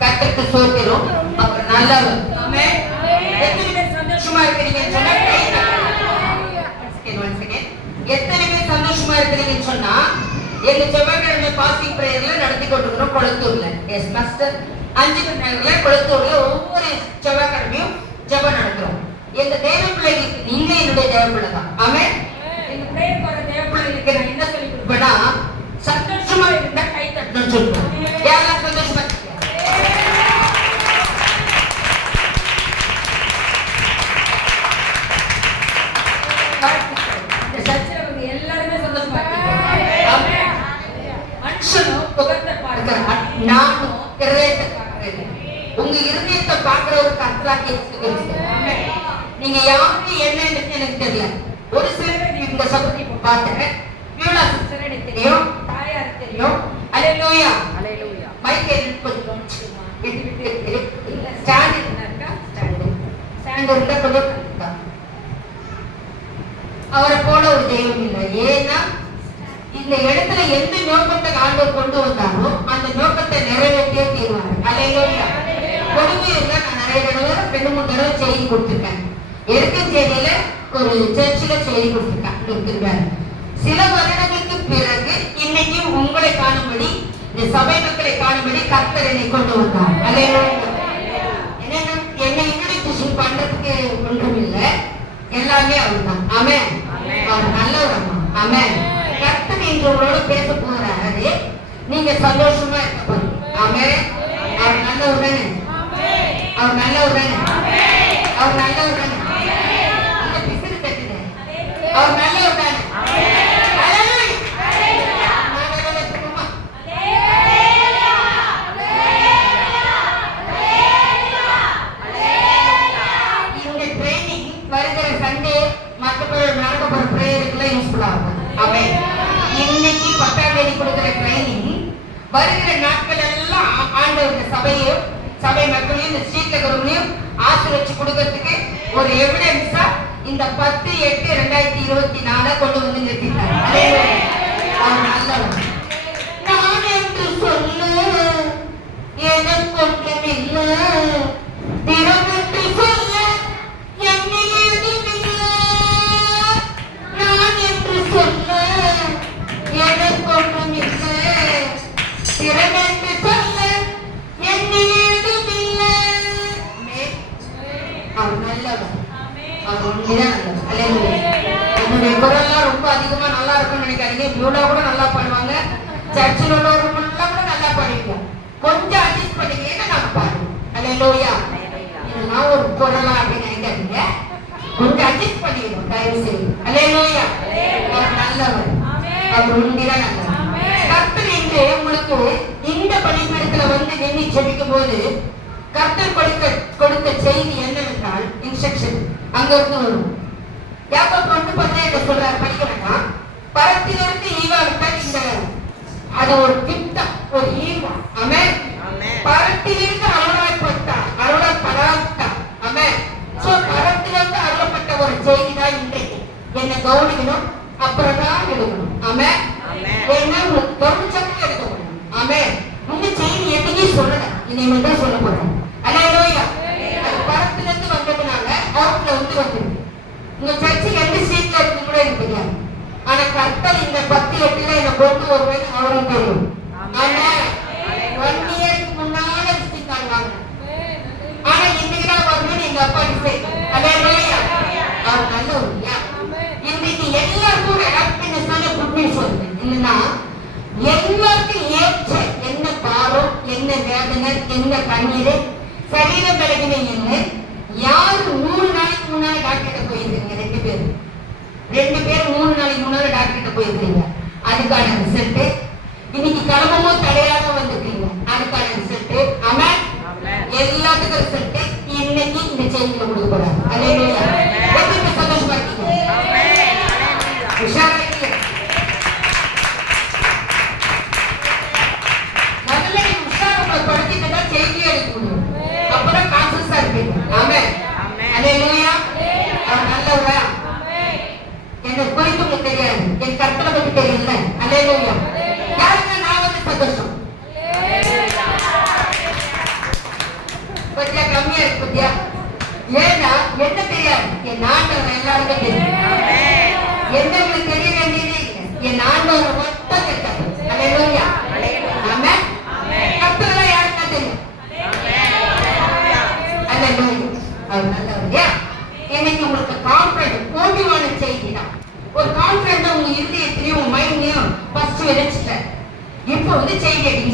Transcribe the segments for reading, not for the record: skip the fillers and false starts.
கர்த்தருக்கு ஸ்தோத்திரம். அவர் நல்லவர். ஆமென். எத்தனை பேர் சந்தோஷமா இருக்கீங்கன்னு சொன்னா எத்தனை பேர் சந்தோஷமா இருக்கிறீங்கன்னு சொன்னா எங்க செவ்வாய்க்கிழமை பாசிங் பிரேயர்ல நடத்தி கொண்டிருக்கிறோம் கொளத்தூர்ல. Yes master. 5 மணி நேரத்துல கொளத்தூர்ல ஒவ்வொரு செவ்வாய்க்கிழமையும் ஜெபம் நடத்துறோம். எங்க தேவ பிள்ளைகளுக்கு நீங்க என்னுடைய தேவ பிள்ளை தான். ஆமென். எங்க பிரேயர் போற தேவ பிள்ளைகளுக்கு நான் என்ன சொல்லி கொடுப்பேன்னா சந்தோஷமா இருந்தா கை தட்டணும்னு சொல்லுவேன். யாரெல்லாம் சந்தோஷமா இருக்கீங்க? நானும் இருதயத்தை பார்க்கிறேன். உங்க இருதயத்தை பார்க்கிறவருக்கு அர்த்தராக்கி நீங்க யாருக்கு என்னன்னு எனக்கு தெரியல. ஒரு சிலர் இந்த சபத்தை பார்த்தேன். வியூலா சிஸ்டர் எனக்கு தெரியும், தாயாருக்கு தெரியும். அல்லேலூயா அல்லேலூயா. மைக் கொஞ்சம் ஸ்டாண்ட் இருக்கா? ஸ்டாண்ட் இருந்தா கொஞ்சம் அவரை போல ஒரு தெய்வம் இல்லை. ஏன்னா இந்த இடத்துல எந்த நோக்கத்தை ஆண்டவர் கொண்டு வந்தாலும் அந்த நோக்கத்தை நிறைவேற்றியே தீர்வாரு. அல்லேலூயா. கொடுமையில நான் நிறைய தடவை 2-3 தடவை செய்தி கொடுத்துருக்கேன். எடுக்கும் செய்தியில ஒரு சர்ச்சில் செய்தி கொடுத்துருக்கேன். சில வருடங்களுக்கு பிறகு இன்னைக்கு உங்களை காணும்படி இந்த சபை மக்களை காணும்படி கர்த்தர் என்னை கொண்டு வந்தார். அல்லேலூயா. என்னை இன்ட்ரோடியூஷன் பண்றதுக்கு ஒன்றும் இல்லை, எல்லாமே அவர் தான். ஆமென். அவர் நல்லவர். ஆமென். கர்த்தர் இன்று உங்களோட பேச போறாரு. நீங்க சந்தோஷமா இருக்க போறீங்க. ஆமென். அவர் நல்லவர் தானே? அவர் நல்லவர் தானே? அவர் நல்லவர் தானே? அந்த பிசிறு தட்டுது. அவர் நல்லவர் தானே? இந்த ட்ரைனிங் வருகிற சண்டே மற்றபடி நடக்க போற பிரேயருக்குலாம் யூஸ்ஃபுல்லா இருக்கும். ஆமென். இன்னைக்கு 10ஆம் தேதி கொடுக்கிற ட்ரைனிங் வருகிற நாட்கள் எல்லாம் ஆண்டவர் சபையும் சபை மக்களையும் இந்த ஸ்ட்ரீட்ல இருக்கிறவங்களையும் ஆசீர்வதிச்சு கொடுக்கறதுக்கு ஒரு எவிடன்ஸா இந்த 10/8/2024 கொண்டு வந்து நிறுத்திட்டார். அவர் நல்லவர். நான் என்று சொல்லு எனக்கு ஒன்றுமில்லை, திறமென்று சொல்ல என்னில் ஏதுமில்லை. நான் என்று சொல்ல எனக்கு ஒன்றுமில்லை, திறமென்று சொல்ல என்னில் ஏதுமில்லை. அவர் நல்லவர். அவர் உண்மைதான் நல்லவர். அல்லேலூயா. என்னுடைய குரல்லாம் ரொம்ப அதிகமா நல்லா இருக்கும்னு நினைக்காதீங்க. இவ்வளோ கூட நல்லா பாடுவாங்க. சர்ச்சில் உள்ளவர்கள்லாம் கூட நல்லா பாடிப்போம். கொஞ்சம் அட்ஜஸ்ட் பண்ணிங்கன்னா நாங்க பாடுவோம். அல்லேலூயா. இதெல்லாம் ஒரு குரலா அப்படின்னு நினைக்காதீங்க. கொஞ்சம் அட்ஜஸ்ட் பண்ணிக்கணும் தயவு செய்து. அல்லேலூயா. அவர் நல்லவர். அவர் உண்மைதான் நல்லவர். கர்த்தர் இன்று உங்களுக்கு இந்த பணிப்பிடத்துல வந்து நின்று ஜெபிக்கும் போது கர்த்தர் கொடுத்த செய்தி என்னவென்றால் இன்ஸ்ட்ரக்ஷன் அங்க இருந்து வரும். யாக்கோபு 1:10 சொல்றாரு, படிக்க வேண்டாம். பரத்திலிருந்து ஈவா விட்டால் இந்த அது ஒரு திட்டம், ஒரு ஈவா. ஆமென். பரத்திலிருந்து அருளப்படாதா. ஆமென். சோ பரத்திலிருந்து அருளப்பட்ட ஒரு செய்தி தான் இன்றைக்கு. என்ன கவனிக்கணும், அப்புறம் தான் எடுக்கணும். ஆமென். ஏன்னா உங்களுக்கு கவனிச்சாலும் எடுக்க முடியும். ஆமென். இந்த செய்தி என்னைக்கு சொல்லல, இனிமேல் தான் சொல்ல போறேன். அல்லேலூயா. அது பரத்திலிருந்து வந்ததுனால அவுட்ல வந்துருக்கு. உங்க சர்ச்சு எந்த சீட்ல இருக்கு கூட எனக்கு தெரியாது. ஆனா கர்த்தர் இந்த 10/8 என்ன கொண்டு வருவேன்னு அவருக்கு தெரியும். ஆமென். 1 இயருக்கு முன்னால விசிட் பண்ணுவாங்க. ஆனா இன்னைக்கு தான் வரணும்னு எங்க அப்பா டிசைட். அல்லேலூயா. அவர் நல்லவர். இன்னைக்கு எல்லாருக்கும் ஹாப்பினஸான குட் நியூஸ் வருது. என்னன்னா எல்லாருக்கும் ஏற்ற என்ன பாவம், என்ன வேதனை, என்ன கண்ணீர், சரீர பலவீனம் என்ன, யாரு 3 நாளைக்கு முன்னால டாக்டர்கிட்ட போயிருக்கீங்க? 2 பேர் 3 நாளைக்கு முன்னால டாக்டர்கிட்ட போயிருக்கீங்க. அதுக்கான ரிசல்ட் இன்னைக்கு கிளம்புமோ தடையாக வந்திருக்கீங்க. அதுக்கான ரிசல்ட். ஆமென். எல்லாத்துக்கும் ரிசல்ட் இன்னைக்கு இந்த செய்தியில கொடுக்க போறாங்க. அல்லேலூயா. ரொம்ப சந்தோஷமா இருக்கீங்க. உஷாரா இருக்கீங்க. முதல்ல நீங்க உஷாரா உங்களை படிச்சுட்டு தான் செய்தியே எடுக்க முடியும். அப்பதான் கான்சியஸா இருப்பீங்க. ஆமென். அல்லேலூயா. அவர் நல்லவரா? என்னை குறித்து உங்களுக்கு தெரியாது, என் கர்த்தரை பற்றி தெரியல. அல்லேலூயா. யாருங்க நான் வந்து சந்தோஷம்.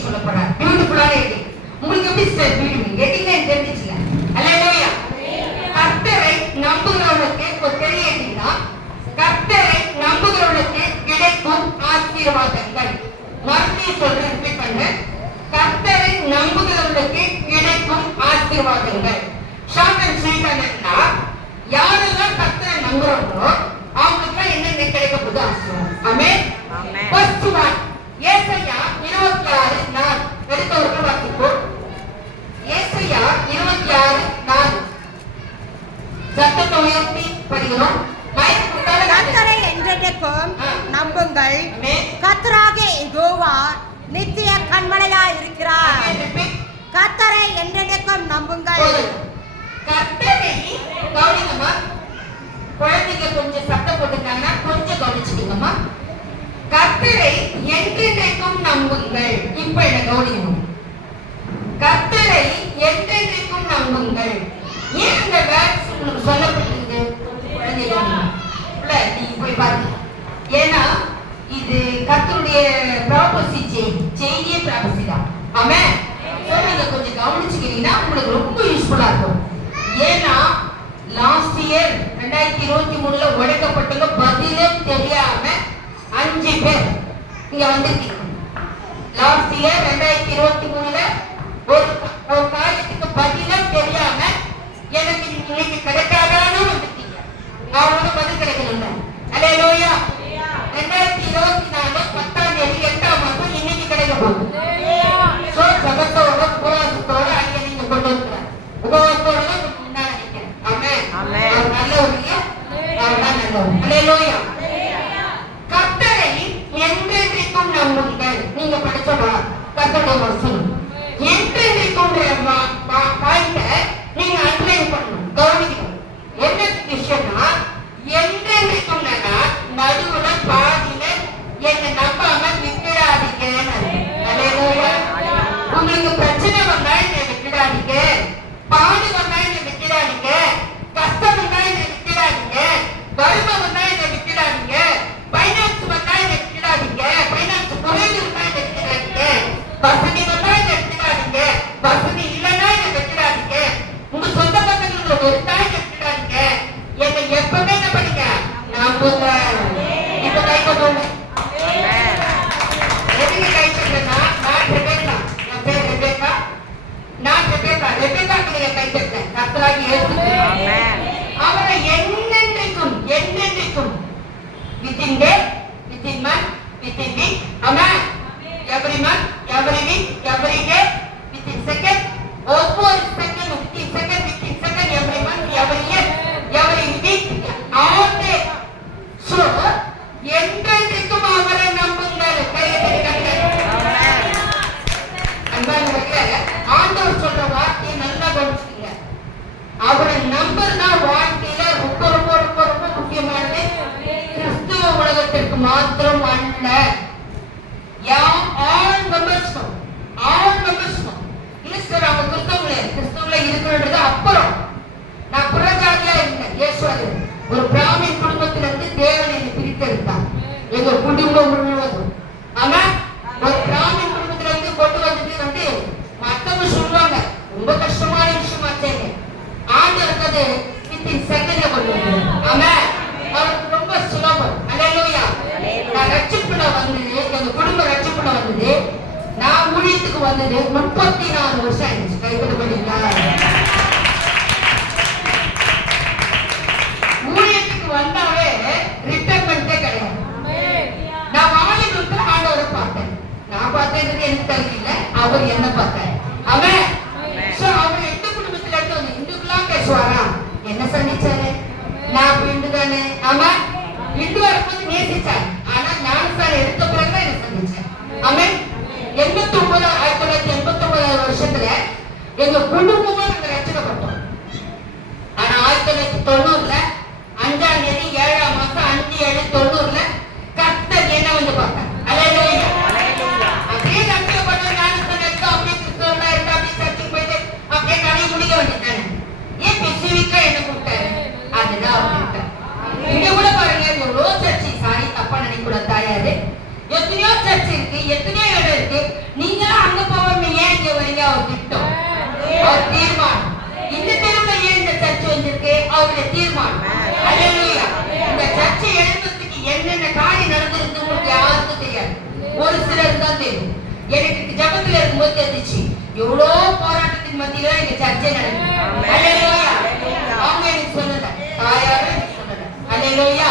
சொல்ல போறார். பியூட்டிஃபுல்லான எடிங். உங்களுக்கு எப்படி சிஸ்டர் பியூட்டிஃபுல் எடிங் தெரிஞ்சிச்சுல? அல்லேலூயா. கர்த்தரை நம்புகிறவனுக்கு ஒரு பெரிய எடிங் தான். கர்த்தரை நம்புகிறவனுக்கு கிடைக்கும் ஆசீர்வாதங்கள். மறுபடியும் சொல்றேன், ரிப்பீட் பண்ணு. கர்த்தரை நம்புகிறவனுக்கு கிடைக்கும் ஆசீர்வாதங்கள். ஷார்ட் அண்ட் ஸ்வீட் என்னன்னா, யாரெல்லாம் கர்த்தரை நம்புறாங்களோ அவங்களுக்கு என்ன கிடைக்க போகுது? ஆசீர்வாதம். ஆமென். ஃபர்ஸ்ட் ஒன் ஏசாயா 26:4 எடுத்தவர்கள் வாசிப்போம். ஏசாயா 26:4 சத்தத்தை உயர்த்தி படிக்கிறோம். கர்த்தரை என்றென்றைக்கும் நம்புங்கள். கர்த்தராகிய யெகோவா நித்திய கண்மலையாய் இருக்கிறார். கர்த்தரை என்றென்றைக்கும் நம்புங்கள். கர்த்தரை கவனிங்கம்மா. குழந்தைங்க கொஞ்சம் சத்தம் போட்டுட்டாங்கன்னா கொஞ்சம் கவனிச்சுக்கோங்கம்மா. கர்த்தரை என்றென்றைக்கும் நம்புங்கள். இப்ப என்ன கவனிக்கணும். கர்த்தரை என்றென்றைக்கும் நம்புங்கள். ஏன் இந்த வேர்ட்ஸ் உங்களுக்கு சொல்லப்பட்டிருக்கு? குழந்தைங்க நீ போய் பாருங்க. ஏன்னா இது கர்த்தருடைய ப்ராபசி செய்தியே ப்ராபசி தான். ஆமென். நீங்க கொஞ்சம் கவனிச்சுக்கிறீங்கன்னா உங்களுக்கு ரொம்ப யூஸ்ஃபுல்லா இருக்கும். ஏன்னா லாஸ்ட் இயர் 2023ல உடைக்கப்பட்டவங்க பதிலே தெரியாம 5 பேர் இங்க வந்திருக்கீங்க. லாஸ்ட் இயர் 2023ல ஒரு காரியத்துக்கு பதிலே தெரியாம எனக்கு இன்னைக்கு கிடைக்காதான்னு வந்துட்டீங்க. அவங்களோட பதில் கிடைக்கல. அல்லேலூயா. 2024 10ஆம் தேதி 8ஆம் மாசம் இன்னைக்கு கிடைக்க போகுது. சோ ஜபத்தோட உபவாசத்தோட அங்கே நீங்க கொண்டு வந்துருங்க. உபவாசத்தோட முன்னாடி நிற்கிறேன். ஆமென். நல்லவங்க நல்லவங்க. அல்லேலூயா. கர்த்தரை என்றென்றைக்கும் நம்புங்கள். நீங்க படிச்சவா கர்த்தருடைய வசனம் என்றென்றைக்கும் பாயிண்ட நீங்க அண்டர்லைன் பண்ணணும், கவனிக்கணும். என்ன விஷயம்னா என்றென்றைக்கும் நடுவுல பாதியில என்ன நம்பாம விட்டுடாதீங்க. உங்களுக்கு பிரச்சனை வந்தா என்ன விட்டுடாதீங்க, பாடு வந்தா என்ன விட்டுடாதீங்க, கஷ்டம் வந்தா என்ன விட்டுடாதீங்க, வறுமை வந்தா என்ன விட்டுடாதீங்க, பைனான்ஸ் வந்தா என்ன விட்டுடாதீங்க, பைனான்ஸ் குறைவு வந்தா என்ன விட்டுடாதீங்க, வசதி வந்தா என்ன விட்டுடாதீங்க, வசதி இல்லைன்னா என்ன விட்டுடாதீங்க, உங்க சொந்த பக்கத்துல ஒரு தாய் விட்டுடாதீங்க. என்னை எப்பவுமே என்ன பண்ணுங்க? நம்புங்க. இப்ப கை கொண்டு எதுக்கு கை சொல்றேன்னா, நான் ரெபேக்கா, என் பேர் ரெபேக்கா, நான் ரெபேக்காக்கு நீங்க கை தட்டேன். கர்த்தராகிய இயேசு அவரை என்னென்றைக்கும் within day, within month, within week, amen, every month, every week, every day, within second, ஒவ்வொரு second, within second, every month, every year, every week, all day. So என்றென்றைக்கும் அவரை நம்புங்கள். ஆண்டவர் சொல்ற வார்த்தையை நல்லா கவனிச்சுக்கீங்க. அவரை நம்பர்னா வாழ்க்கையில ரொம்ப ரொம்ப ரொம்ப ரொம்ப முக்கியமானது. கிறிஸ்துவ உலகத்திற்கு மாத்திரம் அல்ல, ஆல் மெம்பர்ஸ் இல்ல சார். அவங்க கிறிஸ்தவங்கள இருக்கிறது அப்புறம் நான் புறஜாதியா இருந்தேன். இயேசுவாரு ஒரு பிராமின் குடும்பத்திலிருந்து தேவன் என்னை பிரித்தெடுத்தார். எங்க குடும்பம் முழுவதும். ஆனா ஒரு பிராமின் குடும்பத்திலிருந்து கொண்டு வந்துட்டு மத்தவங்க சொல்லுவாங்க ரொம்ப கஷ்டமான விஷயமாச்சே. ஆண்டவருக்கு அது வித்தின் செகண்ட்ல கொண்டு வந்தார். ஆமா, அவருக்கு ரொம்ப சுலபம். அல்லேலூயா. நான் ரட்சிப்புல வந்தது, எங்க குடும்ப ரட்சிப்புல வந்தது, நான் ஊழியத்துக்கு வந்தது 34 வருஷம் ஆயிடுச்சு. கைவிட பண்ணிங்களா? ஊழியத்துக்கு வந்தாவே ரிட்டைர்மெண்டே கிடையாது. நான் வாலிபத்துல ஆண்டவரை பார்த்தேன். நான் பார்த்தேன் எனக்கு தெரியல, அவர் என்ன பார்த்தார். அவன் அவர் எந்த குடும்பத்துல இருந்து வந்து இந்துக்கெல்லாம் பேசுவாரா? என்ன சந்திச்சாரு? நான் இந்து தானே. ஆமா, இந்து வரும்போது நேசிச்சார். ஆனா ஞானஸ்தானம் எடுத்த பிறகுதான் என்ன சந்திச்சேன். அவன் 1989 வருஷத்துல எங்க குடும்பமா நாங்க ரட்சிக்கப்பட்டோம். ஆனா 1990 5ஆம் தேதி 7ஆம் மாசம் 5/7/90 கர்த்தர் என்ன வந்து பார்த்தார். அல்லேலூயா. அப்படியே ரட்சிக்கப்பட்ட ஞானஸ்தானம் எடுத்து அப்படியே கிறிஸ்தவர்களா இருந்து அப்படியே சர்ச்சுக்கு போயிட்டு அப்படியே கதை முடிக்க வேண்டியதானே. ஏன் ஸ்பெசிபிக்கா என்ன கொடுத்தாரு? அதுதான் அவர் கொடுத்தார். இங்க கூட பாருங்க, எவ்வளோ சர்ச்சு, சாரி தப்பா நினைக்க கூட தாயாரு, எத்தனையோ சர்ச் இருக்கு, எத்தனையோ இடம் இருக்கு. நீங்க அங்க தெரிஞ்சிச்சு. எவ்வளோ போராட்டத்தின் மத்தியில எங்க சர்ச்சை நடந்தது. அல்லேலூயா. அவங்க எனக்கு சொல்லல, தாயாரும் எனக்கு சொல்லல. அல்லேலூயா.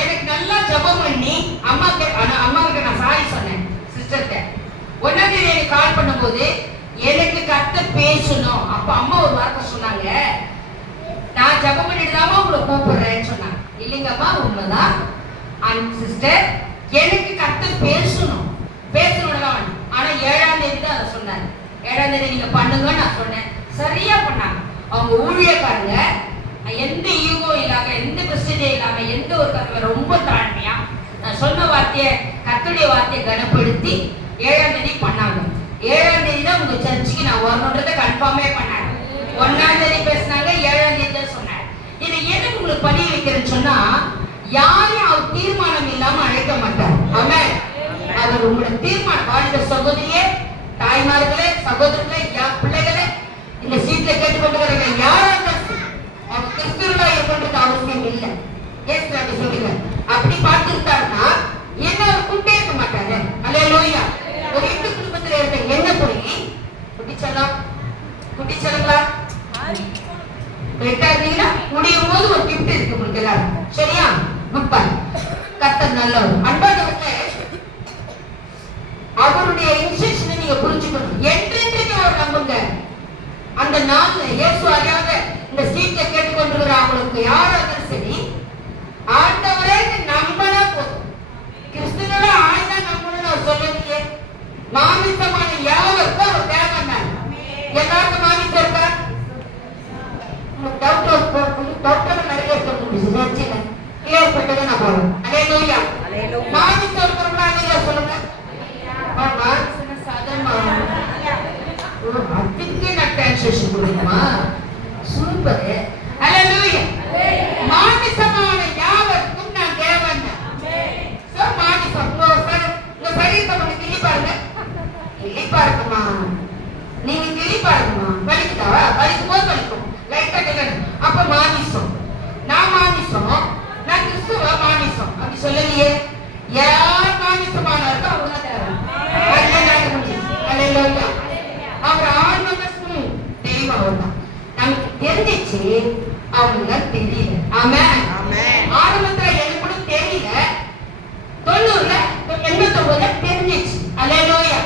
எனக்கு நல்லா ஜெபம் பண்ணி அம்மா கிட்ட நான் சாரி சொன்னேன். சிஸ்டர்கிட்ட ஒன்னாம் தேதி எனக்கு கால் பண்ணும்போது எனக்கு கர்த்தர் பேசணும். அப்ப அம்மா ஒரு வார்த்தை சொன்னாங்க, நான் ஜெபம் பண்ணிட்டு தான் உங்களை கூப்பிடுறேன்னு சொன்னாங்க. இல்லைங்கம்மா, உண்மைதான் சிஸ்டர், எனக்கு கர்த்தர் பேசணும் பேசணும். ஆனா 7ஆம் தேதி தான் அதை சொன்னாங்க. 7ஆம் தேதி நீங்க பண்ணுங்கன்னு நான் சொன்னேன். சரியா பண்ணாங்க. அவங்க ஊழியக்காரங்க எந்த ஈகோ இல்லாம, எந்த பிரச்சனை இல்லாம, எந்த ஒரு கருவை ரொம்ப தாழ்மையா நான் சொன்ன வார்த்தையை, கர்த்தருடைய வார்த்தையை கனப்படுத்தி 7ஆம் தேதி பண்ணாங்க. 7ஆம் தேதி தான் உங்க சர்ச்சுக்கு நான் வரணுன்றதை கன்ஃபார்மே பண்ணாங்க. 1ஆம் தேதி பேசினாங்க, 7ஆம் தேதி தான் சொன்னாங்க. இதை எதுக்கு உங்களுக்கு பதிய வைக்கிறேன்னு சொன்னா, யாரையும் அவர் தீர்மானம் இல்லாம அழைக்க மாட்டார். ஆமென். அவர் உங்களோட தீர்மானம். வாலிப சகோதரியே, தாய்மார்களே, சகோதரர்களே, பிள்ளைகளே, இந்த சீட்ல கேட்டுக்கொண்டு யாரா அவங்க கிறிஸ்துவா இருக்கணும்ன்றது அவசியம் இல்லை. ஏன் அப்படி சொல்லுங்க? அப்படி பார்த்துட்டாருன்னா என்ன அவர் கூட்டே இருக்க மாட்டாரு. அல்லேலூயா. ஒரு இந்து குடும்பத்துல இருக்க என்ன போய் குட்டிச்சலங்களா கரெக்டா இருந்தீங்கன்னா முடியும் போது ஒரு கிஃப்ட் இருக்கு உங்களுக்கு எல்லாரும். சரியா? Good bye. கர்த்தர் நல்லவர். அன்பானவர்களே, அவருடைய இன்ஸ்ட்ரக்ஷனை நீங்க புரிஞ்சுக்கணும். என்றென்றைக்கு அவர் நம்புங்க. அந்த நாள்ல இயேசு அறியாத இந்த சீட்ல கேட்டுக்கொண்டிருக்கிற அவங்களுக்கு யாராவது சரி, ஆண்டவரே நம்பினா போதும். கிறிஸ்துவோட ஆழ்ந்தா நம்பணும்னு அவர் சொல்லலையே. மாமிசமான யாவருக்கும் அவர் தேவைன்னார். எல்லாருக்கும் மாமிசம் இருக்கா? டாக்டர் நிறைய சொல்லுங்க. ஏற்பட்டதை நான் போறேன். அல்லேலூயா. மாமிசம் இருக்கிறவங்களா நீங்க சொல்லுங்க. அதுக்கு நான் டிரான்ஸ்லேஷன் கொடுக்கணுமா? சூப்பர். அல்லேலூயா. மாமிசமான யாவருக்கும் நான் தேவன். சோ மாமிசம் உங்க சரீரத்தை கொஞ்சம் கிளி பாருங்க. கிளி பாருங்கம்மா, நீங்க கிளி பாருங்கம்மா. வலிக்குதா? வலிக்கும் போது வலிக்கும், லைட்டா கேட்கணும். அப்ப மாமிசம், நான் மாமிசம், நான் கிறிஸ்துவ மாமிசம் அப்படி சொல்லலையே. யார் மாமிசமானாருக்கோ அவங்க தான் தேவன். அல்லேலூயா. அவர் ஆன்மீகம் தெளிவா வருவான். நமக்கு தெரிஞ்சிச்சு, அவங்க தெரியல. ஆமென். ஆரம்பத்துல எனக்கு கூட தெரியல. 90ல 89ல தெரிஞ்சிச்சு. அல்லேலூயா.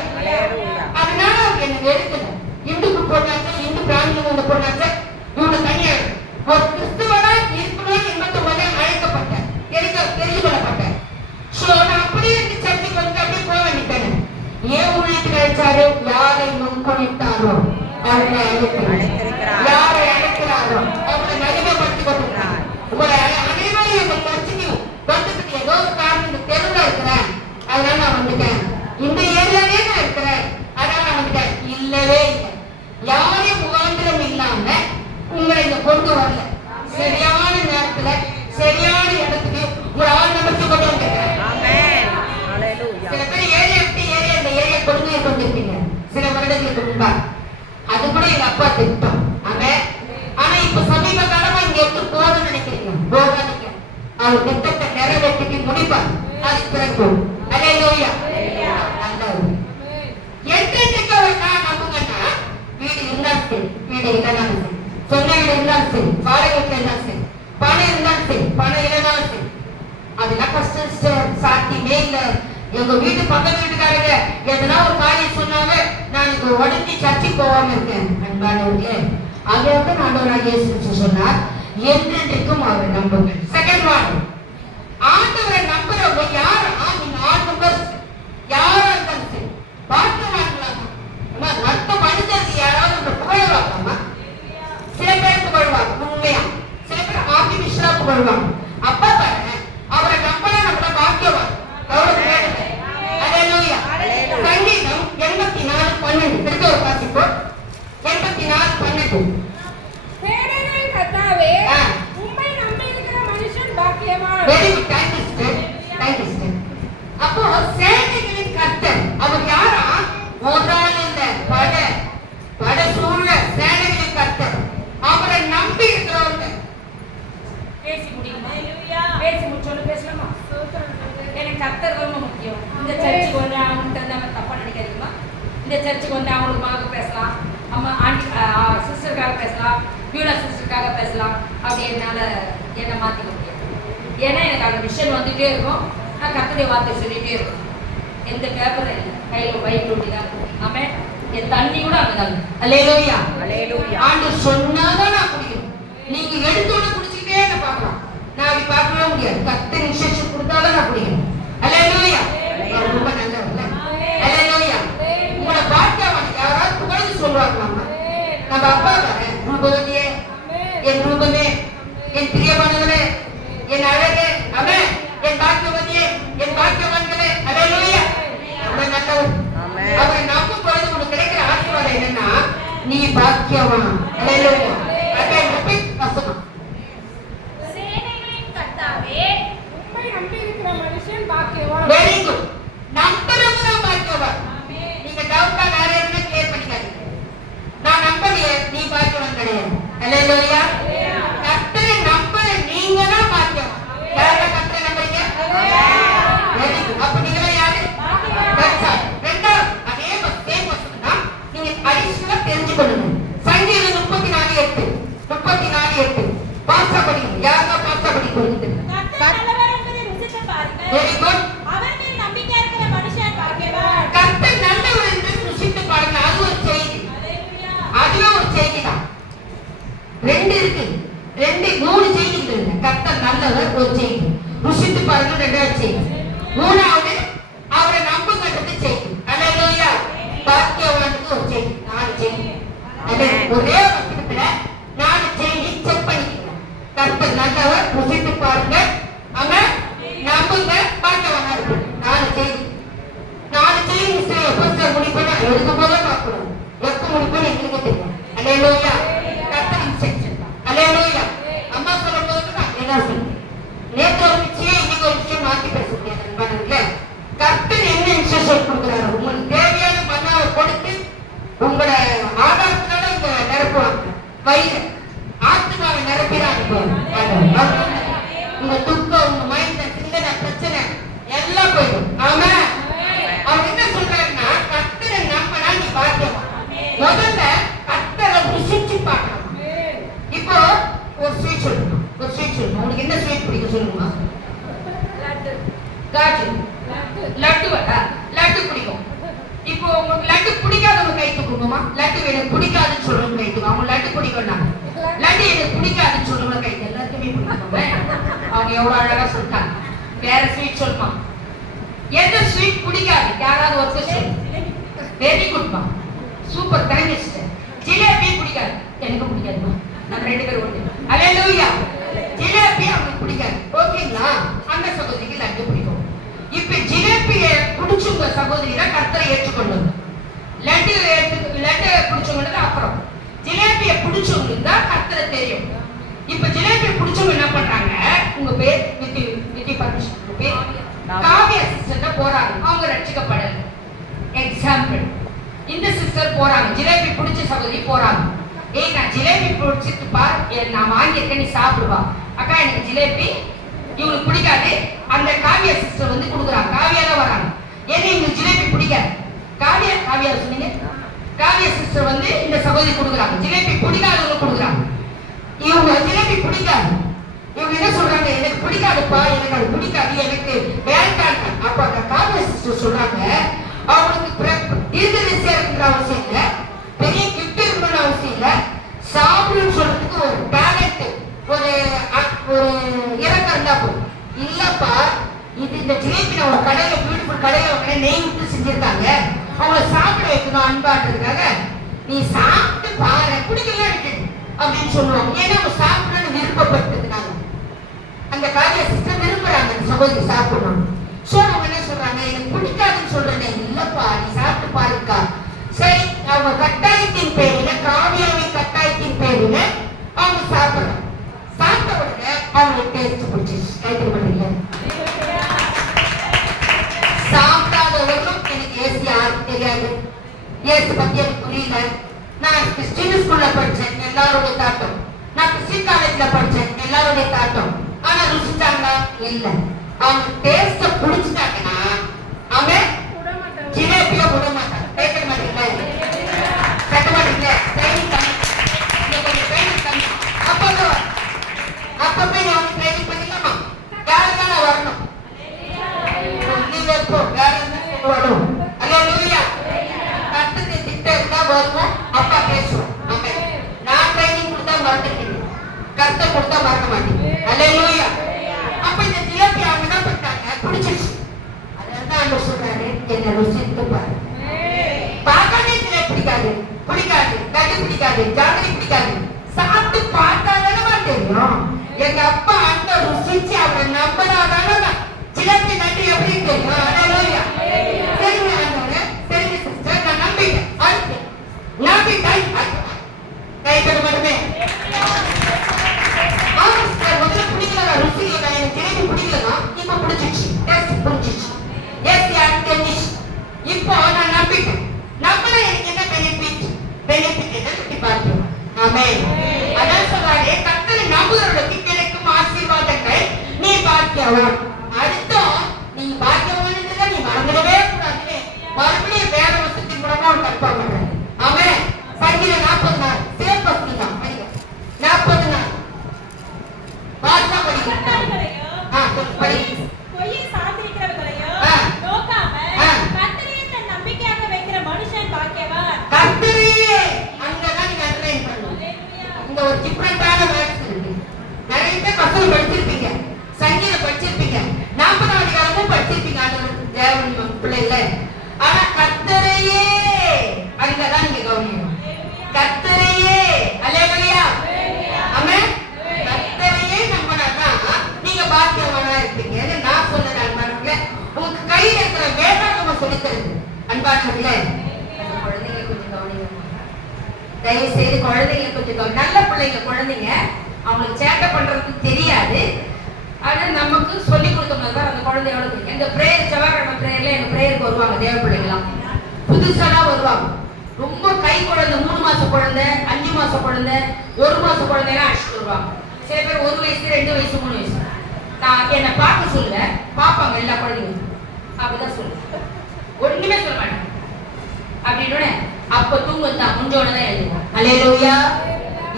அதனால அவங்க என்ன வெறுக்கல. இந்துக்கு போனாங்க, இந்து பிராமணங்க போனாங்க, இவங்க தனியா ஒரு கிறிஸ்துவனா இருக்கணும். 89ல அழைக்கப்பட்டேன், தெரிந்து கொள்ளப்பட்டேன். சோ நான் அப்படியே சர்ச்சைக்கு வந்து அப்படியே போக வேண்டிட்டேன். ஏன் ஊழியத்துக்கு அழைச்சாரு? யாரை முன்கொணித்தாரோ அவரை அழைக்கிறார். யாரை அழைக்கிறாரோ அவரை மகிமைப்படுத்திக் கொண்டிருக்கிறார். உங்களை அனைவரையும் உங்க சர்ச்சைக்கு வந்ததுக்கு ஏதோ ஒரு காரணம் தெருவில் இருக்கிறேன், அதனால நான் வந்துட்டேன். இந்த ஏரியாவே நான் இருக்கிறேன், அதனால நான் வந்துட்டேன். இல்லவே இல்லை. யாரையும் முகாந்திரம் இல்லாம உங்களை இங்க கொண்டு வரல. சரியான நேரத்துல சரியான இடத்துக்கு ஒரு ஆள் நமக்கு கொண்டு வந்திருக்கிறேன். சில பேர் ஏரியா விட்டு ஏரியா இந்த ஏரியா கொடுமையை கொண்டிருப்பீங்க சில வருடங்களுக்கு முன்பா. அது கூட எங்க அப்பா திட்டம். ஆனா இப்ப சமீப காலமா இங்க எடுத்து போகணும்னு நினைக்கிறீங்க. போகாதீங்க. அவர் திட்டத்தை நிறைவேற்றி முடிப்பார். அதுக்கு பிறகு அல்லேலூயா. என்றைக்கு அவர் நான் நம்புங்கன்னா, வீடு இருந்தாலும் சரி, வீடு இல்லைனாலும் சரி, சொந்த வீடு இருந்தாலும் சரி, வாடகை இருந்தாலும் சரி, பணம் இருந்தாலும் சரி, பணம் இல்லைனாலும் சரி, அதெல்லாம் கஷ்டம் சாத்தியமே இல்லை. எங்க வீட்டு பக்கத்து வீட்டுக்காரங்க எதனா ஒரு காரியம் சொன்னாங்க, நான் இங்க உடனே சர்ச்சைக்கு போகாம இருக்கேன். அன்பானவர்களே, அதை வந்து ஆண்டவராகிய இயேசு சொன்னார், என்றென்றைக்கும் அவரை நம்புங்கள். செகண்ட் ஒன், ஆண்டவரை நம்புறவங்க யாரா? நீங்க ஆண்டவர் யாரா இருந்தாலும் சரி, பார்க்க வாங்கலாமா? மற்ற மனிதருக்கு யாராவது புகழ்வாங்கம்மா? சில பேர் புகழ்வாங்க உண்மையா, சில பேர் ஆர்டிபிஷியலா புகழ்வாங்க. அப்ப பாருங்க, அவரை நம்பனா நம்மள பாக்கியவான். சங்கீதம் 84:12 எடுத்து ஒரு வாசிப்போ. 84:12. Very good. Thank you sister. Thank you sister. அப்போ சேனைகளின் கர்த்தர் அவர் யாரா? ஓடால் இல்ல, பட சூழ சேனைகளின் கர்த்தர். அவரை நம்பி இருக்கிறவங்க பேசி முடியுமா? பேசி முடிச்சோன்னு பேசலாமா? எனக்கு கர்த்தர் ரொம்ப முக்கியம். இந்த சர்ச்சுக்கு வந்து அவன்கிட்ட நம்ம தப்பா நினைக்காதீங்கம்மா. இந்த சர்ச்சுக்கு வந்து நான் உங்களுக்கு மகளுக்கு பேசலாம், அம்மா ஆண்டி சிஸ்டருக்காக பேசலாம், பியூலா சிஸ்டருக்காக பேசலாம். அப்படி என்னை மாற்றிக்க முடியாது. ஏன்னா எனக்கு அந்த விஷயம் வந்துகிட்டே இருக்கும். நான் கர்த்தருடைய வார்த்தை சொல்லிகிட்டே இருக்கும். எந்த பேப்பரும் இல்லை, கையில் பைபிள் ஒட்டி தான் இருக்கும். ஆமென். என் தண்ணி கூட அங்கதான். அல்லேலூயா. அல்லேலூயா. ஆண்டவர் சொன்னாதான் நான் குடிக்கணும். நீங்க எடுத்தோட குடிச்சிட்டே என்ன பார்க்கலாம். நான் அப்படி பார்க்கவே முடியாது. கர்த்தர் இன்ஸ்ட்ரக்ஷன் கொடுத்தாதான் நான் குடிக்கணும். அல்லேலூயா. ரொம்ப நல்லவங்க. அல்லேலூயா. உங்களை பாக்கியவான் யாராவது புகழ்ந்து சொல்றாங்களாமா? நம்ம அப்பா வரேன் ரூபவதியே, என் ரூபமே, என் பிரியமானவனே, என் அழகே, அவன் என் பாக்கியவதியே, என் பாக்கியவான்களே. அல்லேலூயா. ரொம்ப நல்லவர். அவரை நம்பும் பொழுது உனக்கு கிடைக்கிற ஆசீர்வாதம் என்னன்னா, நீ பாக்கியவான். அல்லேலூயா. அதான் ரிப்பீட் வசனம். சேனைகளின் கர்த்தாவே, உம்மை நம்பி இருக்கிற மனுஷன் பாக்கியவான். Very good. நம்புறவங்க தான் பாக்கியவான். நீங்க டவுட்டா வேற எதுனா கிளியர் பண்ணிக்காதீங்க. நான் நம்பலையே, நீ பாக்கியவான் கிடையாது. அல்லேலூயா. கர்த்தரை நம்புற நீங்க தான் பாக்கியவான். யாரை கர்த்தரை நம்புறீங்க? Very good. அப்ப நீங்க யாரு? பாக்கியவான். ரெண்டாவது அதே சேம் வசனம் தான் நீங்க அடிஷனலா தெரிஞ்சுக்கணும். சங்கீதம் 34:8 பாஸ்டா படிக்கணும். யாரெல்லாம் பாஸ்டா படிக்கணும்? கர்த்தர் நல்லவர் என்பதை ருசித்து பாருங்கள். Very good. அவர் மேல் நம்பிக்கை இருக்கிற மனுஷன் பாக்கியவான். கர்த்தர் நல்லவர் என்று ருசித்து பாருங்க. அது ஒரு செய்தி. அல்லேலூயா. அதுல ஒரு செய்தி தான். ரெண்டு இருக்கு. மூணு செய்திகள் இருக்கு. கர்த்தர் நல்லவர் ஒரு செய்தி, ருசித்து பாருங்க ரெண்டாவது செய்தி, மூணாவது அவரை நம்புங்கிறது செய்தி. அல்லேலூயா. பாக்கியவானுக்கு ஒரு செய்தி. 4 செய்தி. ஒரே வசனத்துல 4 செய்தி செக் பண்ணிக்கணும். கர்த்தர் நல்லவர், ருசித்து பாருங்க, ஆமென், நம்புங்க, பாக்கியவானா இருக்கு. 4 செய்தி. 4 செய்தி எப்ப முடிப்பேன் எழுதும் போதே பார்க்கணும். எப்ப முடிப்பேன்னு எங்களுக்கு தெரியும். அல்லேலூயா. கர்த்தர் இன்ஸ்ட்ரக்ஷன் தான். அல்லேலூயா. அம்மா சொல்லும் போது நான் என்ன சொல்றேன், நேற்று ஒரு விஷயம் இன்னைக்கு ஒரு விஷயம் மாற்றி பேச முடியாது நண்பர்களே. கர்த்தர் என்ன இன்ஸ்ட்ரக்ஷன் கொடுக்குறாரு, உங்களுக்கு தேவையான மன்னாவை கொடுத்து உங்களை ஆதாரத்தினால இங்க நிரப்புவாங்க. வயிறு ஆத்மாவை நிரப்பிடாது. உங்க துக்கம், உங்க மைண்ட், சிந்தனை, பிரச்சனை எல்லாம் போயிடும். ஆமா. அவர் என்ன சொல்றாருன்னா, கர்த்தரை நம்பினா நீ பாக்கியவான். முதல்ல கர்த்தரை ருசிச்சு பார்க்கணும். இப்போ ஒரு ஸ்வீட் சொல்லணும். உங்களுக்கு என்ன ஸ்வீட் பிடிக்கும் சொல்லுமா? காஜு, லட்டு பிடிக்கும். இப்போ உங்களுக்கு லட்டு பிடிக்காதவங்க கை தூக்குங்கம்மா. லட்டு எனக்கு பிடிக்காதுன்னு சொல்றவங்க கை தூக்கும். அவங்க லட்டு பிடிக்கும்னா, லட்டு எனக்கு பிடிக்காதுன்னு சொல்றவங்க கை. எல்லாத்துக்குமே பிடிக்கும். அவங்க எவ்வளவு அழகா சொல்லிட்டாங்க. வேற ஸ்வீட் சொல்லுமா? எந்த ஸ்வீட் பிடிக்காது யாராவது ஒருத்தர் சொல்லு. வெரி குட்மா, சூப்பர், தேங்க்யூ சிஸ்டர். ஜிலேபி பிடிக்காது, எனக்கு பிடிக்காதுமா. நம்ம 2 பேரும் ஒண்ணு. அல்லேலூயா. ஜிலேபி அவங்களுக்கு பிடிக்காது. ஓகேங்களா? அந்த சகோதரிக்கு லட்டு பிடிக்கும். இப்ப ஜிலேபியை பிடிச்சவங்க சகோதரி தான் கர்த்தரை ஏற்றுக்கொள்ளுங்க. லட்டு பிடிச்சவங்களுக்கு அப்புறம், ஜிலேபியை பிடிச்சவங்களுக்கு தான் கர்த்தரை தெரியும். இப்ப ஜிலேபியை பிடிச்சவங்க என்ன பண்றாங்க, உங்க பேர் வித்தி பர்மிஷன், உங்க பேர் காவியா சிஸ்டர் போறாங்க. அவங்க ரட்சிக்கப்படல. எக்ஸாம்பிள், இந்த சிஸ்டர் போறாங்க, ஜிலேபி பிடிச்ச சகோதரி போறாங்க. ஏய், நான் ஜிலேபி பிடிச்சிட்டு பார், நான் வாங்கியிருக்கேன், நீ சாப்பிடுவா. அக்கா எனக்கு ஜிலேபி இவங்களுக்கு பிடிக்காது. அந்த காவியா சிஸ்டர் வந்து கொடுக்குறாங்க. காவியா தான் வராங்க. ஏன்னா இவங்களுக்கு ஜிலேபி பிடிக்காது. காவியா சொன்னீங்க. காவியா சிஸ்டர் வந்து இந்த சகோதரி கொடுக்குறாங்க. ஜிலேபி பிடிக்காதவங்க கொடுக்குறாங்க. இவங்க ஜிலேபி பிடிக்காது. இவங்க என்ன சொல்றாங்க, எனக்கு பிடிக்காதுப்பா, எனக்கு அது பிடிக்காது, எனக்கு வேண்டாம். அப்ப அந்த காவியா சிஸ்டர் சொல்றாங்க, அவங்களுக்கு தீர்க்கதரிசியா இருக்கிற அவசியம் இல்லை, பெரிய கிஃப்ட் இருக்கணும்னு அவசியம் இல்லை, சாப்பிடுன்னு சொல்றதுக்கு ஒரு டேலண்ட், ஒரு இறக்கம் இருந்தா போதும். இல்லப்பா, இது இந்த ஜிலேபி நம்ம கடையில, பியூட்டிஃபுல் கடையில அவங்க நெய் விட்டு செஞ்சிருக்காங்க, அவங்கள சாப்பிட வைக்கணும் அன்பான்றதுக்காக, நீ சாப்பிட்டு பாரு, பிடிக்கல இருக்கு அப்படின்னு சொல்லுவாங்க. ஏன்னா அவங்க சாப்பிடணும்னு விருப்பப்பட்டதுனால. அந்த காவிய சிஸ்டர் விரும்புறாங்க அந்த சகோதரி சாப்பிடணும். சோ அவங்க என்ன சொல்றாங்க, எனக்கு பிடிக்காதுன்னு சொல்றேன். இல்லப்பா, நீ சாப்பிட்டு பாருக்கா. சரி, அவங்க கட்டாயத்தின் பேரில, காவியாவின் கட்டாயத்தின் பேரில அவங்க சாப்பிடணும். சாப்பிட்ட உடனே அவங்களுக்கு டேஸ்ட் பிடிச்சிச்சு. கைது பண்ணீங்க. சாப்பிடாதவர்களும் எனக்கு ஏசு யாருக்கு தெரியாது, ஏசு பத்தி எனக்கு புரியல, நான் கிறிஸ்டின் ஸ்கூல்ல படிச்சேன், எல்லாருடைய தாட்டம், நான் கிறிஸ்டின் காலேஜ்ல படிச்சேன், எல்லாருடைய தாட்டம். ஆனா ருசிச்சாங்களா? இல்ல. அவங்க டேஸ்ட புடிச்சிட்டாங்கன்னா அவன் ஜிலேபிய விட மாட்டான். கேட்க மாட்டீங்களா? வருவோம், அப்பா பேசுவோம். ஆமென். நான் ட்ரைனிங் கொடுத்தா மறந்துட்டீங்க, கர்த்தர் கொடுத்தா மறக்க மாட்டீங்க. அல்லேலூயா. அப்ப இந்த ஜிலேபி அவங்க என்ன பண்ணிட்டாங்க, பிடிச்சிருச்சு. அதான் ஆண்டவர் சொல்றாரு, என்ன ருசித்து பாரு. பார்க்கவே ஜிலேபி பிடிக்காது, லட்டு பிடிக்காது, ஜாங்கிரி பிடிக்காது, சாப்பிட்டு பார்த்தாதானே தெரியும். எங்க அப்பா அந்த ருசிச்சு அவரை நம்பனாதானே ஜிலேபி லட்டு எப்படி தெரியும். அல்லேலூயா. சரிங்க ஆண்டவரே, சரிங்க சிஸ்டர், நான் நம்பிட்டேன். அடுத்து நம்பிட்டேன். கை தர மட்டுமே. ஆமா சிஸ்டர், முதல்ல பிடிக்கல, ருசி இல்லை, எனக்கு ஜிலேபி பிடிக்கலதான், இப்ப பிடிச்சிச்சு, டேஸ்ட் பிடிச்சிச்சு. எஸ் யார் தெரிஞ்சிச்சு. இப்போ நான் நம்பிட்டேன். நம்பினா எனக்கு என்ன பெனிஃபிட் என்னன்னு பார்க்கிறோம். ஆமென். அதான் சொல்றாரு, கர்த்தரை நம்புகிறவர்களுக்கு கிடைக்கும் ஆசீர்வாதங்கள் நீ பாக்கியவான். அடுத்தோம் நீ பாக்கியவான், நீ மறந்துடவே கூடாது. மறுபடியும் வேற வருஷத்தின் மூலமா ஒரு கற்பம் பண்றேன். ஆமென். சங்கீதம் 40 நாள் சேம் பசங்க தான் 40 நாள் பாஷா படிக்கிறேன். படி பொய்யை சார்ந்திருக்கிறவர்களையோ ஆ. நோக்காம ஆ. கர்த்தரையே தன் நம்பிக்கையாக வைக்கிற மனுஷன் பாக்கியவான். கர்த்தரையே அங்கதான் நீங்க அண்டர்லைன் பண்ணணும். அல்லேலூயா. இந்த ஒரு டிஃபரெண்டான வேர்ட்ஸ் இருக்கு. நிறைய பேர் வசனம் படிச்சிருப்பீங்க, சங்கீதம் படிச்சிருப்பீங்க, 40ஆம் அதிகாரமும் படிச்சிருப்பீங்க. ஆண்டவர் தேவன் பிள்ளைல. ஆனா கர்த்தரையே அங்கதான் நீங்க கவனிக்கணும். கர்த்தரையே. அல்லேலூயா. ஆமென். கர்த்தரையே நம்பினாதான் நீங்க பாக்கியவானா இருப்பீங்க. நான் சொன்னேன் அன்பானவர்களே, உங்க கையில இருக்கிற வேதாகமம் சொல்லித் தருது. அன்பானவர்களே, அந்த குழந்தைங்க கொஞ்சம் கவனிக்கணும். தயவு செய்து குழந்தைங்க கொஞ்சம் நல்ல பிள்ளைங்க குழந்தைங்க, அவங்களுக்கு சேட்டை பண்றதுக்கு தெரியாது. ஆனா நமக்கு சொல்லி கொடுத்தோம்னா தான் அந்த குழந்தையோட பிடிக்கும். எங்க பிரேயர் செவ்வாய்க்கிழமை பிரேயர்ல எங்க பிரேயருக்கு வருவாங்க தேவ பிள்ளைங்களாம், புதுசாலாம் வருவாங்க. ரொம்ப கை குழந்தை, 3 மாச குழந்தை, 5 மாச குழந்தை, 1 மாச குழந்தைலாம் அழைச்சிட்டு வருவாங்க. சில பேர் 1 வயசு, 2 வயசு, 3 வயசு. நான் என்னை பார்க்க சொல்லுவேன், பார்ப்பாங்க எல்லா குழந்தைங்களும். அப்படிதான் சொல்லுவேன், ஒண்ணுமே சொல்ல மாட்டேன். அப்படின்னு அப்ப தூங்குதான் முஞ்சோட தான் எழுதுவோம். அல்லேலூயா.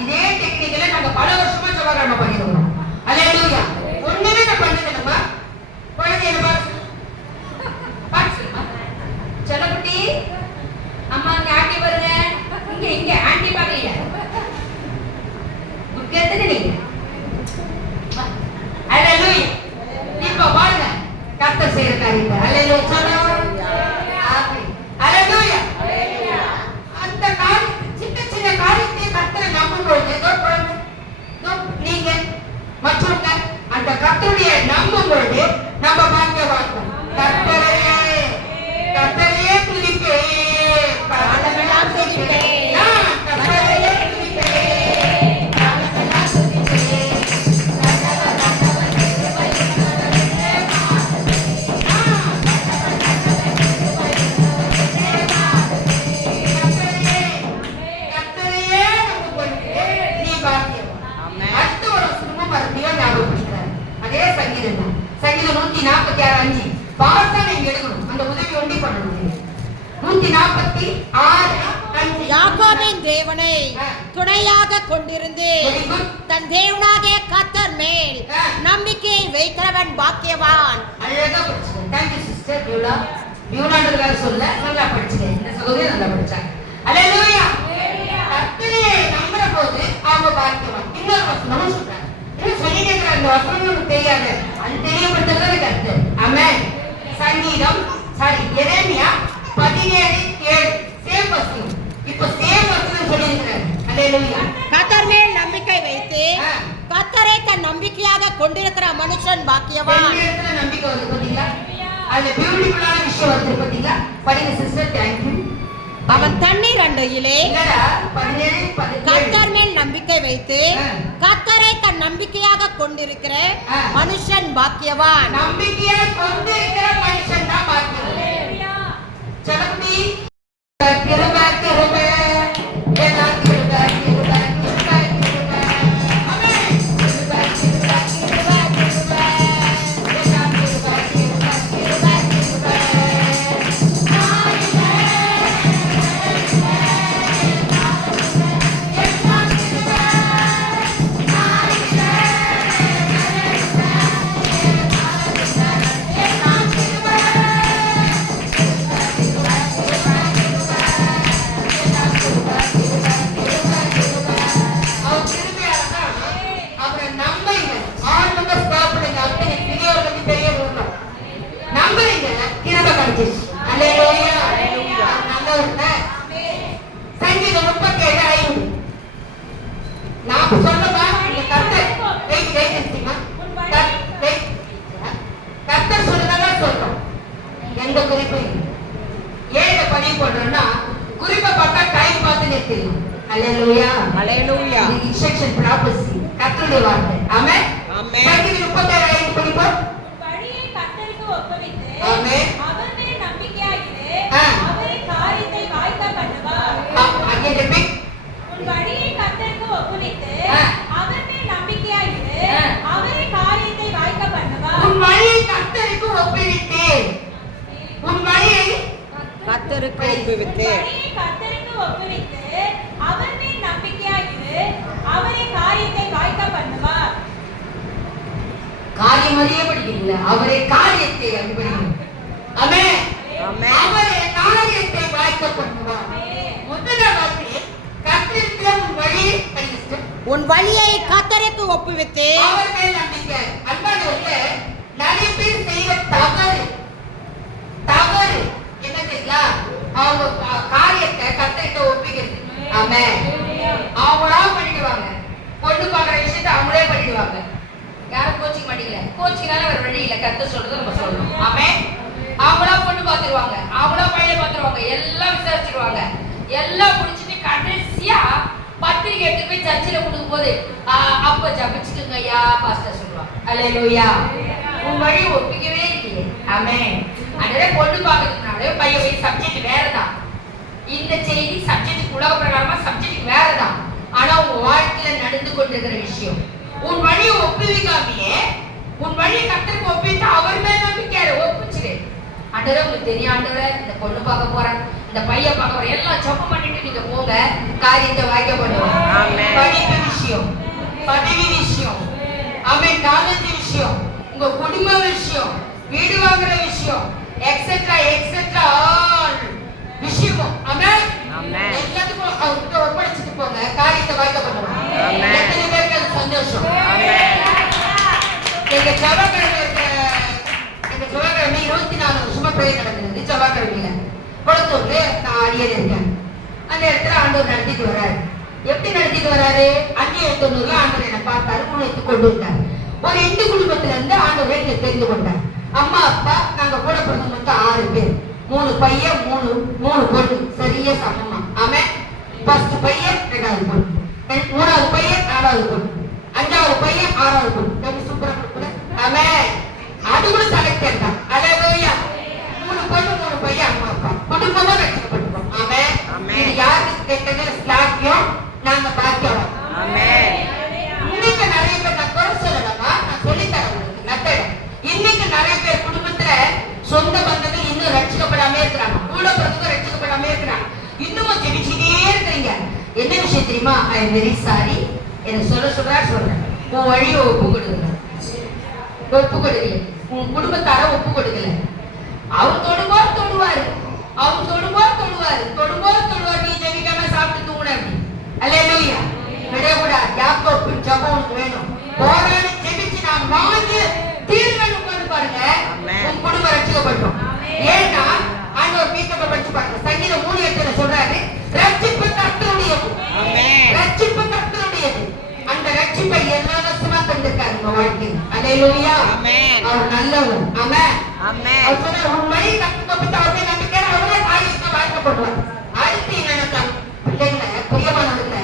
இதே டெக்னிக்கல நாங்க பல வருஷமா செவ்வாய்க்கிழமை பண்ணிடுவோம். அல்லேலூயா. ஒண்ணுமே நான் பண்ணதுமா குழந்தைய பார்க்க சொல்லுமா, செல்லக்குட்டி அம்மா இங்க ஆண்டி வருங்க, இங்க ஆண்டி பாக்கலையா, கேட்டுங்க நீங்க. அல்லேலூயா. இப்ப பாருங்க கர்த்தர் செய்யற காரியத்தை. அல்லேலூயா. அல்லேலூயா. அந்த சின்ன சின்ன காரியத்தை கர்த்தரை நம்பும்போது நீங்க மற்றவங்க அந்த கர்த்தருடைய நம்பும்போது நம்ம பாக்கியவான்கள். கர்த்தரையே துதிப்பேன், காலமெல்லாம் துதிப்பேன், கர்த்தரையே துதிப்பேன், காலமெல்லாம் துதிப்பேன். கர்த்தரையே நம்பும்போது நீ பாக்கியவான். அடுத்த ஒரு சும்மா மறுபடியும் ஞாபகப்படுத்துறாரு. அதே சங்கீதம் தான். சங்கீதம் 146:5 பாசா நீங்க எடுக்கணும். அந்த உதவி ஒண்டி பண்ணணும். 146:5 யாக்கோபின் தேவனை துணையாக கொண்டிருந்து தன் தேவனாகிய கர்த்தர் மேல் நம்பிக்கையை வைக்கிறவன் பாக்கியவான். அழகா படிச்சுங்க. Thank you sister Beula. பியூலான்றதுக்காக சொல்ல, நல்லா படிச்சுங்க. இந்த சகோதரி நல்லா படிச்சாங்க. அல்லேலூயா. கர்த்தரை நம்புற போது அவங்க பாக்கியவான். இன்னொரு வசனமும் சொல்றாங்க. இன்னும் சொல்லிட்டே இருக்கிற அந்த வசனம் நமக்கு தெரியாது, அது தெரியப்படுத்துறது கர்த்தர். ஆமென். சங்கீதம் எரேமியா 17:7 சேம் வசனம். இப்போ சேம் வசனம் சொல்லியிருக்கிறார். அல்லேலூயா. கர்த்தர் மேல் நம்பிக்கை வைத்து கர்த்தரை தன் நம்பிக்கையாக கொண்டிருக்கிற மனுஷன் பாக்கியவான். நம்பிக்கை வந்து பாத்தீங்களா, அதுல பியூட்டிஃபுல்லான விஷயம் வந்து பாத்தீங்களா. படிங்க சிஸ்டர். தேங்க்யூ. அவன் தண்ணீர் அண்டையிலே 17 கர்த்தர் மேல் நம்பிக்கை வைத்து கர்த்தரை தன் நம்பிக்கையாக கொண்டிருக்கிற மனுஷன் பாக்கியவான். நம்பிக்கையா கொண்டிருக்கிற மனுஷன் தான் பாக்கியவான். செல்லக்குட்டி கிருபை கிருபை எல்லா கிருபை கிருபை கிருபை கிருபை. ஆமென். கிருபை கிருபை கிருபை கிருபை எல்லா கிருபை கிருபை கிருபை கிருபை. கிருபை தெரியும். அல்லேலூயா. ஹalleluya. இது இன்ஸ்ட்ரக்ஷன் ப்ராபசி. கர்த்தருடைய வார்த்தை. ஆமென். ஆமென். சங்கீதம் 37 படிப்போம். வழியை கர்த்தருக்கு ஒப்புவித்து ஆமென். அவர் மேல் நம்பிக்கையாயிரு ஆ. அவரே காரியத்தை வாய்க்க பண்ணுவார். அங்கே ரிப்பீட். உன் வழியை கர்த்தருக்கு ஒப்புவித்து ஆ. அவர் மேல் நம்பிக்கையாயிரு ஆ. அவரே காரியத்தை வாய்க்க பண்ணுவார். உன் வழியை கர்த்தருக்கு ஒப்புவித்து. உன் வழியை கர்த்தருக்கு ஒப்புவித்து வழியை கர்த்தருக்கு ஒப்புவித்து அவர் மேல் நம்பிக்கையாயிரு அவரே காரியத்தை வாய்க்க பண்ணுவார். காரியம் அறிய படிக்கிறீங்க. அவரே காரியத்தை அறிபடுகிறீங்க. ஆமென். ஆமென். அவரே காரியத்தை வாய்க்க பண்ணுவார். முதலாவது கர்த்தருக்கு உன் வழியை அறிவித்து உன் வழியை கர்த்தருக்கு ஒப்புவித்து அவர் மேல் நம்பிக்கை. அன்பானவர்களே, நிறைய பேர் செய்கிற தவறு என்ன தெரியுங்களா? அவங்க காரியத்தை கர்த்தர்கிட்ட ஒப்பிக்கிறது. ஆமென். அவங்களா பண்ணிடுவாங்க. பொண்ணு பார்க்குற விஷயத்தை அவங்களே பண்ணிடுவாங்க. யாரும் கோச்சிங் மாட்டீங்களே, கோச்சிங்கால வேற வழி இல்லை, கத்த சொல்றது நம்ம சொல்லணும். ஆமென். அவங்களா பொண்ணு பார்த்துருவாங்க, அவங்களா பையன் பார்த்துருவாங்க, எல்லாம் விசாரிச்சிருவாங்க, எல்லாம் முடிச்சுட்டு கடைசியா பத்திரிக்கை எடுத்து போய் சர்ச்சில் கொடுக்கும் போது அப்ப ஜபிச்சுக்குங்க ஐயா பாஸ்டர் சொல்லுவாங்க. அல்லேலூயா. உன் வழி ஒப்பிக்கவே இல்லையே. ஆமென். அதே பொண்ணு பார்க்கறதுனால பையன் போய் சப்ஜெக்ட் வேறதான். இந்த செய்தி சப்ஜெக்ட் உலக பிரகாரமா சப்ஜெக்ட் வேறதான். ஆனா உங்க வாழ்க்கையில நடந்து கொண்டிருக்கிற விஷயம் உன் வழியை ஒப்புவிக்காமையே உன் வழியை கர்த்தருக்கு ஒப்பிட்டு அவர் மேல் நம்பிக்கை ஒப்பிச்சிரு. ஆண்டவரே, உங்களுக்கு தெரியும் ஆண்டவரே, இந்த பொண்ணு பார்க்க போறேன், இந்த பையன் பார்க்க போறேன், எல்லாம் ஜெபம் பண்ணிட்டு நீங்க போங்க, காரியத்தை வாய்க்க பண்ணுவாங்க. ஆமென். படிப்பு விஷயம், பதவி விஷயம், ஆமென், காலேஜ் விஷயம், உங்க குடும்ப விஷயம், வீடு வாங்குற விஷயம், எக்ஸெட்ரா எக்ஸெட்ரா ஆல் விஷயமும் ஆமென். ஆமென். எல்லாத்துக்கும் அவர்கிட்ட ஒப்படைச்சிட்டு போங்க, காரியத்தை வாய்க்க பண்ணுவாங்க. ஆமென். எத்தனை பேருக்கு அது சந்தோஷம்? ஆமென். எங்க செவ்வாய்க்கிழமை எங்க செவ்வாய்க்கிழமை 24 சும பிரேயர் நடந்தது. செவ்வாய்க்கிழமையில குளத்தூர்ல நான் அடியேன் இருக்கேன். அந்த இடத்துல ஆண்டவர் நடத்திட்டு வர்றாரு. எப்படி நடத்திட்டு வர்றாரு? 590 ஆண்டவர் என்னை பார்த்தாரு, முன்னெடுத்து கொண்டு வந்தார். ஒரு 2 குடும்பத்துல இருந்து ஆண்டவர் என்னை தெரிந்து கொண்டார். அம்மா அப்பா நாங்க கூட பிறந்த மொத்தம் 6 பேர். 3 பையன் 3 பொண்ணு, சரியா சமமா. ஆமென். ஃபர்ஸ்ட் பையன் 2வது பொண்ணு, 3வது பையன் 4வது பொண்ணு, 5வது பையன் 6வது பொண்ணு. எப்படி சூப்பரா கொடுக்குற? ஆமென். அது கூட செலக்டட் தான். அல்லேலூயா. 3 பொண்ணு 3 பையன் அம்மா அப்பா குடும்பமா ரட்சிக்கப்பட்டோம். ஆமென். ஆமென். இது யாருக்கு கேட்டது? ஸ்லாக்கியம், நாங்க பாக்கியம். ஆமென். இன்னைக்கு நிறைய பேர் நான் குறை சொல்லலாமா? நான் சொல்லித்தரேன் உங்களுக்கு மெத்தட். இன்னைக்கு நிறைய பேர் குடும்பத்துல சொந்த பந்தங்கள் இன்னும் ரட்சிக்கப்படாம இருக்கிறாங்க, கூட பிறந்தவங்க ரட்சிக்கப்படாம இருக்கிறாங்க. இன்னும் ஜெபிச்சுட்டே இருக்கிறீங்க. என்ன விஷயம் தெரியுமா? I am very sorry. என்ன சொல்றேன். உன் வழியை ஒப்பு கொடுக்கல. உன் குடும்பத்தார ஒப்பு கொடுக்கல. அவர் தொடுவாரு. நீ ஜெபிக்காம சாப்பிட்டு தூங்குன அப்படி. அல்லேலூயா. விடக்கூடாது. யாக்கோப்பு ஜெபம் உனக்கு வேணும். போராடி ஜெபிச்சு நான் வாங்கி தீர்வு உட்கார்ந்து பாருங்க. உன் குடும்பம் ரட்சிக்கப்பட்டோம். ஏன்னா ஆண்டவர் மீட்பை படிச்சு பாருங்க. சங்கீதம் 3:8 சொல்றாரு, ரட்சிப்பு கர்த்தருடையது. ஆமென். ரட்சிப்பு கர்த்தருடையது. அந்த ரட்சிப்பை இலவசமா தந்திருக்காரு உங்க வாழ்க்கையில். அல்லேலூயா. ஆமென். அவர் நல்லவர். ஆமென். ஆமென். அவர் சொன்னார், உன் வழி கத்துக்கப்பட்டு அவரே நம்பிக்கை அவரே காரியத்தை வாழ்க்கப்படுவார். அடுத்து என்னன்னா பிள்ளைங்களை பிரியமானவர்களை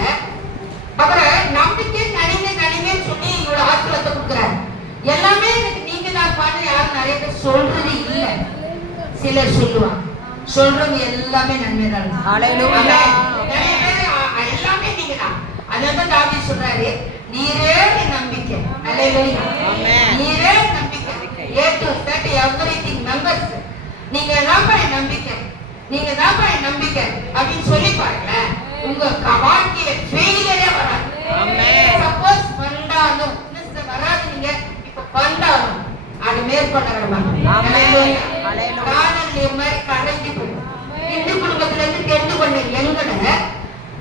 அவரை நம்பிக்கை நனிமே சொல்லி இவரோட ஆசீர்வாதத்தை கொடுக்குறாரு. எல்லாமே எனக்கு நீங்க தான் பாட்டு யாரும் நிறைய பேர் சொல்றது இல்லை. சிலர் சொல்லுவாங்க. சொல்றது எல்லாமே நன்மைதான். ஹalleluya. நிறைய பேர் எல்லாமே நீங்க தான். அதான் தாவீது சொல்றாரு, நீரே என் நம்பிக்கை. அல்லேலூயா. ஆமென். நீரே நம்பிக்கை. A to Z everything members. நீங்க தான் என் நம்பிக்கை. அப்படின்னு சொல்லி பாருங்க. உங்க வாழ்க்கையில ஃபெயிலியரே வராது. ஆமென். சப்போஸ் வந்தாலும் வராது. நீங்க இப்ப வந்தாலும் அது மேற்கொள்ள வேண்டாம். ஆமென். காதல் மாதிரி கரைஞ்சு போகும். இந்து குடும்பத்துல இருந்து தெரிந்து கொண்ட எங்கட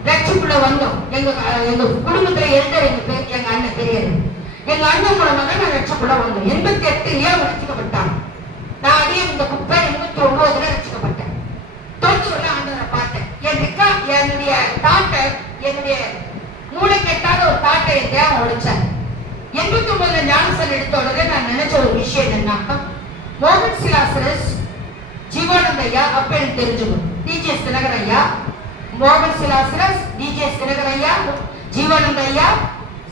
ரட்சிப்புல வந்தோம். எங்க குடும்பத்துல எல்டர் எங்க அண்ணன் தெரியாது. எங்க அண்ணன் மூலமாக நான் ரட்சிப்புல வந்தோம். 88 ரட்சிக்கப்பட்டாங்க. நான் அடியே இந்த குப்பை 89 ரட்சிக்கப்பட்டேன். 90 ஆண்டவரை பார்த்தேன். என்னுடைய தாட்டை, என்னுடைய மூளை கெட்டாத ஒரு தாட்டை என் தேவன் உடைச்சார். 89 ஞானசன் எடுத்த உடனே நான் நினைச்ச ஒரு விஷயம் என்னன்னா, மோகன் சிலாசரஸ், ஜீவானந்த ஐயா அப்ப எனக்கு தெரிஞ்சுக்கணும். டிஜிஎஸ் தினகர் ஐயா, மோகன் சிலாசரஸ், டிஜே தினகர் ஐயா, ஜீவானந்த ஐயா,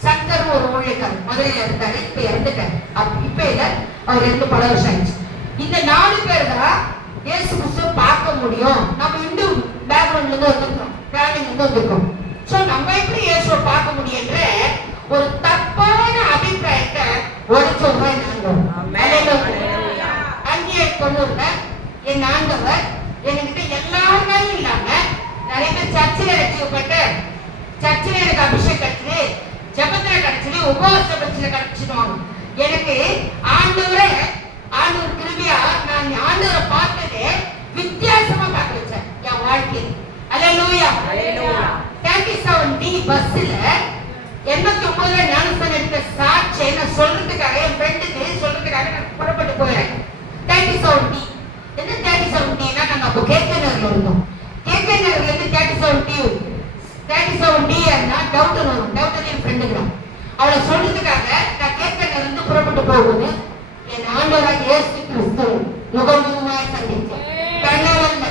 சங்கர் ஒரு ஊழியக்காரர் மதுரையில இருந்தாரு, இப்ப இறந்துட்டாரு. இப்ப இல்ல, அவர் இருந்து பல வருஷம் ஆயிடுச்சு. இந்த 4 பேர் தான் இயேசு கிறிஸ்துவ பார்க்க முடியும். நம்ம இந்து பேக்ரவுண்ட்ல இருந்து வந்திருக்கோம், ஃபேமிலில இருந்து வந்திருக்கோம். சோ நம்ம எப்படி இயேசுவை பார்க்க முடியுன்ற ஒரு தப்பான அபிப்பிராயத்தை உடைச்சோம். அங்கே கொண்டு என் ஆண்டவர் என்கிட்ட எல்லாருமே இல்லாம நிறைய பேர் சர்ச்சில் ரசிக்கப்பட்ட, சர்ச்சில் எனக்கு அபிஷேகம் கிடைச்சது, ஜபத்துல கிடைச்சது, உபவாச ஜபத்துல கிடைச்சிடுவாங்க. எனக்கு ஆண்டவர் கிருபையா நான் ஆண்டவரை பார்த்ததே வித்தியாசமா பார்க்க வச்சேன் என் வாழ்க்கையில். அல்லேலூயா. 37D பஸ்ல 89 ஞானஸ்தானம் எடுத்த சாட்சியை நான் சொல்றதுக்காக, என் ஃப்ரெண்டுக்கு சொல்றதுக்காக நான் புறப்பட்டு போயிறேன். 37D என்ன 37Dனா நாங்க அப்போ கேகே நகர்ல இருந்தோம். கேகே நகர்ல இருந்து 37D டவுட் வரும். டவுட் என் ஃப்ரெண்டுக்கு அவளை சொல்றதுக்காக நான் கேகே நகர்ல இருந்து புறப்பட்டு போகும்போது என் ஆண்டவராக இயேசு கிறிஸ்து முகமுகமாய் சந்தித்தேன். கண்ணவல்ல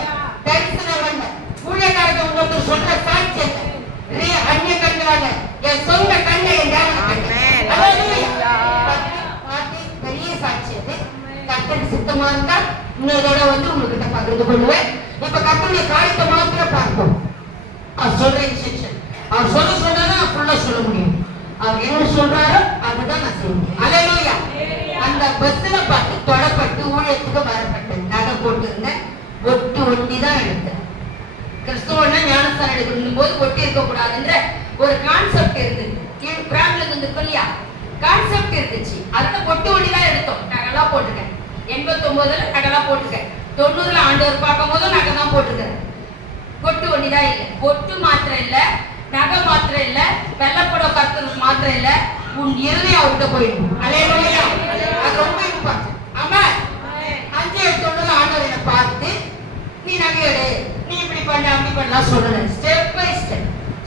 தரிசனவல்ல ஊழியக்காரங்க உங்களுக்கு சொல்ற சாட்சி அந்நிய கண்களால என் சொந்த கண்ணை என் பெரிய சாட்சி அது. கர்த்தர் சித்தமா இருந்தா இன்னொரு உங்ககிட்ட பகிர்ந்து கொள்வேன். இப்ப கர்த்தருடைய காரியத்தை மாத்திரம் பார்ப்போம். அவர் சொல்ற இன்ஸ்ட்ரக்ஷன், அவர் சொன்னாதான் ஃபுல்லா சொல்ல முடியும். அவர் என்ன சொல்றாரோ அதுதான் நான் செய்ய முடியும். அல்லேலூயா. அந்த பஸ்ல பார்த்து தொடப்பட்டு ஊழியத்துக்கு வரப்பட்டேன். நகை போட்டு இருந்தேன், ஒட்டு ஒட்டி தான் எடுத்தேன். கிறிஸ்துவனா ஞானஸ்தானம் எடுக்கணும் போது ஒட்டி இருக்க கூடாதுன்ற ஒரு கான்செப்ட் இருந்தது. பிராண்ட்ல இருந்திருக்கும் இல்லையா, கான்செப்ட் இருந்துச்சு. அதனால ஒட்டு ஒட்டி தான் எடுத்தோம். நகைலாம் போட்டுக்கேன். 89ல நகைலாம் போட்டுக்கேன். 90ல ஆண்டவர் பார்க்கும் போதும் நகை தான் போட்டுக்கிறேன். ஒட்டு ஒட்டி தான் இல்லை. ஒட்டு மாத்திரம் இல்லை, நகை மாத்திரம் இல்லை, வெள்ளப்படம் கத்துறது மாத்திரம் இல்லை, உன் இருதயம் அவர்கிட்ட போயிடும். அல்லேலூயா. அது ரொம்ப இம்பார்ட்டன்ட். ஆமா. 5:90 ஆண்டவர் என்னை பார்த்து நீ நகையடு, நீ இப்படி பண்ண அப்படி பண்ணலாம் சொல்லல. ஸ்டெப் பை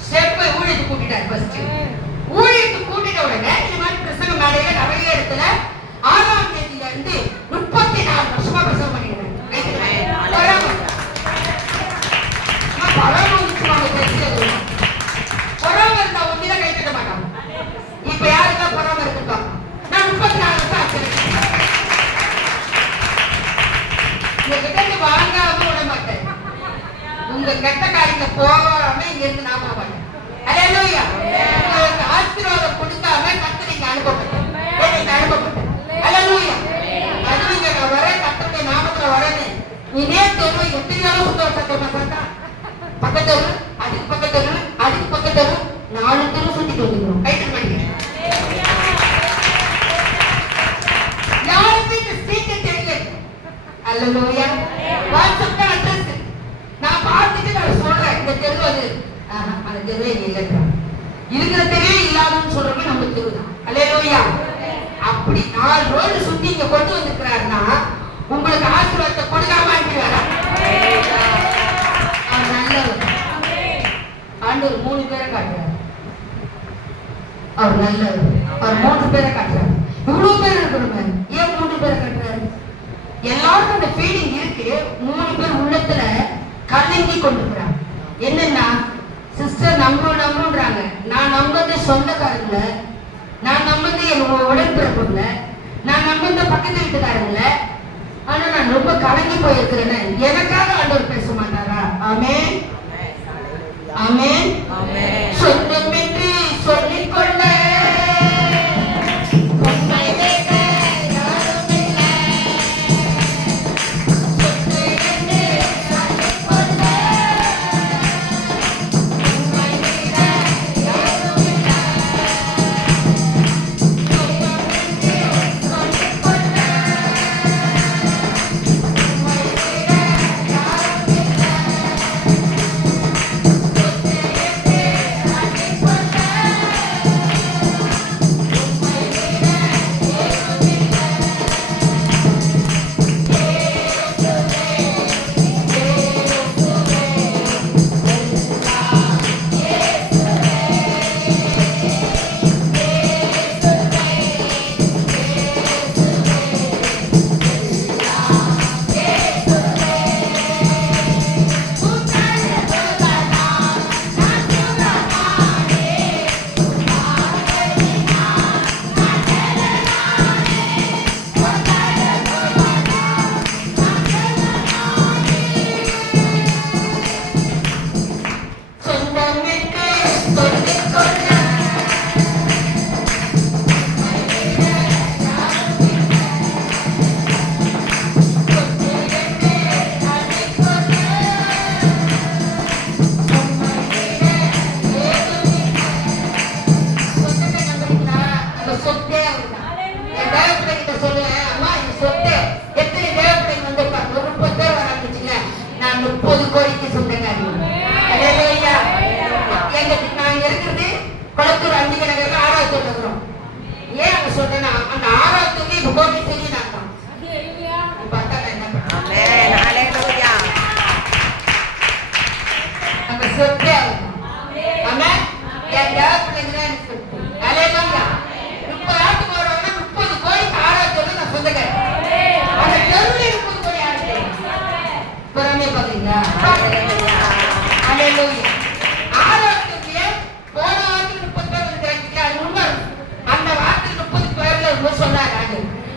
ஸ்டெப் ஊழியத்துக்கு கூட்டிட்டாரு. ஃபர்ஸ்ட் ஊழியத்துக்கு கூட்டிட்ட உடனே இந்த மாதிரி பிரசங்க மேடையில நிறைய இடத்துல 6ஆம் தேதியில இருந்து 34 வருஷமா பிரசங்கம் பண்ணிக்கிறேன். பொறாம இருந்தா ஒன்னிதான் கை தட்ட மாட்டாங்க. இப்ப யாருக்கா பொறாம இருக்குப்பா? நான் 34 வருஷம் ஆச்சு. உங்ககிட்ட வாங்காம விட மாட்டேன். உங்க கெட்ட காரியத்தை போகாம இங்க இருந்து நான் போக மாட்டேன். அல்லேலூயா. உங்களுக்கு ஆசீர்வாதம் கொடுக்காம கர்த்தர் நீங்க அனுப்பப்பட்டேன். அல்லேலூயா. அதுங்க நான் வரேன், கர்த்தருடைய நாமத்துல வரேன்னு இதே தெருவை எத்தனையோ சுத்தமா பார்த்தா பக்கத்து அதுக்கு பக்கத்து அதுக்கு பக்கத்து 4 தெரு சுத்திட்டு வந்துக்கிறோம். கைட்டு பண்ணிக்கிறேன். யாருக்கு இந்த ஸ்ட்ரீட் தெரியல. அல்லேலூயா. வாட்ஸ்அப் தான் அட்ரஸ். நான் பார்த்துட்டு நான் சொல்றேன் இந்த தெரு அது அந்த தெருவே இல்லைன்றா. இருக்கிற தெருவே இல்லாதுன்னு சொல்றோமே நம்ம தெரு தான். அல்லேலூயா. அப்படி 4 ரோடு சுத்தி இங்க கொண்டு வந்திருக்கிறாருன்னா உங்களுக்கு ஆசீர்வாதத்தை கொடுக்காம அனுப்பிடுவாரா? நல்லவர். ஆண்டவர் 3 பேரை காட்டுறாரு. அவர் நல்லவர். அவர் 3 பேரை காட்டுறாரு. இவ்வளவு பேர் இருக்கணுமே, ஏன் 3 பேரை காட்டுறாரு? எல்லாருக்கும் அந்த ஃபீலிங் இருக்கு. 3 பேர் உள்ளத்துல கலங்கி கொண்டிருக்கிறாங்க. என்னன்னா சிஸ்டர் நம்புன்றாங்க. நான் நம்பது சொந்தக்காரங்கள, நான் நம்பது என் உடன்பிறப்புல, நான் நம்பது பக்கத்து வீட்டுக்காரங்கள. ஆனா நான் ரொம்ப கலங்கி போயிருக்கிறேன். எனக்காக ஆண்டவர் பேச மாட்டாரா? ஆமென் ஆமென் ஆமென். சொந்தமின்றி சொல்லிக்கொள்ள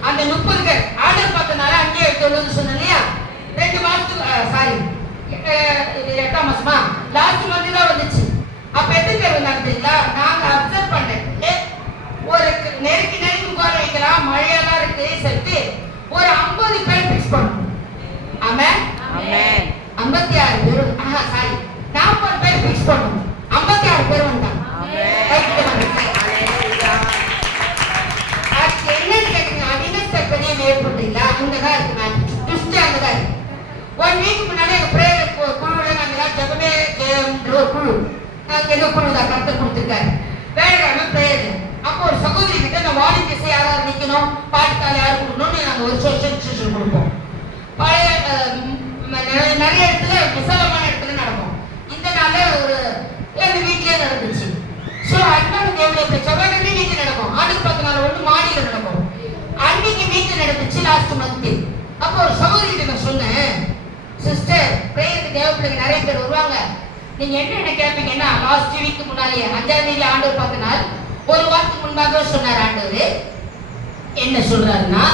அந்த 30 பேர் ஆர்டர் பார்த்தனால அங்கேயே எடுத்து சொன்னேன் இல்லையா? 2 மாசத்துக்கு சாரி 8ஆம் மாசமா லாஸ்ட் மந்த் தான் வந்துச்சு. அப்ப எத்தனை பேர் வந்தாங்க தெரியுங்களா? நாங்க அப்சர்வ் பண்ணேன், ஒரு நெருக்கி போற வைக்கலாம், மழையெல்லாம் இருக்கு சொல்லிட்டு ஒரு 50 பேர் பிக்ஸ் பண்ணோம். ஆமென் ஆமென். 56 பேர் சாரி 40 பேர் பிக்ஸ் பண்ணோம். 56 பேர் வந்தாங்க. அங்கதான் இருக்கு. ட்விஸ்ட் அங்கதான் இருக்கு. 1 வீக் முன்னாடி எங்க பிரேயர் குழுல நாங்க ஜெபமே குழு எங்க குழு தான் கருத்து கொடுத்துருக்காரு. வேலைக்கிழமை பிரேயர். அப்போ ஒரு சகோதரி கிட்ட இந்த வாலண்டியர்ஸ் யாராவது நிக்கணும், பாட்டுக்கால யாரு கொடுக்கணும்னு நாங்க ஒரு செஷன் கொடுப்போம். பழைய நிறைய இடத்துல விசாலமான இடத்துல நடக்கும். இந்த நாள்ல ஒரு எங்க வீட்லயே நடந்துச்சு. ஸோ அன்பான தேவனுடைய செவ்வாய்க்கிழமை வீட்டில் நடக்கும். ஆண்டுக்கு 10 நாள் ஒன்று மாடியில் நடக்கும். அன்னைக்கு வீட்டில் நடந்துச்சு லாஸ்ட் மந்த். அப்போ ஒரு சகோதரிகிட்ட நான் சொன்னேன், சிஸ்டர் பிரேயருக்கு தேவ பிள்ளைங்க நிறைய பேர் வருவாங்க, நீங்க என்ன கேட்பீங்கன்னா லாஸ்ட் வீக்கு முன்னாலே 5ஆம் தேதி ஆண்டவர் 10 நாள் ஒரு வாரத்துக்கு முன்பாக சொன்னார். ஆண்டவர் என்ன சொல்றாருன்னா,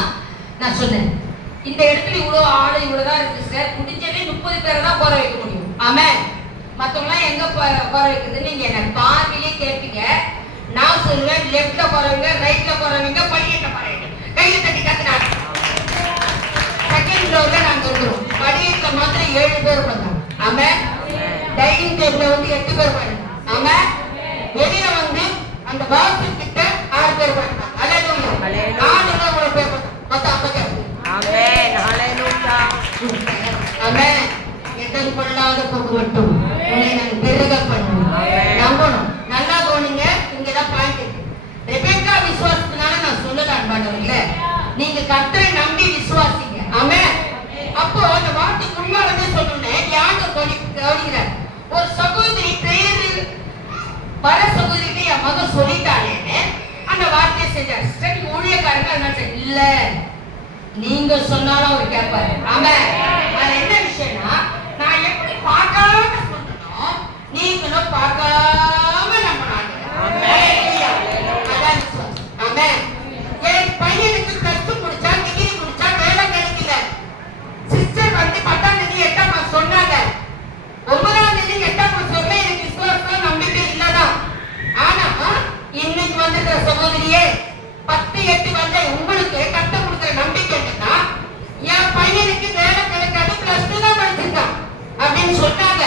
நான் சொன்னேன் இந்த இடத்துல இவ்வளவு ஆளு இவ்வளவுதான் இருக்கு சார், முடிஞ்சதே 30 பேரை தான் போற வைக்க முடியும். ஆமென். மற்றவங்களாம் எங்க போற வைக்கிறதுன்னு நீங்க என்ன பார்வையிலே கேட்பீங்க. நான் சொல்லுவேன், லெப்ட்ல போறவங்க, ரைட்ல போறவங்க, படிக்கட்ட போறவங்க கையில தட்டி கத்துனாங்க. செகண்ட் ஃப்ளோர்ல நாங்க இருக்கிறோம். படிக்கட்டுல மாத்திரம் 7 பேர் வந்தாங்க. ஆமென். டைனிங் டேபிள்ல வந்து 8 பேர் வந்தாங்க. ஆமென். வெளியில வந்து அந்த பாத்ரூம் கிட்ட 6 பேர் வந்தாங்க. ஹalleluya. 4 பேர் வந்தாங்க. மொத்தம் 50 பேர். ஆமென். ஹalleluya. ஆமென். எதன் கொள்ளாத போக்குவரட்டும் உன்னை நான் பெருக பண்ணுவேன். நம்பணும். நல்லா கவனிங்க. இங்கதான் பாயிண்ட் இருக்கு. ரெபெக்கா விசுவாசத்தினால நான் சொல்லல அன்பானவர்களே, நீங்க கர்த்தரை நம்பி விசுவாசிங்க. ஆமென். அப்போ அந்த வார்த்தை முன்னாலே சொன்னேன், யாங்க கவனிக்கிறார். ஒரு சகோதரி பிரேயரில் வர சகோதரிக்கு என் மகன் சொல்லிட்டாளேன்னு அந்த வார்த்தையை செஞ்சார். சரி ஊழியக்காரங்க அதனால இல்ல நீங்க சொன்னாலும் அவர் கேட்பாரு. ஆமென். அது என்ன விஷயம்னா, நான் எப்படி பார்க்காம சொல்லணும், நீங்களும் பார்க்காம நம்பணும். அதான் விசுவாசம். ஆமென். என் பையனுக்கு +2 முடிச்சா, டிகிரி முடிச்சா, வேலை கிடைக்கல. சிஸ்டர் வந்து 10ஆம் தேதி 8ஆம் மாசம் சொன்னாங்க. 9ஆம் தேதி 8ஆம் மாசம் சொல்ல எனக்கு விசுவாசம் நம்பிக்கை இல்லதான். ஆனா இன்னைக்கு வந்துட்ட சகோதரியே 10/8 வந்த உங்களுக்கு கட்ட கொடுக்குற நம்பிக்கை என்னன்னா, என் பையனுக்கு வேலை கிடைக்காது, +2 தான் படிச்சிருக்கான் அப்படின்னு சொன்னாங்க.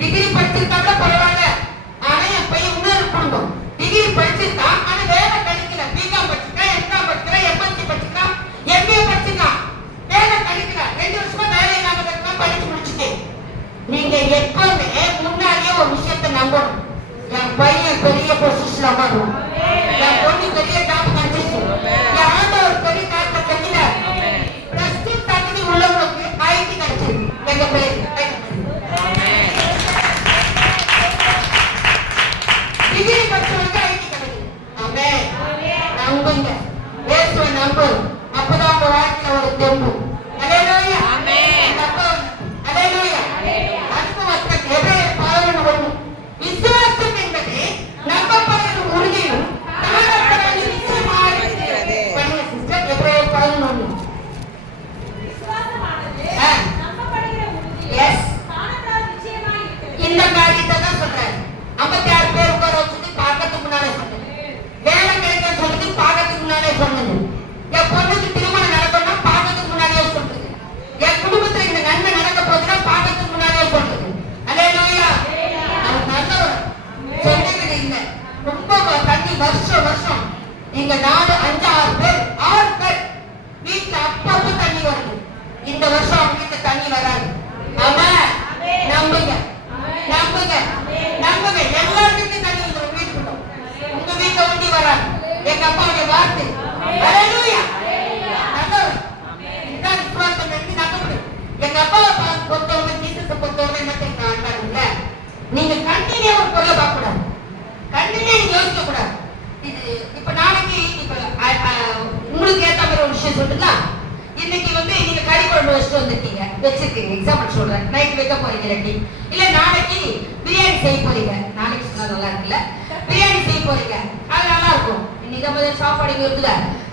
டிகிரி படிச்சிருக்காங்க பரவாயில்ல, ஆனா என் பையன் இன்னொரு குடும்பம் டிகிரி படிச்சிருக்கான், ஆனா வேலை கிடைக்கல. பிகாம் படிச்சிருக்கான், எம்காம் படிச்சிருக்கான், எம்எஸ்சி படிச்சிருக்கான், எம்பிஏ படிச்சிருக்கான், வேலை கிடைக்கல. 2 வருஷமா வேலை இல்லாம இருக்கான், படிச்சு முடிச்சுட்டேன். நீங்க எப்பவுமே முன்னாடியே ஒரு விஷயத்தை நம்பணும். என் பையன் பெரிய பொசிஷன்ல வருவான், என் பொண்ணு பெரிய ஜாப் இல்ல. ரொம்ப தண்ணி வருஷம் வருஷம் எங்க நாடு 5-6 பேர் 6 பேர் வீட்டுல அப்பப்ப தண்ணி வருது. இந்த வருஷம் அவங்க வீட்டுல தண்ணி வராது. ஆமா, நம்புங்க நம்புங்க நம்புங்க. எல்லாருக்கும் தண்ணி வந்து உங்க வீட்டுக்குள்ள, உங்க வீட்டுல ஒண்டி வராது. எங்க அப்பாவுடைய வார்த்தை. ஹல்லேலூயா. எங்க அப்பாவை பொறுத்தவங்க ஜீசஸை பொறுத்தவங்க என்ன தெரியுங்க, நீங்க கண்டினியூ ஒரு பொருளை பார்க்க கூடாது, கண்டினியூ நீங்க யோசிக்க கூடாது. இது இப்ப நாளைக்கு இப்ப உங்களுக்கு ஏத்த மாதிரி ஒரு விஷயம் சொல்லுங்களா. இன்னைக்கு வந்து நீங்க கறி குழம்பு வச்சிருக்கீங்க எக்ஸாம்பிள் சொல்றேன். நைட் வைக்க போறீங்க இல்லாட்டி இல்ல நாளைக்கு பிரியாணி செய்ய போறீங்க. நாளைக்கு சொன்னா நல்லா இருக்குல்ல, பிரியாணி செய்ய போறீங்க, அது நல்லா இருக்கும். இன்னைக்கு தான் சாப்பாடு இங்க இருக்குல்ல,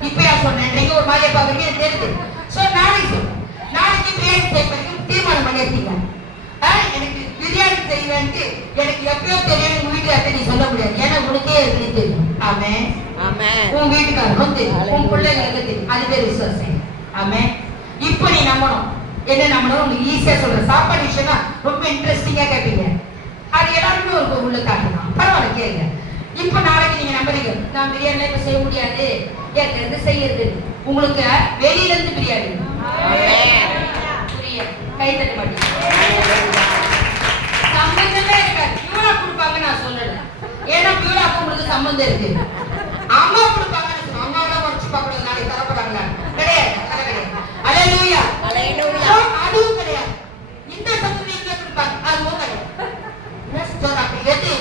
இப்பயா சொன்னேன் நீங்க ஒரு மாதிரியா பாக்குறீங்க எனக்கு தெரியுது. சோ நாளைக்கு பிரியாணி செய்ய போறீங்க, தீர்மானம் பண்ணிருக்கீங்க. எனக்கு பிரியாணி செய்வேன்ட்டு எனக்கு எப்பயோ தெரியும். உங்க வீட்டுல நீ சொல்ல முடியாது, ஏன்னா உனக்கே இருக்குன்னு தெரியும். ஆமே ஆமே. உன் வீட்டுக்காரரும் தெரியும், உன் பிள்ளைங்களுக்கு தெரியும். அது பேர் விசுவாசம். ஆமே. இப்போ நீ நம்பணும். என்ன நம்பணும்? உங்களுக்கு ஈஸியா சொல்றேன். சாப்பாடு விஷயம்னா ரொம்ப இன்ட்ரெஸ்டிங்கா கேட்பீங்க. அது எல்லாருமே ஒரு உள்ள காட்டணும். பரவாயில்ல கேளுங்க. இப்போ நாளைக்கு நீங்க நம்புறீங்க, நான் பிரியாணி இப்ப செய்ய முடியாது, என்கிட்ட இருந்து செய்யறது. உங்களுக்கு வெளியில இருந்து பிரியாணி கை தட்ட மாட்டீங்க, சம்பந்தமே இருக்காது. பியூரா கொடுப்பாங்க நான் சொல்லல, ஏன்னா பியூராக்கு உங்களுக்கு சம்பந்தம் இருக்கு. அம்மா கொடுப்பாங்க, அம்மாவோட உடச்சு பார்க்கணும் நாளைக்கு தரப்படுறாங்களா கிடையாது. ஹல்லேலூயா ஹல்லேலூயா. அதுவும் கிடையாது. இந்த சம்பந்தம் இங்க கொடுப்பாங்க, அதுவும் கிடையாது. எது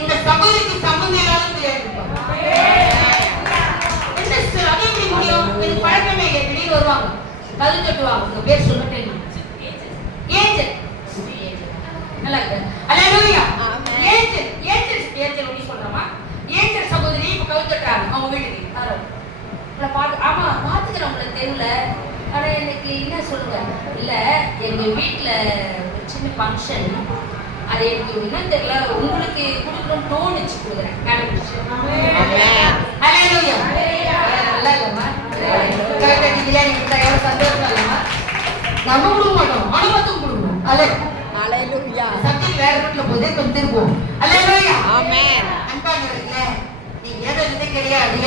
இந்த சகோதரிக்கு சம்பந்தம் இல்லாத பிரியாணி கொடுப்பாங்க. அது எப்படி முடியும்? இது பழக்கமே இல்லை. திடீர்னு வருவாங்க, கது தட்டுவாங்க. உங்க பேர் சொல்லிட்டேன், ஏஞ்சல். நல்லா இருக்கு. ஹல்லேலூயா. ஏஞ்சல் ஏஞ்சல் ஏஞ்சல் ஒண்ணு சொல்றமா, ஏஞ்சல் சகோதரி இப்ப கவு தட்டுறாங்க அவங்க வீட்டுக்கு. உங்களை பார்த்து ஆமா பார்த்துக்கிறேன் உங்களை தெருவுல. ஆனா எனக்கு என்ன சொல்லுங்க, இல்ல எங்க வீட்டுல ஒரு சின்ன ஃபங்க்ஷன், அது எனக்கு என்ன தெரியல, உங்களுக்கு கொடுக்கணும்னு தோணுச்சு, கொடுக்குறேன். ஹல்லேலூயா. நல்லா இல்லம்மா, கரெக்டாக பிரியாணி கொடுத்தா எவ்வளவு சந்தோஷம் இல்லம்மா. நம்ம கொடுக்க மாட்டோம், அனுபவத்தும் கொடுக்கணும். ஹல்லேலூயா. சப்ஜெக்ட் வேற ரூட்ல போதே கொஞ்சம் திருப்போம். ஹல்லேலூயா. ஆமென். அன்பானவர்களே, நீங்க ஏதோ இது கிடையாது.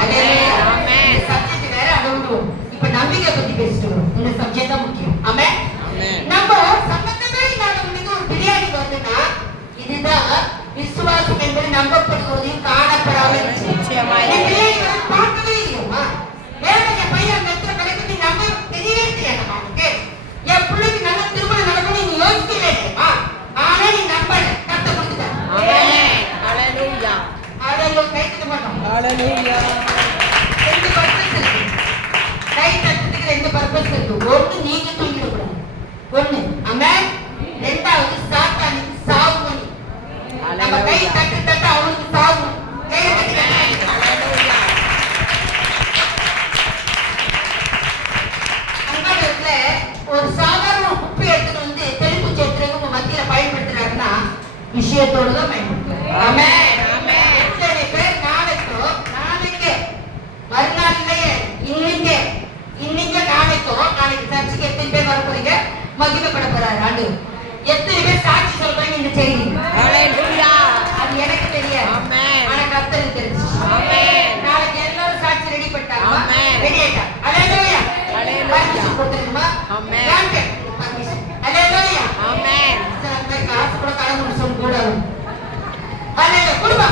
ஹல்லேலூயா. ஆமென். சப்ஜெக்ட் வேற, அதை விடுவோம். இப்ப நம்பிக்கை பத்தி பேசிட்டு வரோம். இந்த சப்ஜெக்ட் தான் முக்கியம். ஆமென். நம்ம சம்பந்தமே இல்லாத ஒரு பிரியாணி வந்துன்னா, இதுதான் விசுவாசம் என்பது நம்பப்படுவதையும் காணப்படாமல் பார்க்கவே இல்லையம்மா. வேற என் பையன் மெத்த கிடைக்கிறது நம்ம தெரியவே தெரியாது. அவனுக்கு என் பிள்ளைக்கு நல்ல திருமணம் நடக்கணும் நீ யோசிக்கலையேம்மா. ஆனா நீ நம்பல, கத்த கொடுத்துட்டேன். ஹல்லேலூயா. ஹல்லேலூயா. கை தட்ட மாட்டோம். ஹல்லேலூயா. 2 பர்பஸ் இருக்கு. கை தட்டுறதுக்கு 2 பர்பஸ் இருக்கு. ஒண்ணு நீங்க தூங்கிடக்கூடாது, ஒண்ணு. ஆமென். ரெண்டாவது சாத்தானுக்கு சாவு மணி. நம்ம கை தட்டு தட்டு அவனுக்கு சாவு. கையை தட்டுங்க. ஹல்லேலூயா. அங்கடத்துல ஒரு சாதாரண குப்பை எடுத்துட்டு வந்து தெளிப்பு சேத்துறதுக்கு உங்க மத்தியில பயன்படுத்துறாருன்னா விஷயத்தோட தான் பயன்படுத்துறாரு. ஆமென் ஆமென். எத்தனை பேர் நாளைக்கு மறுநாள் இல்லையே, இன்னைக்கு நாளைக்கு சர்ச்சுக்கு எத்தனை பேர் வர போறீங்க, மகிமைப்பட போறாரு ஆண்டு. எத்தனை பேர் சாட்சி சொல்றீங்க இந்த செய்தி. ஹல்லேலூயா. அது எனக்கு தெரியாது, ஆனா கர்த்தருக்கு தெரிஞ்சு. ஆமென். நாளைக்கு எல்லாரும் சாட்சி ரெடி பண்ணிட்டாங்க. ஆமென். ரெடி ஆயிட்டா. ஹல்லேலூயா. ஹல்லேலூயா. கொடுத்துருமா. ஆமென். பர்மிஷன். ஹல்லேலூயா. ஆமென். சரி, காசு கூட கடவுள் சொல்லி கூட. ஹல்லேலூயா. கொடுப்பா.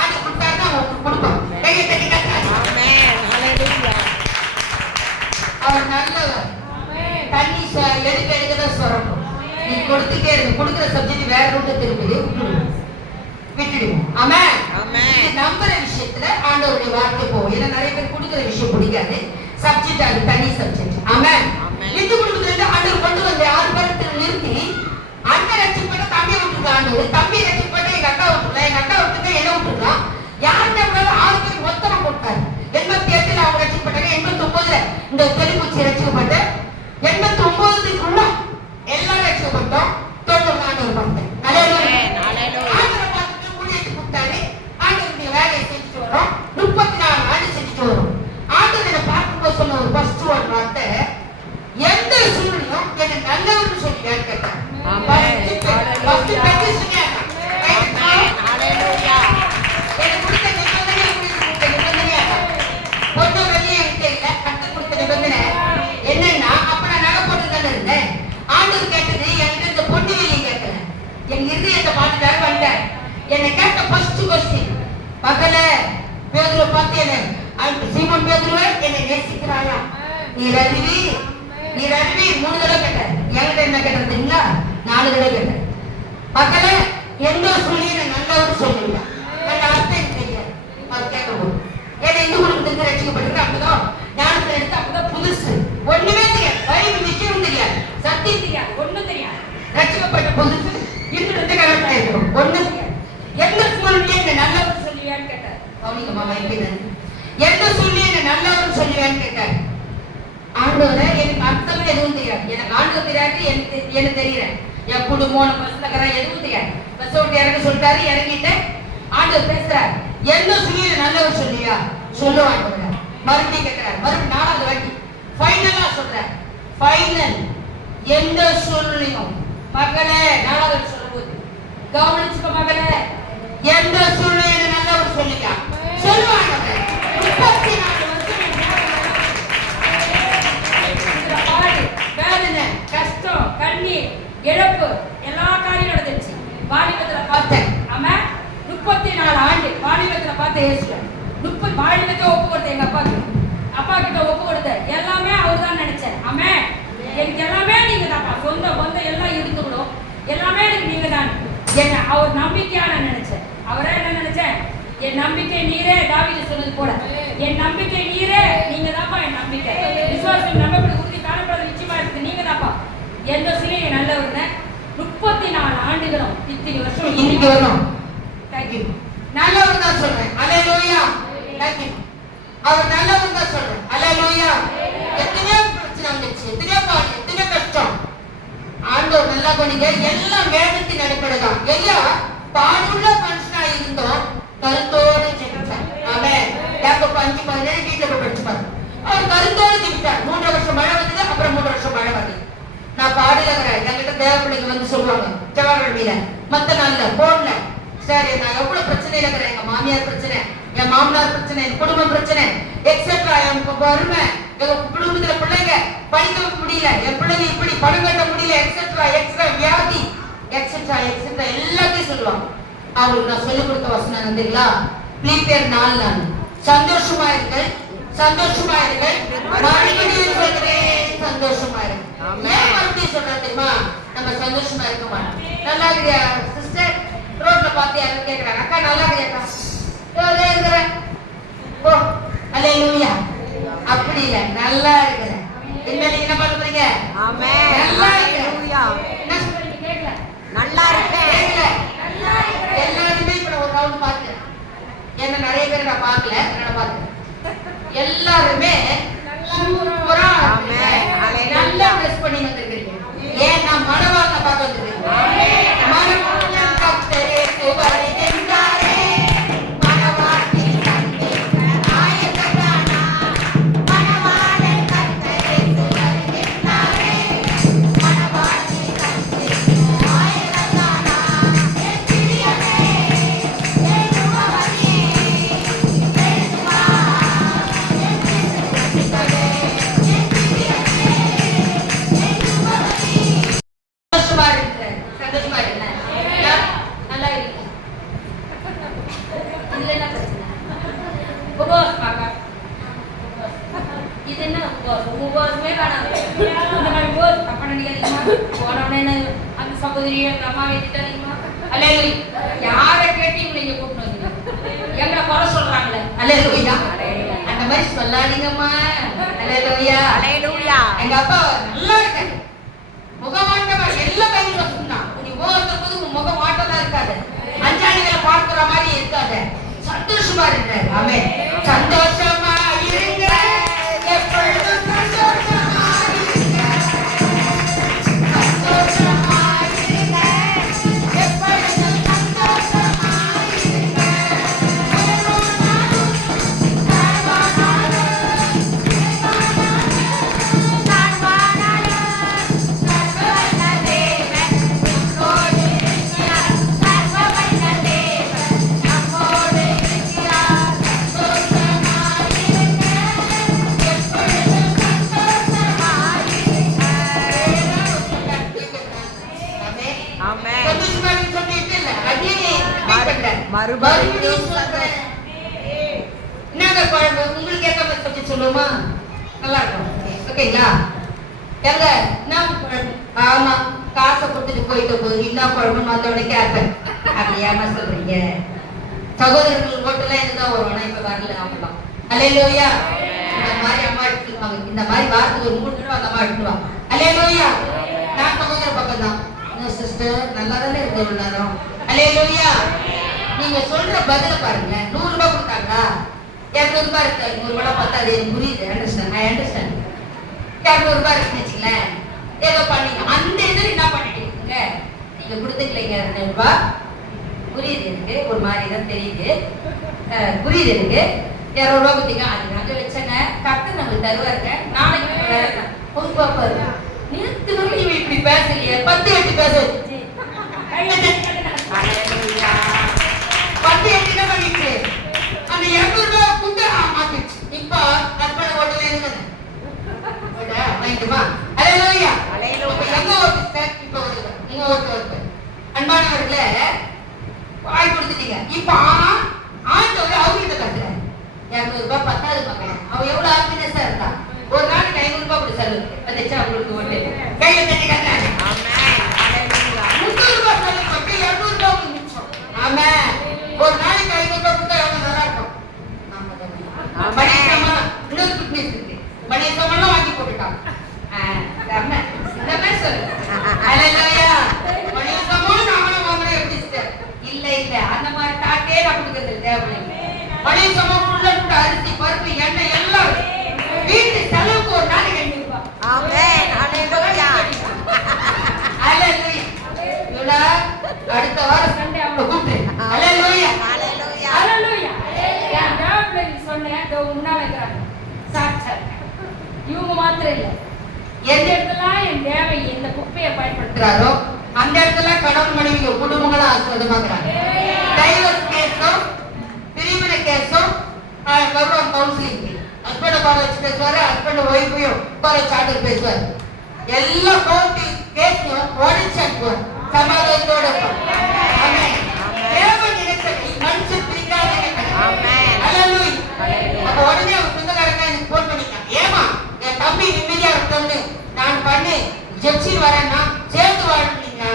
ஆண்டு கொடுத்தாருன்னா உங்களுக்கு கொடுப்பா. கையை தட்டி கட்டாரு. ஆமென். ஹல்லேலூயா. அவர் நல்லவர். தண்ணி எடுக்கதான் சொல்லணும். நீ கொடுத்துட்டே இருக்கு. கொடுக்குற சப்ஜெக்ட் வேற ரூட்ட திருப்பி விட்டுடுவோம். ஆமென் ஆமென். நம்புற விஷயத்துல ஆண்டவருடைய வார்த்தை போகும். ஏன்னா நிறைய பேர் கொடுக்குற விஷயம் பிடிக்காது. சப்ஜெக்ட் அது தனி சப்ஜெக்ட். ஆமென். இந்து குடும்பத்துல ஆண்டவர் கொண்டு வந்து 6 பேருக்கு நிறுத்தி, அண்ணன் ரட்சிப்பட்ட தம்பி விட்டுருக்க ஆண்டவர், தம்பி ரட்சிப்பட்ட எங்க அக்கா விட்டுருக்கலாம், எங்க அக்கா விட்டுருக்க என்ன விட்டுருக்கலாம். யாருன்னா 6 பேர் மொத்தமா கொடுத்தாரு. 88ல அவங்க ரட்சிப்பட்டாங்க. 89ல இந்த தெளிவுச்சி ரட்சிக்கப்பட்டு 89க்குள்ள எல்லாரும் ரட்சிக்கப்பட்டோம். 90 ஆண்டவர் பார்த்தேன். ஹல்லேலூயா. ஆண்டவர் பார்த்துட்டு ஊழியத்தை கொடுத்தாரு. ஆண்டவருடைய வேலையை செஞ்சுட்டு வரோம். 34 ஆண்டு செஞ்சுட்டு வரோம். ஆண்டவரை பார்க்கும்போது சொன்ன ஒரு ஃபர்ஸ்ட் ஒரு வார்த்தை, எந்த சூழ்நிலையும் என்ன நல்லவர்னு சொல்லி கேட்டேன். ஃபர்ஸ்ட் பெட்டிஷன் என்னை கேட்ட ஃபர்ஸ்ட் கொஸ்டின், பகல பேதுருவை பார்த்து என்ன சீமோன் பேதுருவே என்னை நேசிக்கிறாயா? நீர் அறிவி 3 தடவை கேட்டார். என்கிட்ட என்ன கேட்டது தெரியுங்களா? 4 தடவை கேட்டார். பகல எந்த சொல்லி என்ன நல்லவர் சொல்லுங்க, அந்த அர்த்தம் எனக்கு தெரியாது. அவர் கேட்கணும் ஏன்னா இந்து குடும்பத்துக்கு ரட்சிக்கப்பட்டிருக்கு. அப்பதான் ஞானத்தை எடுத்து அப்பதான் புதுசு, ஒண்ணுமே தெரியாது, பைபிள் விஷயம் தெரியாது, சத்தியம் தெரியாது, ஒண்ணும் தெரியாது. ரட்சிக்கப்பட்ட புதுசு இன்னும் 2 கரெக்டா இருக்கும், ஒண்ணும் தெரியாது. எந்த சொல்லி என்ன நல்லவர் சொல்லுவியான்னு கேட்டார். கவனிக்கமா வைக்கிறேன். எந்த சொல்லி என்ன நல்லவர் சொல்லுவியான்னு கேட்டார். ஆண்டவரே எனக்கு அர்த்தமே எதுவும் தெரியாது, எனக்கு ஆண்டவர் தெரியாது, எனக்கு தெரியல. என் குடும்பம் பஸ்ல எதுவும் தெரியாது. பஸ் விட்டு இறங்க சொல்லிட்டாரு, இறங்கிட்டேன். ஆண்டவர் பேசுறாரு, என்ன சொல்லி நல்லவர் சொல்லியா? சொல்லுவாங்க. மறுபடியும் கேட்கிறார், மறுபடியும் 4வது வாட்டி ஃபைனலா சொல்றார். ஃபைனல் எந்த சூழ்நிலையும் மகளே 4வது சொல்லும்போது கவனிச்சுக்க மகளே, எந்த சூழ்நிலையில நல்லவர் சொல்லியா? சொல்லுவாங்க. 34 வேதனை, கஷ்டம், கண்ணீர், இழப்பு எல்லா காரியம் நடந்துச்சு. வாலிபத்துல பார்த்தேன். ஆமா, 34 ஆண்டு வாலிபத்துல பார்த்து ஏசுவேன். 30 வாலிபத்தை ஒப்பு கொடுத்தேன். எங்க அப்பா கிட்ட ஒப்பு கொடுத்தேன். எல்லாமே அவர் தான் நினைச்சேன். ஆமா, எனக்கு எல்லாமே நீங்க தான்ப்பா, சொந்த பந்த எல்லாம் இருந்துக்கணும், எல்லாமே எனக்கு நீங்க தான். என்ன அவர் நம்பிக்கையா நான் நினைச்சேன். அவரே என்ன நினைச்சேன்? என் நம்பிக்கை நீரே, தாவீது சொன்னது போல, என் நம்பிக்கை நீரே, நீங்க தான்ப்பா என் நம்பிக்கை. விசுவாசம் நம்பப்படி உறுதி காணப்படுறது நிச்சயமா இருக்கு, நீங்க தான்ப்பா. எந்த சிலையை நல்லவர்னு 34 ஆண்டுகளும் இத்தனை வருஷம் இன்னைக்கு வரணும். தேங்க்யூ. நல்லவர் தான் சொல்றேன். அல்லேலூயா. தேங்க்யூ. அவர் நல்லவர் தான் சொல்றேன். அல்லேலூயா. எத்தனையோ பிரச்சனை வந்துச்சு, எத்தனையோ பாடு, எத்தனையோ கஷ்டம். ஆண்டவர் நல்லா பண்ணிங்க. எல்லாம் வேதத்தின் அடிப்படைதான். எல்லாம் பாடுள்ள மனுஷனா இருந்தோம், கருத்தோடு ஜெயிச்சார். ஆமென். யாக்கோபு 5:17 வீட்டுல போய் படிச்சு பாருங்க. அவர் கருத்தோடு ஜெயிச்சார். 3 வருஷம் மழை வந்தது, அப்புறம் 3 வருஷம் மழை வந்தது. நான் பாடலங்கிறேன். என்கிட்ட தேவப்பிள்ளைங்க வந்து சொல்லுவாங்க செவ்வாய்க்கிழமையில, மத்த நாள்ல போன்ல, சரி நான் எவ்வளவு பிரச்சனையில இருக்கிறேன். எங்க மாமியார் பிரச்சனை, என் மாமனார் பிரச்சனை, என் குடும்ப பிரச்சனை, எக்ஸெட்ரா, என் வறுமை, எங்க குடும்பத்துல பிள்ளைங்க படிக்க முடியல, என் பிள்ளைங்க இப்படி பணம் கட்ட முடியல, எக்ஸெட்ரா எக்ஸ்ட்ரா வியாதி, எக்ஸெட்ரா எக்ஸெட்ரா எல்லாத்தையும் சொல்லுவாங்க. அவங்களுக்கு நான் சொல்லிக் கொடுத்த வசனம் வந்தீங்களா? பிலிப்பியர் 4:4 சந்தோஷமா இருங்கள், சந்தோஷமா இருங்கள், மறுபடியும் சொல்கிறேன் சந்தோஷமா இருங்கள். ஏன் மறுபடியும் சொல்றேன் தெரியுமா? நம்ம சந்தோஷமா இருக்க மாட்டோம். நல்லா இருக்கியா சிஸ்டர்? ரோட்ல பார்த்து யாரும் கேட்கறாங்க, அக்கா நல்லா இருக்கியாக்கா? இருக்கிறேன். ஓ அல்லேலூயா. அப்படி இல்ல, நல்லா இருக்கிறேன். என்ன நீங்க என்ன பண்றீங்க? ஆமென். நல்லா இருக்கேன். என்ன சொல்றீங்க? கேட்கல. நல்லா இருக்கேன். கேட்கல. நல்லா இருக்கேன். எல்லாருமே இப்ப ஒரு ரவுண்ட் பாத்து, என்ன நிறைய பேர் நான் பார்க்கல, நான் பார்த்தேன். எல்லாருமே சூப்பரா நல்லா ட்ரெஸ் பண்ணி வந்திருக்கீங்க. ஏன் நான் மனவாளனை பார்க்க வந்திருக்கேன். மனவாளன் கர்த்தரே வருகின்றாரே, மனவாளன் கர்த்தரே ஆயத்தமானா, மனவாளன் கர்த்தரே வருகின்றாரே, மனவாளன் கர்த்தரே ஆயத்தமானா, என் பிரியமே என் உறவனே பேசுவா, என் பிரியமே என் பிரியமே என் உறவனே. சந்தோஷமா இருக்கிறேன். சந்தோஷமா இருக்கிறேன். நல்லா இருக்கேன். இதுல என்ன பிரச்சனை? உபவாசம் பார்க்க இது என்ன உபவாசம்? உபவாசமே வேணாம். இந்த மாதிரி உபவாசம் அப்ப நினைக்காதீங்கம்மா. போனவனே என்ன அந்த சகோதரியை அந்த அம்மா வைத்துட்டாதீங்கம்மா. அல்லேலூயா. யாரை கேட்டு இவங்களை இங்க கூப்பிட்டு வந்தீங்க? எங்களை குறை சொல்றாங்களே. அல்லேலூயா. அந்த மாதிரி சொல்லாதீங்கம்மா. அல்லேலூயா. அல்லேலூயா. எங்க அப்பா நல்லா இருக்காரு, முகமாட்டமா எல்லா பையனும் வசந்தான். நீ உபவாசம் போது உன் முகம் மாட்டமா இருக்காது, அஞ்சாணிகளை பார்க்கிற மாதிரி இருக்காது, சந்தோஷமா இருக்கிறார். ஆமென். சந்தோஷமா இருங்க, எப்பொழுதும் சந்தோஷமா இருங்க, சந்தோஷமா இருங்க, எப்பொழுதும் சந்தோஷமா இருங்க. சர்வவல்ல தேவன் நம்மோடு இருக்கிறார். சந்தோஷமா மறுபடியும் சொல்றேன். என்னங்க குழம்பு உங்களுக்கு ஏத்த மாதிரி பத்தி சொல்லுமா? நல்லா இருக்கும். ஓகேங்களா? எங்க என்ன குழம்பு? ஆமா, காசை கொடுத்துட்டு போயிட்டு போகுது. என்ன குழம்பு வந்தவொடனே கேட்பேன். அப்படியாமா சொல்றீங்க? சகோதரர்கள் ஓட்டெல்லாம் என்னதான் வரும், ஆனா இப்ப வரல அவங்களாம். அல்லேலூயா. இந்த மாதிரி அம்மா எடுத்துருவாங்க. இந்த மாதிரி வாரத்துக்கு ஒரு 3 தடவை அந்த அம்மா எடுத்துருவாங்க. அல்லேலூயா. நான் சகோதர பக்கம் தான். சிஸ்டர் நல்லா தானே இருக்கு ஒரு நேரம். அல்லேலூயா. நீங்க சொல்ற பதில பாருங்க. 100 ரூபாய் கொடுத்தாங்களா? 200 ரூபாய் இருக்கு. 100 ரூபாய் பார்த்தா அது எனக்கு புரியுது. அண்டர்ஸ்டாண்ட். I understand. 200 ரூபாய் இருக்குன்னு வச்சுங்களேன். ஏதோ பண்ணீங்க. அந்த இதில் என்ன பண்ணிட்டு இருக்கீங்க? நீங்க கொடுத்துக்கலைங்க 200 ரூபாய். புரியுது எனக்கு. ஒரு மாதிரி தான் தெரியுது. புரியுது எனக்கு. 200 ரூபாய் கொடுத்தீங்க. அது நாங்கள் வச்சேங்க. கத்து நம்மளுக்கு தருவாருங்க. நாளைக்கு வேற பொது பாப்பாரு. நிறுத்து வரல இவன் இப்படி பேசலையே. 10 8 பேச வச்சு 10 8 என்ன பண்ணிச்சு? அந்த 200 ரூபாய் குண்டு மாத்திச்சு. இப்போ ஹஸ்பண்ட் ஹோட்டல்ல இருக்குது. வாங்கிட்டுமா? அல்லேலூயா. எங்க ஓட்டு சார்? இப்போ வருது. நீங்க ஓட்டு. அன்பானவர்களே, வாய் கொடுத்துட்டீங்க. இப்ப ஆண்டவர் அவர்கிட்ட கத்துறாரு. 200 ரூபாய் பத்தாது மகன். அவன் எவ்வளவு ஹாப்பினஸா இருந்தா. ஒரு நாளைக்கு 500 ரூபாய் கொடு செலவு வந்துச்சா உங்களுக்கு ஓட்டு. கையில தட்டி கத்துறாரு. 300 ரூபாய் செலவு பண்ணி 200 ரூபாய் உங்களுக்கு மிச்சம். ஆமா, ஒரு நாளைக்கு 500 ரூபாய் கொடுத்தா எவ்வளவு நல்லா இருக்கும். மணிசமா இன்னொரு குட்னஸ் இருக்கு. மணிசமெல்லாம் வாங்கி போட்டுட்டான். இல்ல இல்ல அந்த மாதிரி தாட்டே நான் கொடுக்கறது தேவையில்லை. மளிகை சாமான் ஃபுல்லா கூட அரிசி பருப்பு எண்ணெய் எல்லாம் வீட்டு செலவுக்கு ஒரு நாளைக்கு 500 ரூபாய். ஆமென். ஹalleluya. ஹalleluya. அடுத்த வாரம் சண்டே அவங்க கூப்பிடு. ஹalleluya. ஹalleluya. ஹalleluya. நான் ராப்ல சொன்னேன். இதோ முன்னால இருக்கறாங்க. சாட்சாத் இவங்க மாத்திரம் இல்ல. எந்த இடத்துல என் தேவை இந்த குப்பையை பயன்படுத்துறாரோ அந்த இடத்துல கணவன் மனைவி குடும்பங்களும் ஆசீர்வாதமாகறாங்க. டைவர்ஸ் கேஸும் பிரிவினை கேஸும் கவர்மெண்ட் கவுன்சிலிங் ஹஸ்பண்ட் பார வச்சு பேசுவாரு. ஹஸ்பண்ட் ஒய்ஃபையும் பார சார்ஜர் பேசுவார். எல்லா கோர்ட்டு கேஸையும் உடச்சு அனுப்புவார். சமாதானத்தோட தேவன் நினைச்சதை மனுஷன் பிரிக்காதீங்க. அப்ப உடனே அவங்க சொந்தக்காரங்க எனக்கு போன் பண்ணிட்டாங்க. ஏமா என் தம்பி நிம்மதியா இருக்கணும்னு நான் பண்ணி ஜெப்சில் வரேன்னா சேர்த்து வாழ்றீங்களா?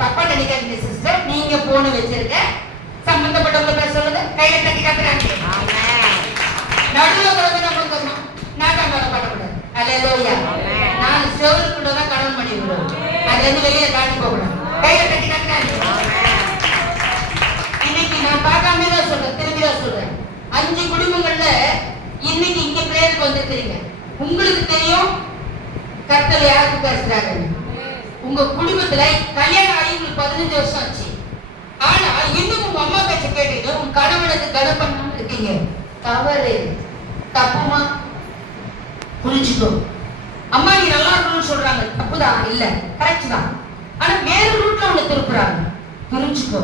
தப்பா நினைக்காதீங்க சிஸ்டர். நீங்க போன் வச்சிருக்க சம்பந்தப்பட்டவங்க பேர் சொல்லுங்க. கையில தட்டி கத்துறாங்க. நடுவில் வந்து நம்மளுக்கு வரணும். நாட்டாமலை பண்ணக்கூடாது. அல்லேலூயா. 4 செவருக்குள்ள தான் கடன் பண்ணி விடுவோம். அது வந்து வெளியில காட்டி போகக்கூடாது. கையில தட்டி கத்துறாங்க. இன்னைக்கு நான் பார்க்காம தான் சொல்றேன். திரும்பி தான் சொல்றேன். 5 குடும்பங்கள்ல இன்னைக்கு இங்க பிரேயருக்கு வந்துருக்கீங்க. உங்களுக்கு தெரியும் கர்த்தர் யாருக்கு பேசுறாங்க. உங்க குடும்பத்துல கல்யாணம் ஆகி உங்களுக்கு 15 வருஷம் ஆச்சு. ஆனா இன்னும் உங்க அம்மா பேச்ச கேட்டீங்க. உங்க கணவனுக்கு கடன் பண்ணாம இருக்கீங்க. தவறு. தப்புமா? புரிஞ்சுக்கோ. அம்மா நீ நல்லா இருக்கணும்னு சொல்றாங்க. தப்புதான் இல்ல, கரெக்ட் தான். ஆனா வேற ரூட்ல உன்னை திருப்புறாங்க. புரிஞ்சுக்கோ.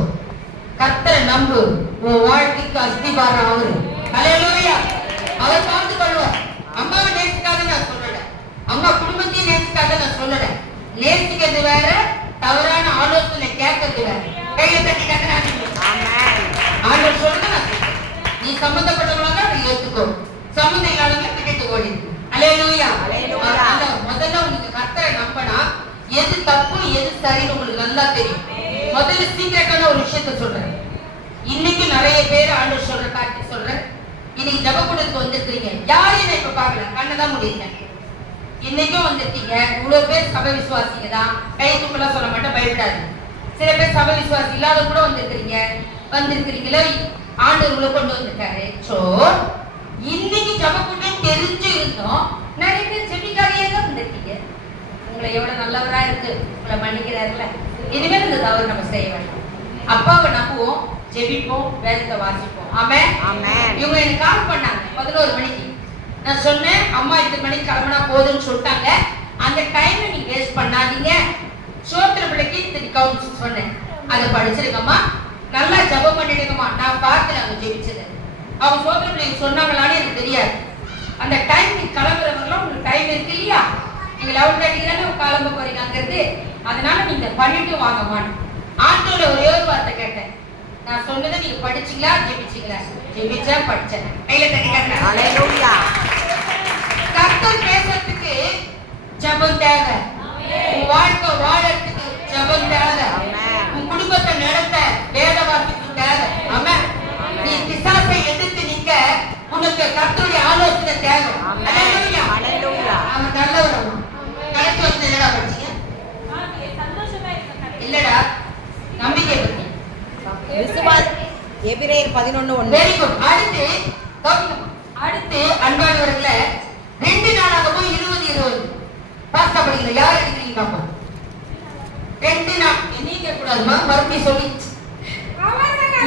கர்த்தரை நம்பு. உன் வாழ்க்கைக்கு அஸ்திபாரம் அவரு. அல்லேலூயா. அவர் பார்த்து கொள்வார். அம்மாவை நேசிக்காத நான் சொல்லல. அம்மா குடும்பத்தையும் நேசிக்காத நான் சொல்லல. நேசிக்கிறது வேற, தவறான ஆலோசனை கேட்கறது வேற. கையை தட்டி கத்துறாங்க. ஆண்டவர் சொல்லுங்க நான் சொல்றேன். நீ சம்பந்தப்பட்டவங்களா அதை ஏத்துக்கோ. சம்பந்தம் இல்லாதவங்க விட்டுட்டு ஓடி. அல்லேலூயா. முதல்ல உங்களுக்கு கர்த்தரை நம்பினா எது தப்பு எது சரின்னு உங்களுக்கு நல்லா தெரியும். முதல்ல சீக்கிரட்டான ஒரு விஷயத்த சொல்றேன். இன்னைக்கு நிறைய பேர் ஆண்டவர் சொல்ற காட்டி சொல்றேன். இன்னைக்கு ஜபக்கூடத்துக்கு வந்துருக்கீங்க. யாரையும் இப்ப பாக்கல, கண்ணதான் முடியுங்க. இன்னைக்கும் வந்துருக்கீங்க. இவ்வளவு பேர் சபை விசுவாசிங்க தான். கை தூக்கெல்லாம் சொல்ல மாட்டேன், பயப்படாது. சில பேர் சபை விசுவாசி இல்லாத கூட வந்திருக்கிறீங்களோ ஆண்டவர் உள்ள கொண்டு வந்துட்டாரு. சோ இன்னைக்கு ஜபக்கூட்டம் தெரிஞ்சு இருந்தோம். நிறைய பேர் ஜெபிக்காரியே தான் வந்திருக்கீங்க. உங்களை எவ்வளவு நல்லவரா இருக்கு, உங்களை மன்னிக்கிறாருல. இனிமேல் இந்த தவறு நம்ம செய்ய வேண்டாம். அப்பாவை நம்புவோம், ஜெபிப்போம், வேதத்தை வாசிப்போம். ஆமென். இவங்க எனக்கு கால் பண்ணாங்க 11 மணிக்கு. நான் சொன்னேன் அம்மா 8 மணிக்கு கிளம்பினா போதுன்னு சொல்லிட்டாங்க. அந்த டைமை நீங்க வேஸ்ட் பண்ணாதீங்க. சோத்திர பிள்ளைக்கு இத்தனை கவுன்ஸ் சொன்னேன். அதை படிச்சிருக்கம்மா, நல்லா ஜபம் பண்ணிடுங்கம்மா. நான் பார்க்கல அவங்க ஜெபிச்சது. அவங்க சோத்திர பிள்ளைங்க சொன்னாங்களான்னு எனக்கு தெரியாது. அந்த டைம் நீங்க கிளம்புறவங்களும் உங்களுக்கு டைம் இருக்கு இல்லையா? நீங்க 11:30 தானே கிளம்ப போறீங்க அங்கிருந்து. அதனால நீங்க பண்ணிட்டு வாங்கம்மான்னு ஆட்டோல ஒரே ஒரு வார்த்தை கேட்டேன். நான் சொன்னதை நீங்க படிச்சீங்களா ஜெபிச்சீங்களா? ஜெபிச்சா படிச்சேன். கையில தட்டி காட்டுங்க. ஹalleluya. கர்த்தர் பேசுறதுக்கு ஜெபம் தேவை. உன் வாழ்க்கை வாழறதுக்கு ஜெபம் தேவை. உன் குடும்பத்தை நடத்த வேத வாசிப்பு தேவை. ஆமென். நீ பிசாசை எதிர்த்து நிக்க உனக்கு கர்த்தருடைய ஆலோசனை தேவை. ஹalleluya. ஹalleluya. அவன் நல்லவன். கரெக்ட் வந்து என்னடா படிச்சீங்க? சந்தோஷமா இருக்கு. இல்லடா நம்பிக்கை பத்தி. எபிரேயர் 11:1. Very good. அடுத்து அன்பானவர்களே 2 நாளாகவும் 20 பாஸ்டா படிக்கிற யார் எடுக்கிறீங்க பாப்போம். 2 நாள் நீங்க கூடாதுமா மறுபடியும் சொல்லி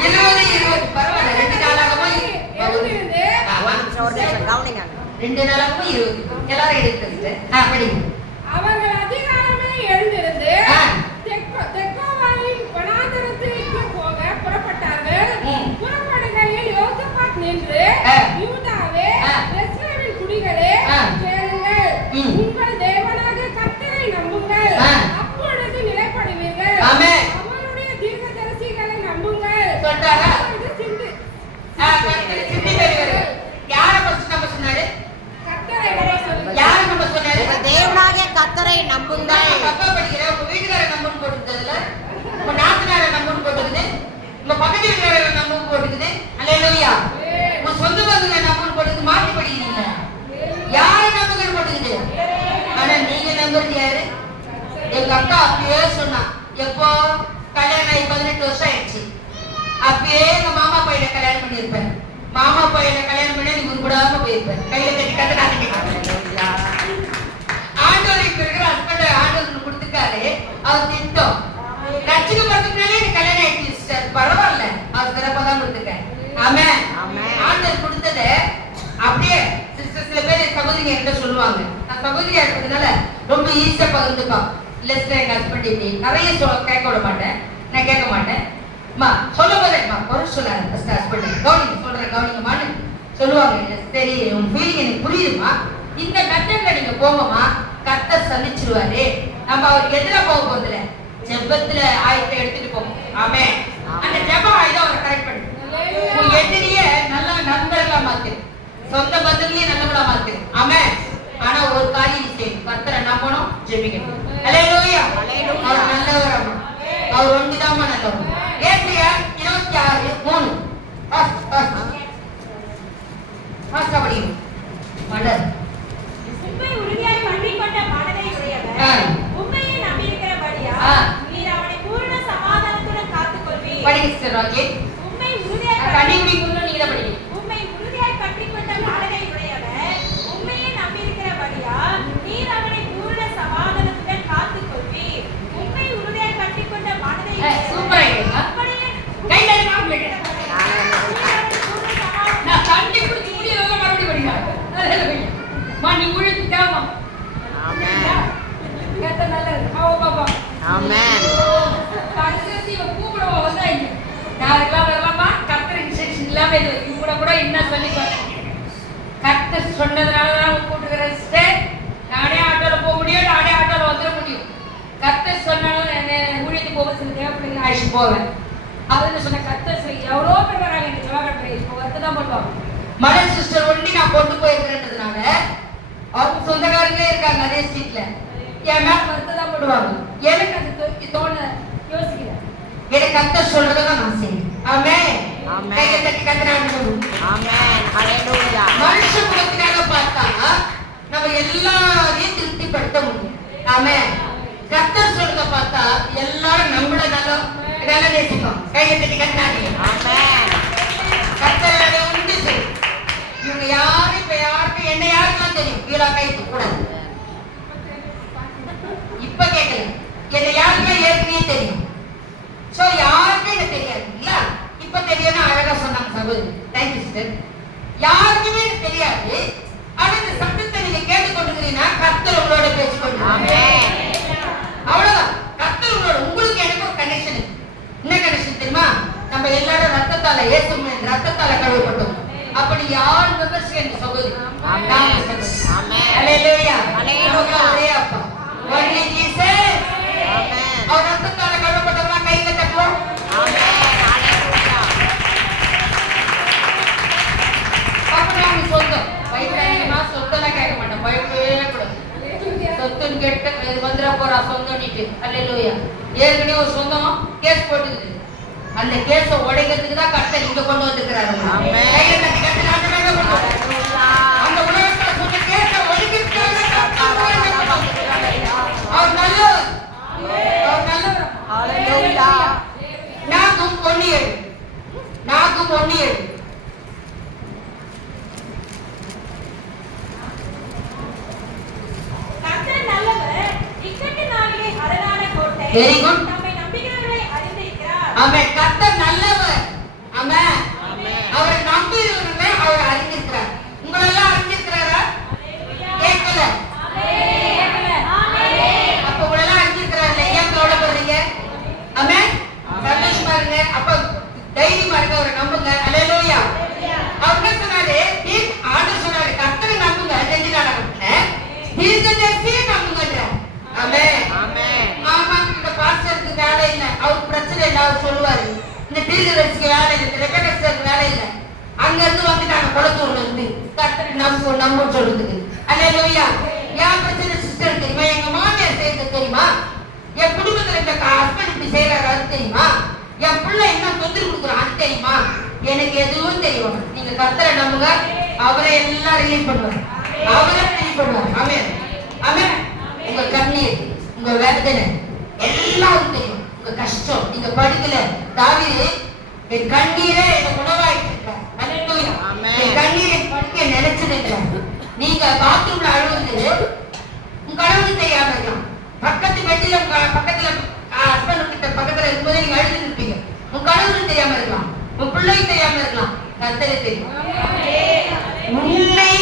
20 பரவாயில்ல. 2 நாளாகவும் எழுந்திருந்து கவனிங்க. 2 நாளாகவும் 20 எல்லாரும் எடுக்கிறது. படிங்க. அவர்கள் அதிகாலமே எழுந்திருந்து ஆ. தெக்கோவாவின் வனாந்தரத்திற்கு போக புறப்பட்டார்கள். ம். புறப்படுகையில் யோசபாத் நின்று, ஆ. யூதாவே, ஆ. இஸ்ரவேலின் குடிகளே, ஆ. கேளுங்கள். ம். உங்கள் தேவனாகிய கர்த்தரை நம்புங்கள். ஆ. அப்பொழுது நிலைப்படுவீர்கள். ஆமென். அவருடைய தீர்க்கதரிசிகளை நம்புங்கள். சொல்றாரா? அப்பொழுது கர்த்தர் சித்தி பெறுவார். யாரை ஃபர்ஸ்ட் நம்ம சொன்னாரு? கர்த்தரை நம்ப சொல்லுங்கள். யாரை நம்ம சொன்னாரு? உங்கள் தேவனாகிய கர்த்தரை நம்புங்கள். தப்பா படிக்கிற உங்க வீட்டுக்கார நம்பர்னு போட்டுருக்குதுல, உங்க நாத்தனார நம்பர்னு போட்டுக்குது, உங்க பக்கத்து வீட்டுக்கார நம்பர் போட்டுக்குது. அல்லேலூயா. உங்க சொந்த பந்தங்க நம்பர் போட்டுக்கு மாத்தி படிக்கிறீங்க. யார நம்பர் போட்டுக்குது? ஆனா நீங்க நம்புறது யாரு? எங்க அக்கா அப்பயே சொன்னா, எப்போ கல்யாணம் ஆகி 18 வருஷம் ஆயிடுச்சு. அப்பயே எங்க மாமா பையனை கல்யாணம் பண்ணிருப்பேன். மாமா பையனை கல்யாணம் பண்ணி நீ உருப்படாம போயிருப்பேன். கையில கட்டி கத்துக்காதீங்க. ஆண்டவர் இப்ப இருக்கிற ஹஸ்பண்ட் ஆண்டவருக்கு கொடுத்துட்டாரு. அவர் திட்டம் ரட்சிக்கப்படுறதுக்கு முன்னாலே எனக்கு கல்யாணம் ஆயிடுச்சு சிஸ்டர். பரவாயில்ல, அவர் சிறப்பா தான் கொடுத்துருக்கேன். ஆமென். ஆண்டவர் கொடுத்ததை அப்படியே சிஸ்டர் சில பேர் சகோதரிங்க என்கிட்ட சொல்லுவாங்க. நான் சகோதரியா இருக்கிறதுனால ரொம்ப ஈஸியா பகிர்ந்துப்பா. இல்ல சிஸ்டர் எங்க ஹஸ்பண்ட் இப்படி நிறைய கேட்க விட மாட்டேன். நான் கேட்க மாட்டேன். அம்மா சொல்ல போதேம்மா குறை சொல்லாரு ஃபர்ஸ்ட் ஹஸ்பண்ட் கவனிங்க சொல்றேன் கவனிங்கம்மான்னு சொல்லுவாங்க. சரி உன் ஃபீலிங் எனக்கு புரியுதுமா. இந்த மெத்தட்ல நீங்க போங்கம்மா, கர்த்தர் சந்திச்சிருவாரு. நம்ம அவருக்கு எதிராக போக போதில்ல, ஜெபத்துல ஆயத்தை எடுத்துட்டு போவோம். ஆமென். அந்த ஜெப ஆயுதம் அவரை கரெக்ட் பண்ணு. உன் எதிரிய நல்ல நண்பர்களா மாத்து, சொந்த பந்தங்களையும் நல்லவங்களா மாத்து. ஆமென். ஆனா ஒரு காரியம் செய்யும், கர்த்தரை நம்பணும், ஜெபிக்கணும். அல்லேலூயா. அவர் நல்லவர். அம்மா அவர் ஒன்றுதாம்மா நல்லவர். ஏசாயா 26:3 ஃபர்ஸ்ட் படிக்கணும். மலர் உம்மை உறுதியாய் பற்றிக்கொண்ட மனதை உடையவர், உம்மையே நம்பியிருக்கிறபடியா நீர் அவனை பூரண சமாதானத்துடன் காத்துக்கொள்வீர். படிங்க ராஜேஷ். உம்மை உறுதியாய் கண்டிப்பா நீங்க தான் படிங்க. உம்மை உறுதியாய் பற்றிக்கொண்ட மனதை உடையவர், உம்மையே நம்பியிருக்கிறபடியா நீர் அவனை பூரண சமாதானத்துடன் காத்துக்கொள்வீர். உம்மை உறுதியாய் பற்றிக்கொண்ட மனதை சூப்பரா இருக்கு. அப்படியே கை தட்டி காமிங்க. நான் தண்ணி குடிச்சு முடியறத மறுபடியும் படிங்க. மா நீ உழுத்து தேவமா. ஆமென். கேட்ட நல்லது. ஆவோ பாப்பா. ஆமென். கடைசி கூப்பிடுவா வந்தாங்க. யாருக்கெல்லாம் வரலாமா? கர்த்தர் இன்ஸ்ட்ரக்ஷன் இல்லாம இது இவங்க கூட என்ன சொல்லி கர்த்தர் சொன்னதுனால தான் கூப்பிட்டுக்கிறேன் சிஸ்டர். நானே ஆட்டோல போக முடியும், நானே ஆட்டோல வந்துட முடியும். கர்த்தர் சொன்னாலும் ஊழியத்துக்கு போக சில தேவைப்படுங்க அழைச்சிட்டு போவேன். அதுன்னு சொன்ன கர்த்தர் எவ்வளோ பேர் வராங்க எனக்கு செவ்வாய்க்கிழமை இப்போ ஒர்க்கு தான் பண்ணுவாங்க. மலர் சிஸ்டர் ஒண்டி நான் கொண்டு போயிருக்கிறேன்றதுனால அவங்க சொந்தக்காரங்களே இருக்காங்க அதே ஸ்ட்ரீட்ல. என் மேல வருத்த தான் போடுவாங்க. எனக்கு அது தோண யோசிக்கிறேன். எனக்கு கர்த்தர் சொல்றதான் நான் செய்வேன். ஆமென். ஆமென். கையை தட்டி கத்துறாங்க. ஆமென். ஹalleluya. மனுஷ முகத்தினால பார்த்தா நம்ம எல்லாரையும் திருப்திப்படுத்த முடியும். ஆமென். கர்த்தர் சொல்றத பார்த்தா எல்லாரும் நம்மள நல்லா நேசிக்கும். கையை தட்டி கத்துறாங்க. ஆமென். கர்த்தரோட உண்டு சரி. இவங்க யாரும் இப்ப யாருக்கு என்ன யாருக்கெல்லாம் தெரியும் கீழா கைத்து கூடாது. இப்ப கேட்கல, என்ன யாருக்கெல்லாம் ஏற்கனவே தெரியும். சோ யாருக்கும் எனக்கு தெரியாது இல்ல. இப்ப தெரியும்னு அழகா சொன்னாங்க சகோதரி. Thank you sister. யாருக்குமே எனக்கு தெரியாது. ஆனா இந்த சத்தத்தை நீங்க கேட்டுக்கொண்டிருக்கீங்கன்னா கர்த்தர் உங்களோட பேசிக்கொண்டு. ஆமென். அவ்வளவுதான். கர்த்தர் உங்களோட உங்களுக்கு எனக்கு ஒரு கனெக்ஷன் இருக்கு. என்ன கனெக்ஷன் தெரியுமா? நம்ம எல்லாரும் ரத்தத்தால இயேசுவின் ரத்தத்தால கழுவப்பட்டோம். அப்படி யார் மெம்பர்ஸ் எங்க சகோதரி. ஆமென். ஆமென். ஹalleluya. ஹalleluya. ஒரே அப்பா. Only Jesus. ஆமென். அவர் ரத்தத்தால கழுவப்பட்டவங்க கையில தட்டுவோம். ஆமென். ஹalleluya. போறா சொந்தம்னிட்டு. அல்லேலூயா. ஏற்கனவே ஒரு சொந்தம் கேஸ் போட்டுக்குது. அந்த கேஸை உடைக்கிறதுக்கு தான் கர்த்தர் இங்க கொண்டு வந்திருக்கிறாரு. கையை தட்டி கட்டி ஆண்டவரே கொண்டு வந்தார். அந்த உலகத்துல சொன்ன கேஸை ஒழிக்கிறதுக்காக அவர் நல்லவர். அவர் நல்லவர். ஹalleluya. நாகும் 1:7. நாகும் 1:7. கர்த்தர் நல்லவர், இக்கட்டு நாளிலே அரணான கோட்டை. Very good. நம்மை நம்புகிறவர்களை அறிந்திருக்கிறார். ஆமென். கர்த்தர் நல்லவர். ஆமென். ஆமென். அவரை நம்பியவர்களை அவர் அறிந்திருக்கிறார். உங்களை எல்லாம் அறிந்திருக்கிறாரா? கேட்கல. அப்ப உங்களை எல்லாம் அறிந்திருக்கிறாரு. ஏன் கவலைப்படுறீங்க? ஆமென். சந்தோஷமா இருங்க. அப்ப தைரியமா இருங்க. அவரை நம்புங்க. அல்லேலூயா. அவர் என்ன சொன்னாரு? ஆண்டவர் சொன்னாரு கர்த்தரை நம்புங்க. செஞ்சுட்டாங்க. தீர்க்கதரிசியை நம்புங்கன்ற. ஆமென். ஆமென். ஆமா, இந்த பாஸ்டருக்கு வேலை இல்லை. அவர் பிரச்சனை இல்லை. அவர் சொல்லுவாரு இந்த தீர்க்கதரிசிக்கு வேலை இல்லை, இந்த ரெபெக்காஸ்டருக்கு வேலை இல்லை. அங்க இருந்து வந்துட்டாங்க குளத்தூர்ல இருந்து கர்த்தரை நம்புன்னு சொல்றதுக்கு. அல்லேலூயா. என் பிரச்சனை சிஸ்டர் தெரியுமா? எங்க மாமியார் செய்யறது தெரியுமா? என் குடும்பத்துல இந்த ஹஸ்பண்ட் இப்படி செய்யறாரு அது தெரியுமா? என் பிள்ளை என்ன தொந்தரவு கொடுக்குறான் அது தெரியுமா? எனக்கு எதுவும் தெரியும். நீங்க கர்த்தரை நம்புங்க. அவரை எல்லாம் ரிலீவ் பண்ணுவார். அவரை ரிலீவ் பண்ணுவார். ஆமென். ஆமென். உங்க கண்ணீர், உங்க வேதனை எல்லாம் தெரியும். உங்க கஷ்டம், நீங்க படிக்கல. தாவீது என் கண்ணீரே எனக்கு உணவாயிட்டு. அல்லேலூயா. என் கண்ணீரை படிக்க நினைச்சதுங்க. நீங்க பாத்ரூம்ல அழுவது உங்க கடவுளுக்கு தெரியாம இருக்கலாம். பக்கத்து பெட்டில உங்க பக்கத்துல ஹஸ்பண்ட் கிட்ட பக்கத்துல இருக்கும்போது நீங்க அழுது இருப்பீங்க. உங்க கடவுளுக்கு தெரியாம இருக்கலாம். உங்க பிள்ளைக்கு தெரியாம இருக்கலாம். கர்த்தரே தெரியும். உன்னை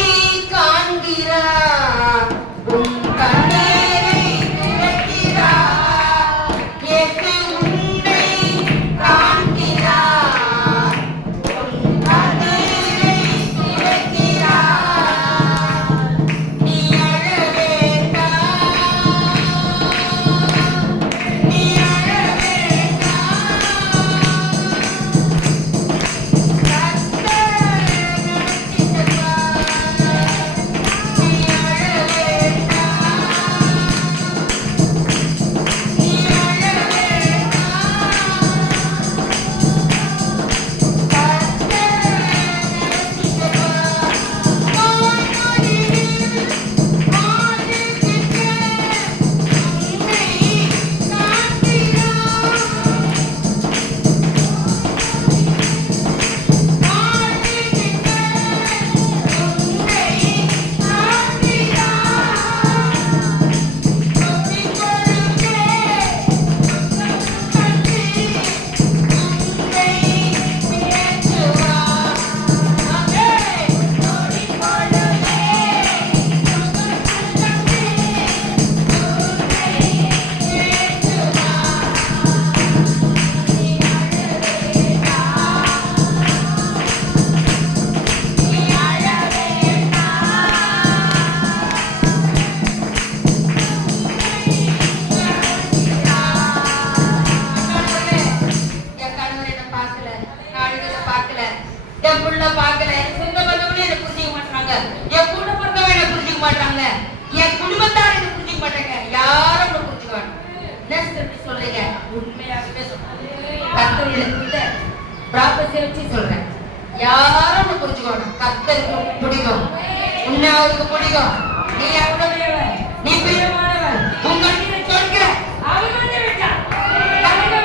காண்கிறார், உன் கண்ணீரை துடைக்கிறார். இயேசு உன்னை காண்கிறார், உன் கண்ணீரை துடைக்கிறார். நீ அழ வேண்டாம், நீ அழ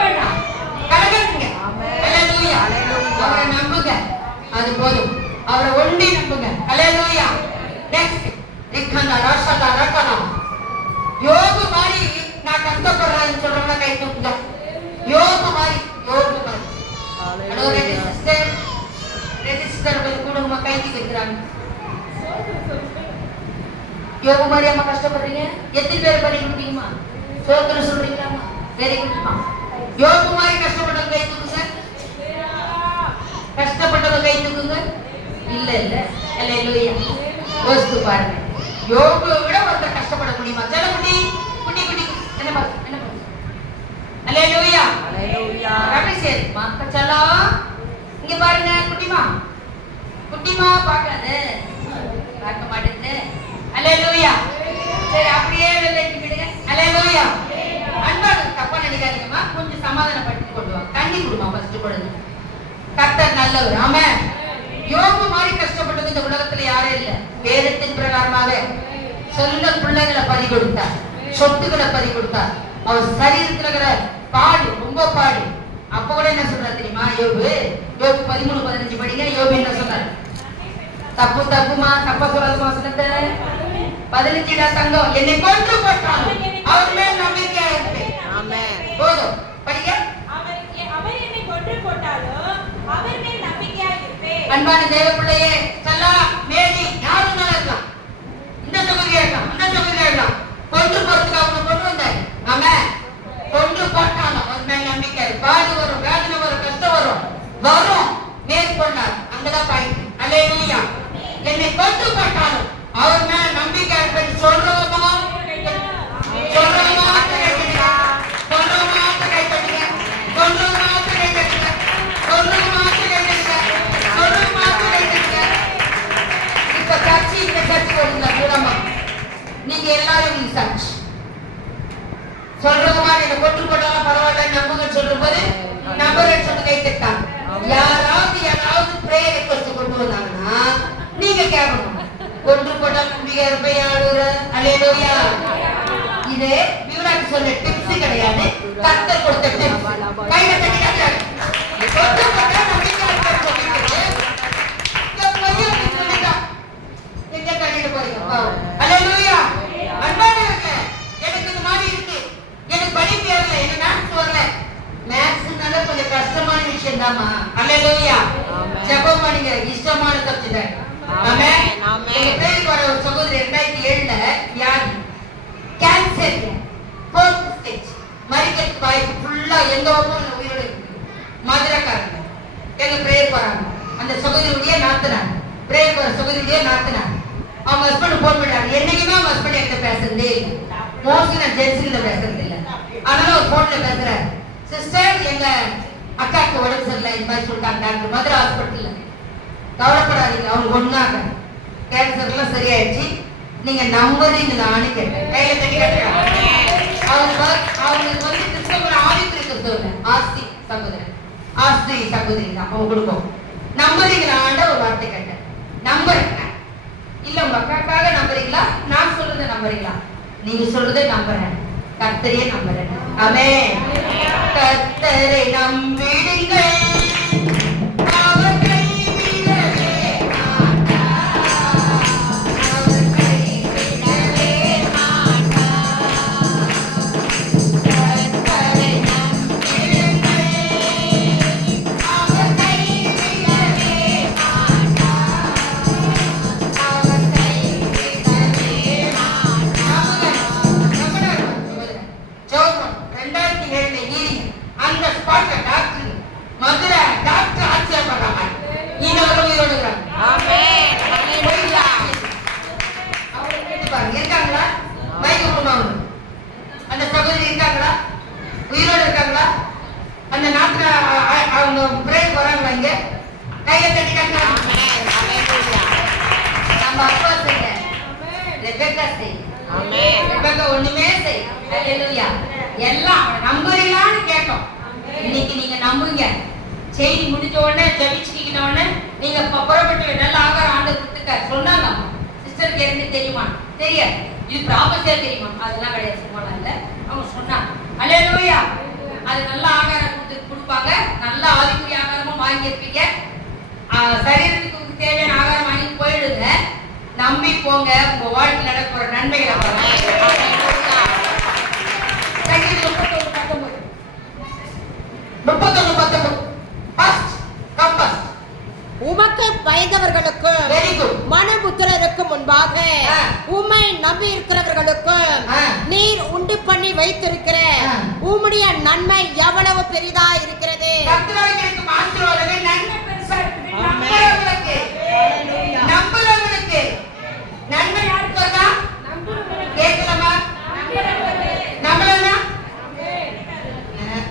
வேண்டாம். கர்த்தர் நடத்திடுவார். நீ அழ அது போதும். அவரை ஒண்டி நம்புங்க. அல்லேலூயா. நெக்ஸ்ட் நிக்கனா ராஷதா ரகனா. யோபு மாதிரி நான் கஷ்டப்படுறேன்னு சொல்றவங்க கை தூக்குங்க. யோபு மாதிரி, யோபு மாதிரி. ஹலோ ரெஜிஸ்டர் குடும்பமா கை தூக்குறாங்க. யோபு மாதிரி அம்மா கஷ்டப்படுறீங்க. எத்தனை பேர் பண்ணி கொடுப்பீங்கம்மா? சோதனை சொல்றீங்களாம்மா? வெரி குட்மா. யோபு மாதிரி கஷ்டப்பட்டவங்க கை தூக்குங்க. கஷ்டப்பட்டவங்க கை தூக்குங்க. இல்ல இல்ல. அல்லேலூயா. யோசித்து பாருங்க. யோபு விட ஒருத்தர் கஷ்டப்பட முடியுமா? சொல்ல குட்டி குட்டி குட்டி என்ன பாரு என்ன பாரு. அல்லேலூயா. ஹalleluya. ரமேஷ் மாக்கச்சலா இங்க பாருங்க குட்டிமா. குட்டிமா பார்க்காத. பார்க்க மாட்டேங்குது. அல்லேலூயா. சரி அப்படியே வெள்ளை விடுங்க. அல்லேலூயா. அன்பாக தப்பா நினைக்காதீங்கம்மா, கொஞ்சம் சமாதானப்படுத்தி கொண்டு வாங்க. தண்ணி கொடுமா ஃபர்ஸ்ட் கொடுங்க. கர்த்தர் நல்லவர். ஆமென். யோபு மாதிரி கஷ்டப்பட்டது இந்த உலகத்துல யாரும் இல்ல. வேதத்தின் பிரகாரமாக சொந்த பிள்ளைகளை பறி கொடுத்தார், சொத்துக்களை பறி கொடுத்தார். அவர் சரீரத்துல இருக்கிற பாடு, ரொம்ப பாடு. அப்ப கூட என்ன சொல்றாரு தெரியுமா? யோபு 13:15 படிங்க. யோபு என்ன சொல்றாரு? தப்புமா, தப்பா சொல்லாதமா சொன்னத 15 தங்கம் என்னை கொன்று போட்டாலும் அவர் மேல் நம்பிக்கையா இருப்பேன். ஆமென். போதும் படிங்க. அவர் என்னை கொன்று போட்டாலும் அவர் மேல் நம்பிக்கையா இருப்பேன். அன்பான தேவ பிள்ளையே, சல்லா மேடி யாரும் இருக்கலாம், இந்த சகோதரியா இருக்கலாம், அந்த சகோதரியா இருக்கலாம். கொன்று போறதுக்கு அவங்க கொண்டு வந்தாரு. ஆமென். கொன்று போட்டாலும் அவர் மேல் நம்பிக்கை. பாடு வரும், வேதனை வரும், கஷ்டம் வரும் மேற்கொண்டார். அங்கதான் பாயிண்ட். அல்லேலூயா. என்னை கொன்று போட்டாலும் அவர் மேல நம்பிக்கை இருப்பேன். சொல்றவமா இப்ப கட்சி இந்த கட்சி போடுங்க கூடமா. நீங்க எல்லாரும் சர்ச் சொல்றவமா என்ன கொண்டு போட்டாலும் பரவாயில்ல நம்புங்க சொல்ற போது நம்பர் சொல்லி கைத்திட்டாங்க. யாராவது பிரேயர் ரிக்வெஸ்ட் கொண்டு வந்தாங்கன்னா நீங்க கேட்கணும். கொண்டு போட்டால் நம்பிக்கை இருப்பேன். அல்லேலூயா. இது பியூராக்கு சொல்ல டிப்ஸ் கிடையாது, கர்த்தர் கொடுத்த டிப்ஸ். கையில தட்டி காட்டுறாரு. கொண்டு போட்டா நம்பிக்கை இருப்பேன் சொல்லிட்டு எங்க கட்டிட்டு போறீங்க? அல்லேலூயா. அன்பானவர்களே, எனக்கு இந்த மாதிரி இருக்கு. எனக்கு படிப்பு வரல, எனக்கு மேத்ஸ் வரல. மேத்ஸ்னால கொஞ்சம் கஷ்டமான விஷயம் தாமா. அல்லேலூயா. ஜெபம் பண்ணுங்க, இஷ்டமான சப்ஜெக்ட். ஆமென். ஆமென். பேருக்கு வர ஒரு சகோதரி 2007ல வியாதி கேன்சர் 4th ஸ்டேஜ். மரிக்கிறதுக்கு வாய்ப்பு ஃபுல்லா எந்த ஒவ்வொரு உயிரோட இருக்கு. மதுரைக்காரங்க எங்க பிரேயர் வராங்க. அந்த சகோதரியுடைய நாத்தனார், பிரேயர் வர சகோதரியுடைய நாத்தனார். அவங்க ஹஸ்பண்ட் போன் பண்ணாரு. என்னைக்குமே அவங்க ஹஸ்பண்ட் என்கிட்ட பேசுறதே இல்லை. மோஸ்ட்லி நான் ஜென்ஸுகிட்ட பேசுறது இல்லை. அதனால ஒரு போன்ல பேசுறாரு. சிஸ்டர், எங்க அக்காவுக்கு உடம்பு சரியில்லை, இந்த மாதிரி சொல்லிட்டாங்க டாக்டர் மதுரை ஹாஸ்பிட்டல்ல. கவலைப்படாதீங்க, அவங்க ஒண்ணாங்க, கேன்சர்லாம் சரியாயிடுச்சு, நீங்க நம்புறீங்களான்னு கேட்டேன். கையில தட்டி காட்டுறாங்க. அவங்களுக்கு வந்து கிறிஸ்தவ ஆதித்து இருக்கிறது ஆஸ்தி சகோதரி தான் அவங்க குடும்பம். நம்புறீங்களான்ற ஒரு வார்த்தை கேட்டேன். நம்புறேன் இல்ல, உங்க அக்காக்காக நம்புறீங்களா, நான் சொல்றதை நம்புறீங்களா? நீங்க சொல்றதை நம்புறேன், கர்த்தரையே நம்புறேன். ஆமென். கர்த்தரை நம்பிடுங்கள். ஒண்ணுமே செய். அல்லேலூயா. எல்லாம் நம்புறீங்களான்னு கேட்டோம். இன்னைக்கு நீங்க நம்புங்க. செய்தி முடிஞ்ச உடனே ஜெபிச்சிக்கிட்ட உடனே நீங்க புறப்பட்டு நல்ல ஆகாரம் ஆண்டவர் கொடுத்துக்க சொன்னாங்க. சிஸ்டருக்கு என்ன தெரியுமா? தெரியாது. இது ப்ராபஸியா தெரியுமா? அதெல்லாம் கிடையாது, சும்மாலாம் இல்ல. அவங்க சொன்னாங்க. அல்லேலூயா. அது நல்ல ஆகாரம் கொடுப்பாங்க. நல்ல ஆதிக்குரிய ஆகாரமும் வாங்கி இருப்பீங்க. சரீரத்துக்கு தேவையான ஆகாரம் வாங்கி போயிடுங்க. நம்பி போங்க. உங்க வாழ்க்கையில் நடக்கிற நன்மைகளை உமக்கு பயந்தவர்களுக்கும் மனபுத்திரருக்கு முன்பாக உம்மை நம்பி இருக்கிறவர்களுக்கும் நீர் உண்டு பண்ணி வைத்திருக்கிற உம்முடைய நன்மை எவ்வளவு பெரிதா இருக்கிறது. நன்மை யாருக்கு வருதா? கேட்கலாமா? நம்பலனா?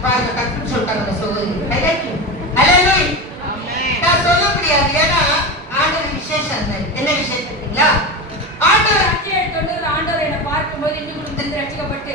பாருங்க, கத்துன்னு சொல்லிட்டாங்க சகோதரி. அல்லேலூயா. நான் சொல்ல முடியாது, ஏன்னா ஆண்டவர் விசேஷம். என்ன விசேஷம் தெரியுங்களா? ஆண்டவர் ஆண்டவர் என்னை பார்க்கும்போது இன்னும் ரட்சிக்கப்பட்டு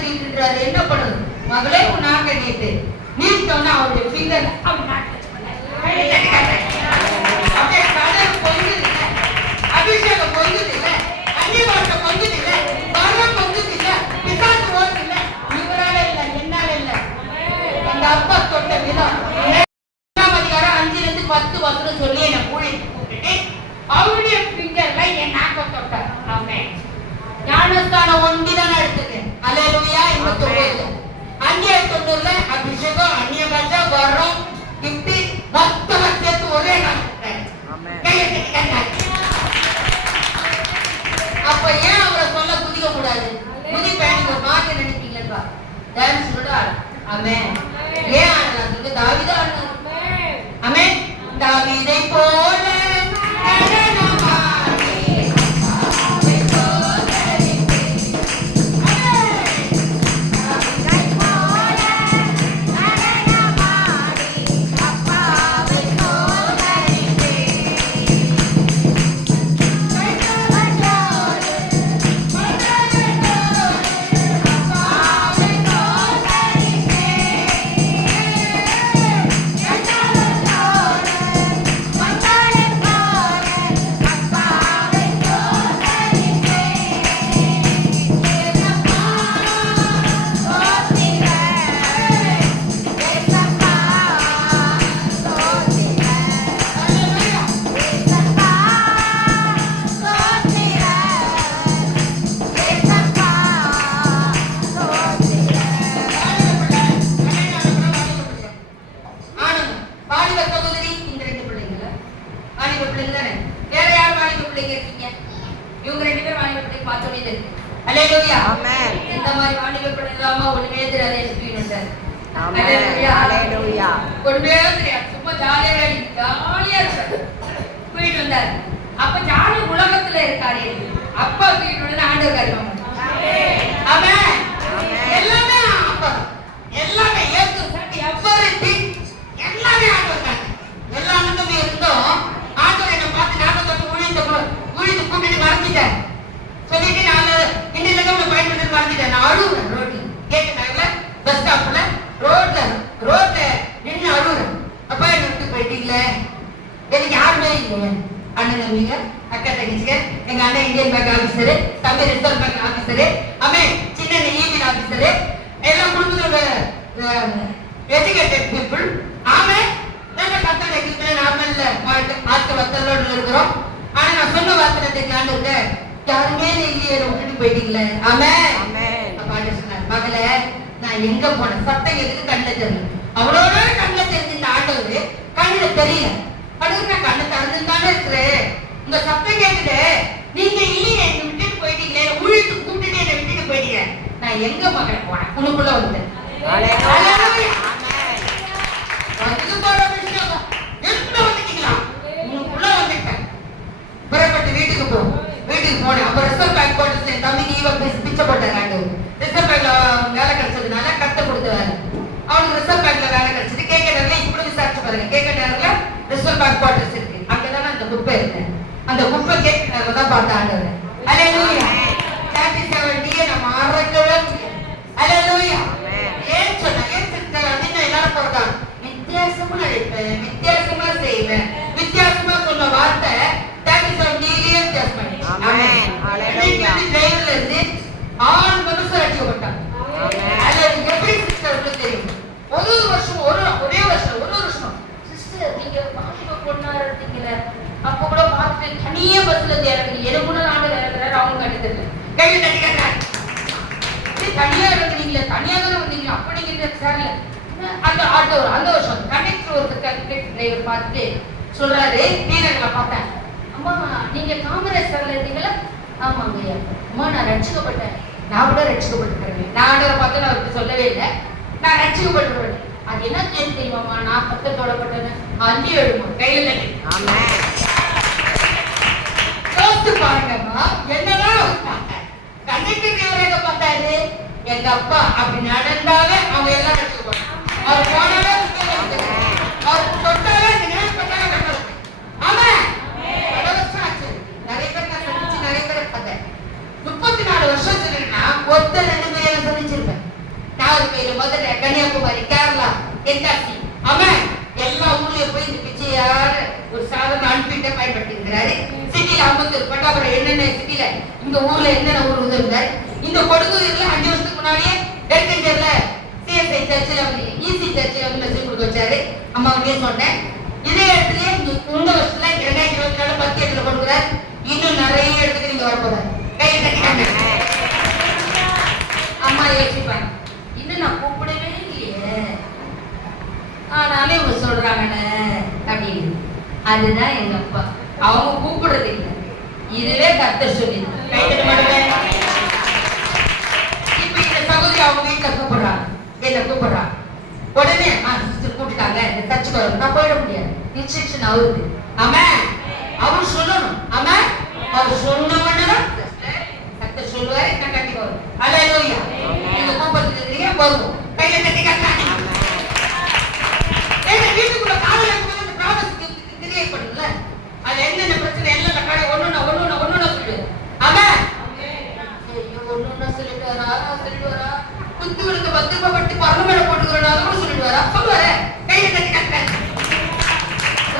கத்தரிக்கிறாரு. என்ன பண்ணுது? மகளே உன் நாக்க நீட்டு. நீட்டோன்னா அவருடைய ஃபிங்கர் அவன் நாக்க அப்படியே கடல் பொங்குது இல்ல, அபிஷேகம் பொங்குது இல்ல, அன்னிவாசம் பொங்குது இல்ல, வரம் பொங்குது இல்ல, பிசாசு ஓடுது இல்ல. இவரால இல்ல, என்னால இல்ல. அந்த அப்பா தொட்ட விதம் 5-10 சொல்லி என்ன ஊழியத்தை கூப்பிட்டு அவருடைய ஃபிங்கர்ல என் நாக்க தொட்டார். ஆமென். ஞானஸ்தானம் ஒண்டிதான் எடுத்துக்கேன். அல்லேலூயா. 89 அந்நிய 90ல அபிஷேகம், அந்நிய பாஷை, வரம், கிஃப்ட் மொத்தமா சேர்த்து ஒரே நாள். அப்ப ஏன் அவரை சொல்ல குதிக்க கூடாது? குதிப்பேன் ஒரு மாட்டு நினைப்பீங்களா? டான்ஸ் கூட ஆமென். ஏன் ஆடுறாங்க? தாவீது ஆடுறாங்க. ஆமென். தாவீதை போல அப்ப ஜாலி உலகத்துல இருக்காரு. அப்பா வீட்டுல ஆண்டவர் எல்லாமே அப்பா எல்லாமே ஏத்து எவ்வளவு எல்லாமே ஆண்டவர் எல்லா அனுபவமே இருந்தோம். ஆண்டவர் என்ன பார்த்து நாற்பத்தொட்டு ஊழியத்தை கூட்டிட்டு மறந்துட்டேன் சொல்லிட்டு நான் இன்னைக்கு பயன்படுத்தி மறந்துட்டேன். நான் அழுகுறேன் ரோட்ல கேட்க பஸ் ஸ்டாப்ல ரோட்ல நின்று அழுகுறேன். அப்பா என்ன விட்டு போயிட்டீங்களே, எனக்கு யாருமே இல்லையே. அண்ணன் தம்பிங்க, அக்கா தங்கச்சிங்க, எங்க அண்ணன் இந்தியன் பேங்க் ஆபீசரு, தம்பி ரிசர்வ் பேங்க் ஆபீசரு, அவன் சின்ன ஈவின் ஆபீசரு, எல்லாம் குடும்பத்தோட எஜுகேட்டட் பீப்புள். அவன் நல்ல கத்தனை கிட்ட நார்மல்ல மாட்டு வத்தலோடு இருக்கிறோம். ஆனா நான் சொன்ன வார்த்தை நான் இருக்கேன், யாருமே இல்லையே விட்டுட்டு போயிட்டீங்களே. பாட்டு சொன்னார், மகளே நான் எங்க போனேன் சத்தம் எதுக்கு கண்ணில் தெரியல. அவளோட கண்ணில் தெரிஞ்ச இந்த ஆண்டவர் கண்ணில் தெரியல. அடுத்து நான் கண்ணை திறந்துதானே இருக்கிறேன். உங்க சத்தம் கேக்குது, நீங்க இல்லையே என்ன விட்டுட்டு போயிட்டீங்களே, ஊழியத்து கூப்பிட்டு என்ன விட்டுட்டு போயிட்டீங்க. நான் எங்க மகளை போனேன் உனக்குள்ள வந்துட்டேன். உனக்குள்ள வந்துட்டேன். புறப்பட்டு வீட்டுக்கு போனேன். அப்ப ரிசர்வ் பேங்க் போட்டு தம்பிக்கு பிச்சை போட்டாரு. ரிசர்வ் பேங்க்ல வேலை கிடைச்சதுனால கத்த கொடுத்தாரு. அவனுக்கு ரிசர்வ் பேங்க்ல வேலை கிடைச்சது. கேட்கறதுல இப்படி விசாரிச்சு பாருங்க. கேட்கறதுல ரிசர்வ் பேங்க் குவார்டர்ஸ் இருக்கு. அங்கதானே அந்த குப்பை இருக்கு. அந்த குப்பை கேட்கறதான் பார்த்த ஆண்டவர். அல்லேலூயா. 37 டே நம்ம மறக்கவே முடியாது. அல்லேலூயா. ஏன் சொன்னா ஏன் சிஸ்டர் அப்படின்னு எல்லாரும் போறாங்க. வித்தியாசமா நடிப்பேன், வித்தியாசமா செய்வேன், வித்தியாசமா சொன்ன வார்த்தை 37 டேலயே வித்தியாசமா. ஆமென். அல்லேலூயா. டிரைவர்ல இருந்து ஆல் மனுஷர் அடிக்கப்பட்டாங்க. அல்லேலூயா. எப்படி சிஸ்டர் தெரியும்? ஒரே வருஷம் சிஸ்டர் நீங்க பாலிவ பொண்ணா இருந்தீங்கல, அப்ப கூட பார்த்துட்டு தனியா பஸ்ல இருந்து இறங்குறீங்க. எனக்கு கூட ஆண்டவர் இறங்குறாரு. அவங்க கட்டிட்டு கையில தட்டிக்கிறாங்க. தனியா இறங்குறீங்களா, தனியா தானே வந்தீங்களா, அப்படிங்கிற சார்ல அந்த ஆட்டோ அந்த வருஷம் கண்டக்டர் ஒரு டிரைவர் பார்த்துட்டு சொல்றாரு, வீரர்களை பார்த்தேன், அம்மா நீங்க காமராஜ் சார்ல இருந்தீங்களா? ஆமாங்க ஐயா. அம்மா நான் ரட்சிக்கப்பட்டேன். நான் கூட ரட்சிக்கப்பட்டிருக்கேன். நான் ஆண்டவரை பார்த்து நான் அவருக்கு சொல்லவே இல்லை, நான் ரட்சிக்கப்பட்டிருக்கேன். அது என்ன தெரியுமாமா, நான் பத்தத்தோட பட்டேன். அள்ளி எழுமா கையில யோசிச்சு பாருங்கம்மா. என்னதான் கண்டக்டர் டிரைவராக பார்த்தாரு. எங்க அப்பா அப்படி நடந்தாலே அவங்க எல்லாம் ரட்சிக்கப்படுறாங்க. அவர் போனாலே அவர் தொட்டாலே பண்ணாலே கட்டணும். அவன் வருஷம் ஆச்சு. நிறைய பேர் நான் சந்திச்சு நிறைய பேரை பார்த்தேன். 34 வருஷம் சொல்லிருக்கா ஒருத்தர் 2 பேரை சந்திச்சிருப்பேன். மதுரை, கன்னியாகுமரி, கேரளா, தென்காசி, அவன் எல்லா ஊர்லயும் போய் இந்த பிச்சையார ஒரு சாதனை அனுப்பிட்டு பயன்படுத்திருக்கிறாரு. சிட்டில அம்பத்தூர், பட்டாபுரம், என்னென்ன சிட்டில இந்த ஊர்ல என்னென்ன ஊர் உதவுறாரு. இந்த கொடுக்கூர்ல 5 வருஷத்துக்கு முன்னாடியே டெல்கஞ்சர்ல சிஎஸ்ஐ சர்ச்சில் வந்து ஈசி சர்ச்சில் வந்து மெசேஜ் கொடுக்க வச்சாரு. அம்மாவுக்கே சொன்னேன். இதே இடத்துல இந்த வருஷத்துல 2024 10 இடத்துல கொடுக்குறாரு. இன்னும் நிறைய இடத்துக்கு நீங்க வரப்போறாரு. கையை தட்டிக்காங்க. அம்மா யோசிப்பாங்க, இன்னும் நான் கூப்பிடவே இல்லையே, ஆனாலும் இவங்க சொல்றாங்கன்னு அப்படின்னு. அதுதான் எங்க அப்பா. அவங்க கூப்பிடுறது இல்லை, இதுவே கர்த்தர் சொல்லி. கை தட்ட மாட்டேன். இப்ப இந்த சகோதரி அவங்க வீட்டுல கூப்பிடுறாங்க, என்ன கூப்பிடுறாங்க. உடனே சிஸ்டர் கூப்பிட்டாங்க, இந்த சர்ச்சுக்கு வரணும். நான் போயிட முடியாது, இன்ஸ்ட்ரக்ஷன் அவருக்கு. ஆமாம், அவர் சொல்லணும். ஆமாம், அவர் சொன்னவன்னுதான் கர்த்தர் சொல்லுவாரு. நான் கண்டிப்பா வரும். அல்லேலூயா. நீங்க கூப்பிடுறதுக்கு இருக்கீங்க, வருவோம். கையில தட்டி காட்டாங்க. வீட்டுக்குள்ள காலையில இருக்கும்போது ப்ராசஸ் கிரியேட் பண்ணுல, அது என்னென்ன பிரச்சனை எல்லாம் கடை ஒன்னொன்னா சொல்லுவாரு. ஆமாம், ஒன்னொன்னா சொல்லிட்டு வரா. குத்து விழுந்து 10 ரூபாய் பட்டு பரமேல போட்டுக்கிறோம், அதை கூட சொல்லிட்டு வரா. சொல்லுவாரு. கையை தட்டி காட்டுறாங்க.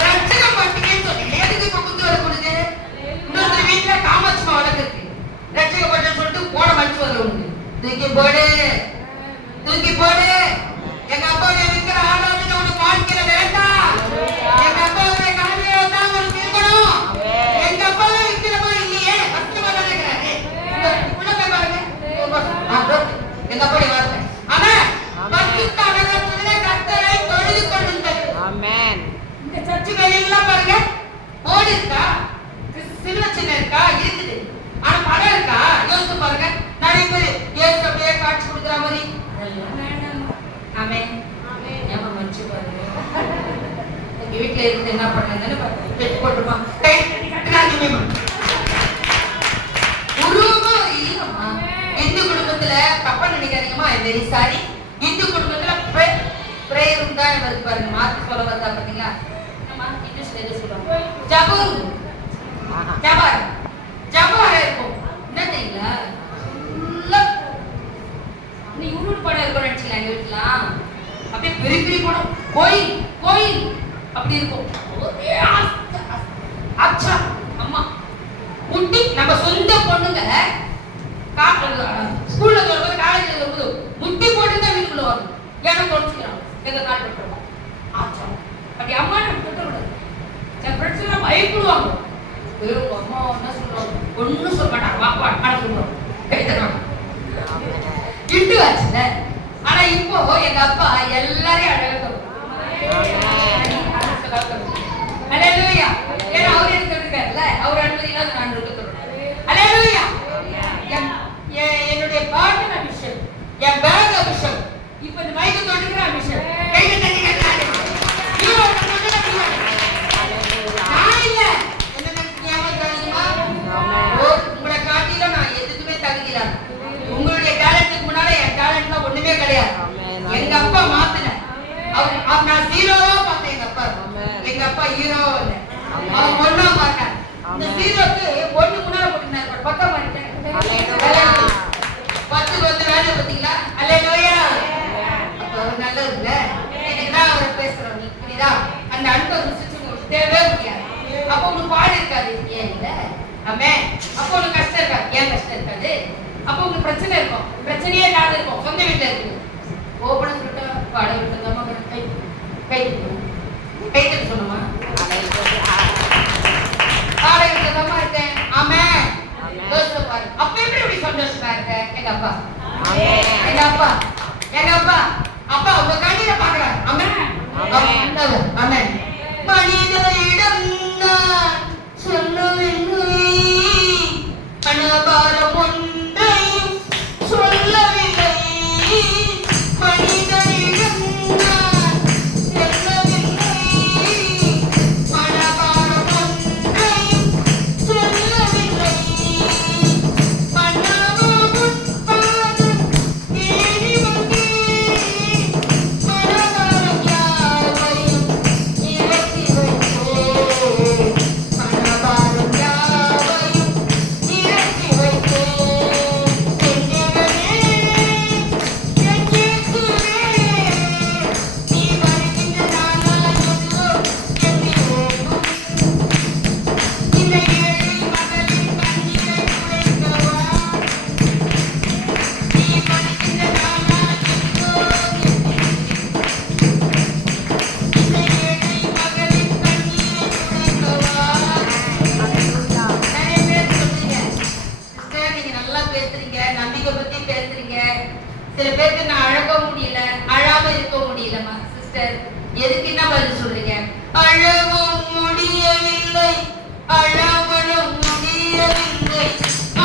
ரட்சகம் பட்டுக்கேன்னு சொல்லி எதுக்கு இப்ப குத்து வர கொடுது? இன்னொரு வீட்டுல காமாட்சிமா வளர்க்குறது. ரட்சகப்பட்டு சொல்லிட்டு போட மடிச்சு வரல உனக்கு. தூக்கி போடு. எங்க அப்பா விற்கிற ஆடாவது உனக்கு வாழ்க்கையில வேண்டாம். எங்க அப்பாவுடைய காலையில தான் உனக்கு இருக்கணும். எங்க அப்பாவே விற்கிறப்போ இல்லையே, கஷ்டமா தான் இருக்கிறாரு. உள்ள போய் பாருங்க. எங்க அப்பா வார்த்தை. ஆனா பரிசுத்த நகரத்திலே கர்த்தரை தொழுது கொள்ளுங்கள். ஆமென். இந்த சர்ச்சுகள் எல்லாம் பாருங்க, போர்டு இருக்கா, சின்ன இருக்கா, இருக்குது. ஆனா படம் இருக்கா? யோசிச்சு பாருங்க. நிறைய பேர் இயேசு அப்படியே காட்சி கொடுக்குற மாதிரி அதெல்லாம் வேண்டாம். ஆமென். ஞாபகம் வச்சு பாருங்க. எங்க வீட்டுல இருந்து என்ன பண்ணாங்கன்னு பெட்டு போட்டுருமா. உருவம் இல்லையம்மா. இந்து குடும்பத்துல தப்பா நினைக்காதீங்கம்மா, வெரி சாரி. இந்து குடும்பத்துல பிரேயரும் தான் வருது பாருங்க. மாத்தி சொல்ல வந்தா பாத்தீங்களா? இங்கிலீஷ்ல எது சொல்லுவாங்க? ஜபார் இருக்கும். என்ன தெரியுங்களா? நீ உருட்டு படம் இருக்கும் நினைச்சீங்களா? எங்க வீட்டுலாம் அப்படியே பெரிய படம், கோயில் அப்படி இருக்கும். அச்சா அம்மா முட்டி நம்ம சொந்த பொண்ணுங்க ஸ்கூல்ல வரும்போது, காலேஜ்ல வரும்போது முட்டி போட்டு தான் வீட்டுக்குள்ள வரும். ஏன்னா தொலைச்சிக்கிறான், எங்க கால் பட்டுருவோம். ஆச்சா அப்படி அம்மா நம்ம தொட்ட விடாது. என் ஃப்ரெண்ட்ஸ் எல்லாம் பயப்படுவாங்க. உங்க அம்மா என்ன சொல்லுவாங்க? ஒன்னும் சொல்ல மாட்டாங்க. வாப்பா அட சொல்லுவாங்க. இட்டு ஆச்சுல. ஆனா இப்போ எங்க அப்பா எல்லாரையும் அழகா அல்லேலூயா. ஏன்னா அவர் எனக்கு இருக்காருல்ல, அவர் அனுமதி இல்லாத நான் இருக்க சொல்றேன். அல்லேலூயா. என்னுடைய பாட்டு அபிஷேக், என் பேக் அபிஷேக், இப்ப இந்த மைக்கு தொட்டுக்கிற அபிஷேக். கையை தட்டி கட்டாரு. நான் இல்ல என்ன நினைச்சீங்க? உங்களை காட்டில நான் எதுக்குமே தகுதியில. உங்களுடைய டேலண்ட்டுக்கு முன்னால என் டேலண்ட்லாம் ஒண்ணுமே கிடையாது. எங்க அப்பா மாத்தின அவர் நான் ஹீரோவா பார்த்தேன். எங்க அப்பா ஹீரோவா இல்லை, அவன் ஒன்னா பார்த்தார். இந்த ஹீரோக்கு ஒண்ணு முன்னால போட்டுனாரு. பக்கம் பண்ணிட்டேன். 10 வந்து வேலை பார்த்தீங்களா? அல்லேலூயா. அவர் நல்லது இல்ல. நான் அவரை பேசுறோம், நீ புரியுதா? அந்த அன்பை ருசிச்சு உங்களுக்கு தேவையே முடியாது. அப்போ உங்களுக்கு பாடு இருக்காது. ஏன் இல்ல? ஆமே. அப்போ உங்களுக்கு கஷ்டம் இருக்காது. ஏன் கஷ்டம் இருக்காது? அப்போ உங்களுக்கு பிரச்சனை இருக்கும். பிரச்சனையே இல்லாத இருக்கும். சொந்த வீட்டுல இருக்கு. ஓபன சொல்லிட்டு பாட விட்டுதாமா கை சொன்னமா பாட விட்டுதாமா இருக்கேன். ஆமே. யோசிச்சு பாரு. அப்ப எப்படி சந்தோஷமா இருக்க? எங்க அப்பா உங்க கண்ணீரை பாக்குறாரு. ஆமே. ஆமே. மனிதரிடம் நான் சொல்லவில்லை, அனபாரம் ஒன்றையும் சொல்லவில்லை. மனிதரிடம் நான் சொல்லவில்லை, அனபாரம் ஒன்றையும் சொல்லவில்லை. மன்னவன் பாதம் தேடி வந்தேன், மனதாரம் யாவை சில பேருக்கு நான் அழகவும் முடியல, அழாம இருக்க முடியலமா. சிஸ்டர், எதுக்கு என்ன பதில் சொல்றீங்க? அழவும் முடியவில்லை, அழாமலும் முடியவில்லை,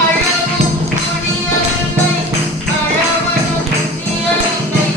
அழவும் முடியவில்லை, அழாமலும் முடியவில்லை.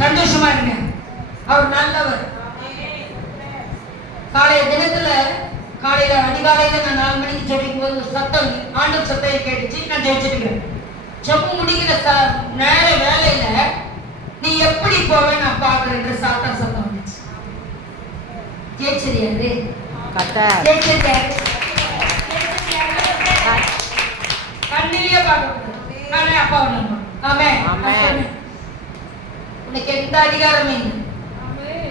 சந்தோஷமா இருங்க. அவர் நல்லவர். காலைய தினத்துல காலையில அதிகாலையில நான் 4 மணிக்கு ஜெபிக்கும் போது சத்தம், ஆண்டவர் சத்தம் கேட்டுச்சு. நான் ஜெபிச்சிருக்கேன். ஜெபம் முடிக்கிற நேர வேலையில நீ எப்படி போவே நான் பாக்குறேன்ற சத்தம் வந்துச்சு. ஜெயிச்சரியாரு ஜெயிச்சரியாரு கண்ணிலேயே பார்க்க நானே அப்பா ஒண்ணு. ஆமென். உனக்கு எந்த அதிகாரமே இல்லை.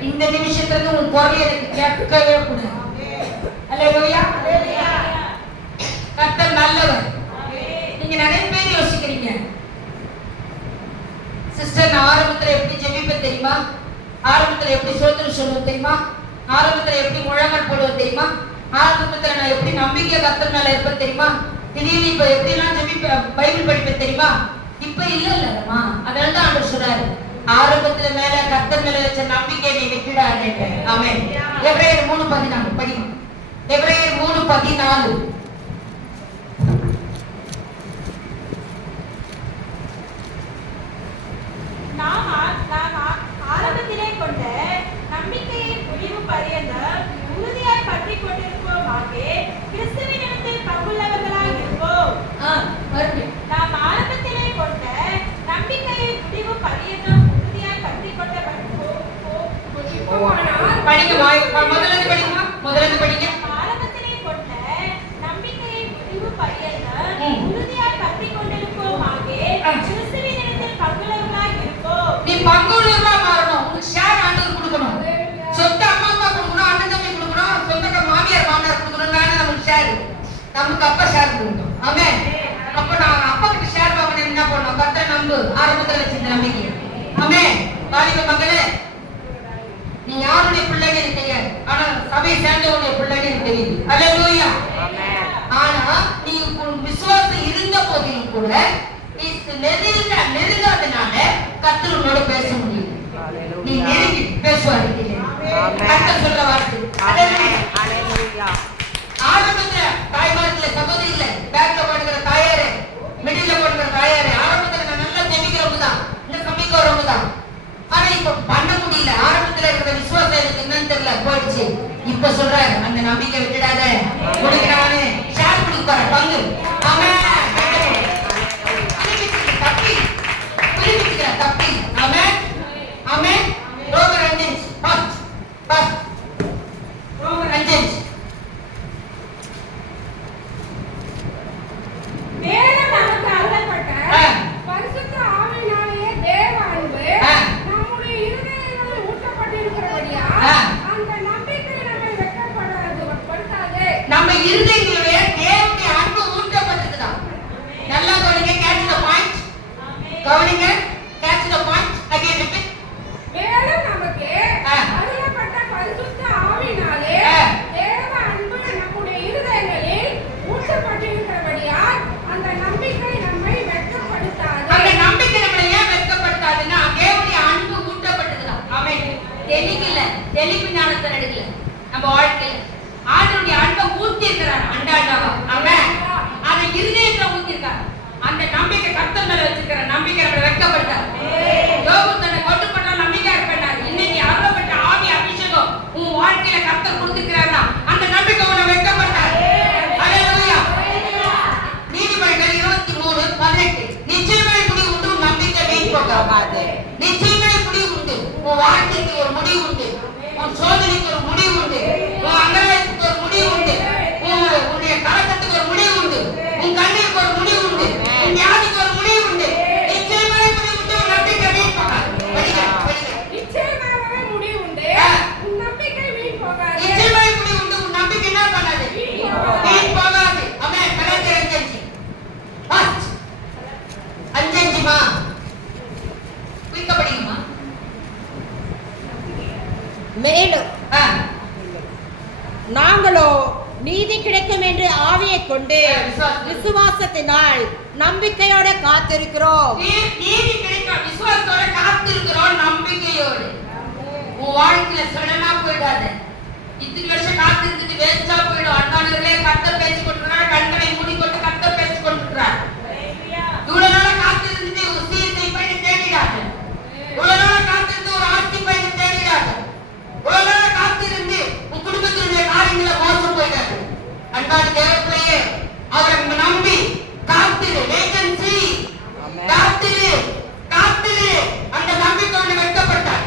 இந்த நிமிஷத்துல உன் குரல் எனக்கு கேட்கவே கூடாது. அல்லேலூயா. கர்த்தர் நல்லவர். நீங்க நிறைய பேர் யோசிக்கிறீங்க, சிஸ்டர் நான் ஆரம்பத்துல எப்படி ஜெபிப்பேன் தெரியுமா, ஆரம்பத்துல எப்படி சோத்திரம் சொல்லுவேன் தெரியுமா, ஆரம்பத்துல எப்படி முழங்கால் போடுவேன் தெரியுமா, ஆரம்பத்துல நான் எப்படி நம்பிக்கை கர்த்தர் மேல இருப்பேன் தெரியுமா, திடீர்னு இப்ப எப்படிலாம் ஜெபிப்பேன் பைபிள் படிப்பேன் தெரியுமா. இப்ப இல்லம்மா. அதனால தான் ஆண்டவர் சொல்றாரு, ஆரம்பத்துல மேல கர்த்தர் மேல வச்ச நம்பிக்கை நீ விட்டுடாதே. ஆமென். எபிரேயர் 3:14 படிங்க. எபிரேயர் 3:14. நாம் ஆரம்பத்திலே கொண்ட நம்பிக்கையை முடிவு பரியந்தம் உறுதியாய் பற்றிக் கொண்டிருப்போமாக கிறிஸ்துவினிடத்தில் பங்குள்ளவர்களாய் இருப்போம். நாம் ஆரம்பத்திலே கொண்ட நம்பிக்கையை முடிவு பரியந்தம் உறுதியாய் பற்றிக் கொண்ட ஆரம்பத்திலே கொண்ட நம்பிக்கையை முடிவு பரியந்தம் உறுதியாய் பற்றிக் கொண்டிருப்போமாக கிறிஸ்துவினிடத்தில் பங்குள்ளவர்களாய் இருப்போம். நீ பங்குள்ளவரா மாறணும். உனக்கு ஷேர் ஆண்டவர் கொடுக்கணும். சொந்த அம்மா அப்பா கொடுக்கணும், அண்ணன் தம்பி கொடுக்கணும், சொந்த மாமியார் மாமனார் கொடுக்கணும். நமக்கு ஷேர், நமக்கு அப்பா ஷேர் கொடுக்கணும். ஆமென். அப்ப நான் அப்பா கிட்ட ஷேர் வாங்கணும். என்ன பண்ணணும்? கர்த்தரை நம்பு. ஆரம்பத்துல வச்சிருந்த நம்பிக்கை. ஆமென். வாலிப மகளே, நீ யாருடைய பிள்ளைங்க எனக்கு தெரியாது, ஆனா சபை சேர்ந்தவனுடைய பிள்ளைங்க எனக்கு தெரியுது. அல்லேலூயா. ஆனா நீ விசுவாசம் இருந்த போதிலும் கூட நீ நெருங்காதனால கர்த்தர் உன்னோட பேச முடியும். நீ நெருங்கி பேசுவாரு. கர்த்தர் சொல்ற வார்த்தை. அல்லேலூயா. ஆரம்பத்துல தாய்மார்களே, சகோதரிகளே, பேக்ல போடுகிற தாயாரே, மிடில்ல போடுகிற தாயாரே, ஆரம்பத்துல நான் நல்லா ஜெபிக்கிறவங்க தான், இந்த சபைக்கு வரவங்க தான். ஆனா இப்ப பண்ண முடியல. ஆரம்பத்துல இருக்கிற விசுவாசம் எனக்கு என்னன்னு தெரியல, போயிடுச்சு. இப்ப சொல்றாரு, அந்த நம்பிக்கை விட்டுடாத. உனக்கு நானு ஷேர் கொடுக்க போறேன் பங்கு. ஆமென். தப்பி. ஆமென். ஆமென். ரோமர் 5 ரோமர் 5. மேலும் நமக்கு அருளப்பட்ட பரிசுத்த ஆவியினாலே தேவ அன்பு நம்முடைய இருதயங்களில் ஊற்றப்பட்டிருக்கிறபடியால் அந்த நம்பிக்கை நம்மை வெட்கப்படுத்தாது. நம்ம இருதயங்களிலே தேவனுடைய அன்பு ஊற்றப்பட்டிருக்குதான். நல்லா கவனிங்க. Catch the point. கவனிங்க. Catch the point. Again repeat. மேலும் நமக்கு அருளப்பட்ட பரிசுத்த ஆவியினாலே தேவ அன்பு நம்முடைய இருதயங்களில் ஊற்றப்பட்டிருக்கிறபடியால் அந்த நம்பிக்கை நம்மை வெட்கப்படுத்தாது. அந்த நம்பிக்கை நம்மளை ஏன் வெட்கப்படுத்தாதுன்னா தேவனுடைய அன்பு ஊற்றப்பட்டதுதான். ஆமென். தெளிக்கல, தெளிப்பு ஞானத்தை எடுக்கல. நம்ம வாழ்க்கையில ஆண்டவருடைய அன்பை ஊத்தி இருக்கிறார். அண்டாண்டாவா. ஆமென். அதை இருதயத்துல ஊத்தி இருக்கார். அந்த நம்பிக்கை கர்த்தர் மேல வச்சிருக்கிற நம்பிக்கை நம்மளை வெட்கப்படுத்தாது. யோபு தன்னை கொண்டு கொண்டு விசுவாசத்தினால் நம்பிக்கையோட காத்திருக்கிறோம். நீதி கிடைக்கும் விசுவாசத்தோட காத்திருக்கிறோம், நம்பிக்கையோடு. உன் வாழ்க்கையில சடனா போயிடாது. இத்தனை வருஷம் காத்திருந்துட்டு வேஸ்டா போயிடும். அண்ணானவர்களே, கர்த்தர் பேசி கொண்டிருக்கிறார். கண்களை மூடிக்கொண்டு கர்த்தர் பேசி கொண்டிருக்கிறார். இவ்வளவு நாளா காத்திருந்துட்டு ஒரு சீர்த்தை போய் தேடிடாது. இவ்வளவு நாளா காத்திருந்து ஒரு ஆட்சி போய் தேடிடாது. இவ்வளவு நாளா காத்திருந்து உன் குடும்பத்தினுடைய காரியங்களை மோசம் போயிடாது. அன்பான தேவப்பிள்ளையே, அவரை நம்பி காத்திரு. வேகன்சி காத்திரு, காத்திரு. அந்த நம்பிக்கையோடு வெட்கப்பட்டார்.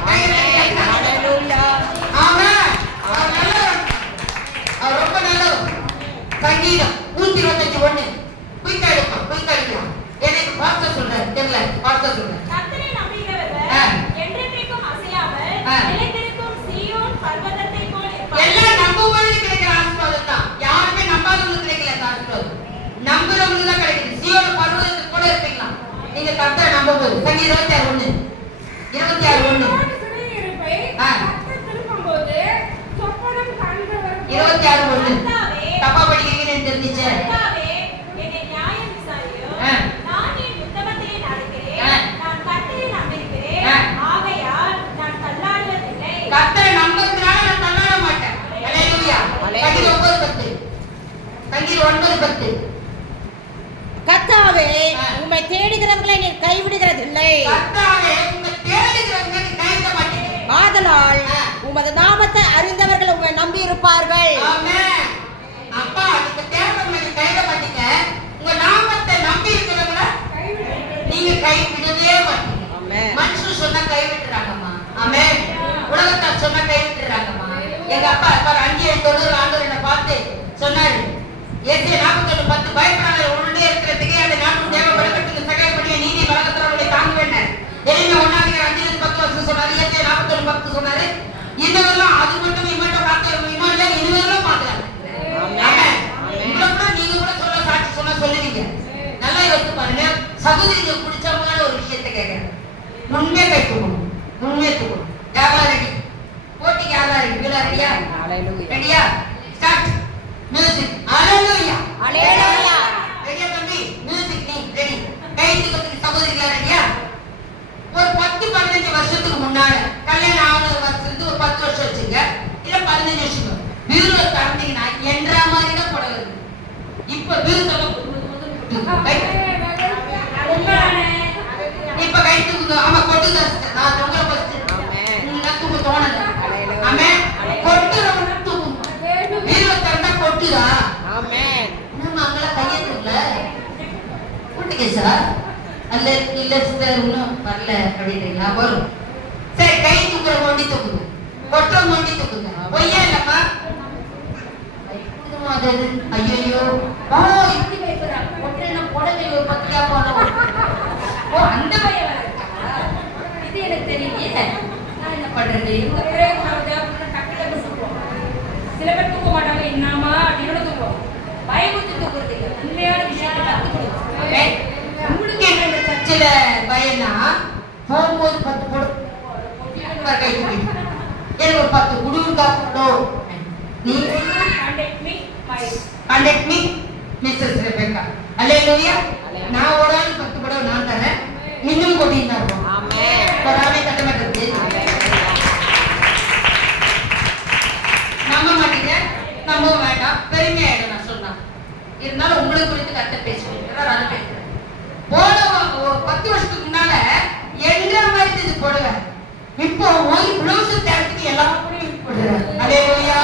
அவர் ரொம்ப நல்லவர். சங்கீதம் 125:1 குயிக்கா எடுக்கலாம். எனக்கு பார்த்த சொல்றாரு, தெரியல பார்த்த சொல்றேன். கர்த்தரை நம்புகிறவர்கள் என்றென்றைக்கும் அசையாமல் நிலைத்திருக்கும் சீயோன் பர்வதத்தை போல் இருப்பார்கள். எல்லாம் நம்புவவர்களுக்கு கிடைக்கிற ஆசீர்வாதம் தான். யாருமே நம்பாதவங்களுக்கு கிடைக்கல அந்த ஆசீர்வாதம். நம்புறவங்களுக்கு தான் கிடைக்குது. சீயோன் பர்வதத்துக்கு கூட இருப்பீங்களா நீங்க கர்த்தரை நம்பும்போது. சங்கீதம் 26:1 26:1 தப்பா படிக்கிறீங்கன்னு தெரிஞ்சிச்சு. என்னை நியாயம் விசாரியோ, நான் என் உத்தமத்திலே நடக்கிறேன், நான் கர்த்தரை நம்பியிருக்கிறேன், ஆகையால் நான் தள்ளாடுவதில்லை. கர்த்தரை நம்புறதுனால நான் தள்ளாட மாட்டேன். அல்லேலூயா. சங்கீதம் 9:10 கர்த்தாவே, உம்மை தேடுகிறவர்களை நீர் கைவிடுகிறதில்லை. கர்த்தாவே, உம்மை தேடுகிறவர்களை நீர் கைவிட மாட்டீங்க. ஆதலால் உமது நாமத்தை அறிந்தவர்கள் உம்மை நம்பி இருப்பார்கள். ஆமென். அப்பா, நீங்க தேடுறவங்களை கைவிட மாட்டீங்க. உங்க நாமத்தை நம்பி இருக்கிறவங்கள நீங்க கைவிடவே மாட்டீங்க. ஆமென். மனுஷன் சொன்னா கைவிட்டுறாங்கம்மா. ஆமென். உலகத்தார் சொன்னா கைவிட்டுறாங்கம்மா. எங்க அப்பா 5:90 ஆண்டவர் என்ன பார்த்து சொன்னாரு, ஏசையா 41:10 பயப்படாத, உன்னுடைய இருக்கிற திகையாத நானும் தேவ பலகத்துக்கு சகாயம் பண்ணிய நீதி பலகத்தரவர்களை தாங்குவேன். எளிமையா 1:5-10 சொன்னாரு. ஏசையா 41:10 சொன்னாரு. இன்னவெல்லாம் அது மட்டும் இம்மட்டும் பார்த்து இன்னவெல்லாம் பார்க்கறாங்க. ஆமென். உங்களை கூட நீங்க கூட சொல்ல சாட்சி சொன்னா சொல்லுவீங்க. நல்லா யோசிச்சு பாருங்க. சகோதரிகள் பிடிச்சவங்களான ஒரு விஷயத்தை கேட்கிறேன். உண்மையை கைக்கணும், உண்மையை தூக்கணும். யாரா ரெடி? போட்டிக்கு யாரா ரெடி? வீரா ரெடியா? ரெடியா? ஸ்டார்ட். மியூசிக். ஹalleluya. ஹalleluya. ரெடியா தம்பி? மியூசிக் நீ ரெடி. கை தூக்கத்துக்கு சகோதரிகளா ரெடியா? ஒரு 10-15 வருஷத்துக்கு முன்னால கல்யாணம் ஆன வருஷத்துக்கு ஒரு 10 வருஷம் வச்சுங்க, இல்ல 15 வருஷம் பீரோல தரந்தீங்கன்னா என்ற மாதிரி தான் புடவை இருக்கு. இப்ப பீரோல இப்ப கை தூக்குது. ஆமா, கொட்டுதா நான் தொங்கல பஸ்ட். நீங்க தூக்க தோணல. ஆமென். கொட்டுறவங்க தூக்கும். பீரோல தரந்தா கொட்டுதா? ஆமென். நம்ம அங்கல கையை தூக்கல. கூட்டிக்க சார். அல்ல இல்ல சார் இன்னும் வரல அப்படின்றீங்களா? வரும். சரி, கை தூக்குற மொண்டி தூக்குங்க, கொட்டுற மொண்டி தூக்குங்க. பொய்யா இல்லப்பா? ஐயோ, ஓ இப்படி பயப்படுறாங்க. கொட்டுறா புடவை ஒரு 10 போனோம். ஓ அந்த பையன் வேற இருக்கா? இது எனக்கு தெரியலையே. நான் என்ன பண்றது? இவங்க பிரேக் டக்குல தூக்குவோம். சில பேர் தூக்க மாட்டாங்க. என்னமா அப்படின்னு தூக்குவோம். பயமுத்து தூக்குறது இல்லை. உண்மையான விஷயத்தை கற்றுக் கொடுக்கும். உங்களுக்கு என்ன இந்த சர்ச்சில் பயனா? போகும்போது 10 போடு கை தூக்கி எனக்கு ஒரு 10 குடுங்கா போடோ. நீ கான்டாக்ட் மீ மிஸ்ஸஸ் ரெபேக்கா. அல்லேலூயா. நான் ஒரு ஆள் 10 படம் நான் தரேன். இன்னும் கொட்டிட்டு இருக்கோம். ஆமென். கொராமே கட்ட மாட்டேங்குது. நம்ப மாட்டீங்க, நம்ப வேண்டாம். பெருமையாயிடும் நான் சொன்னா. இருந்தாலும் உங்களை குறித்து கத்த பேசுவேன். அதை பேசுறேன். போன 10 வருஷத்துக்கு முன்னால எந்த மாதிரி இது போடுவேன். இப்போ ஒரு ப்ளவுஸ் தேர்த்துக்கு எல்லாரும் போடுறேன். அல்லேலூயா.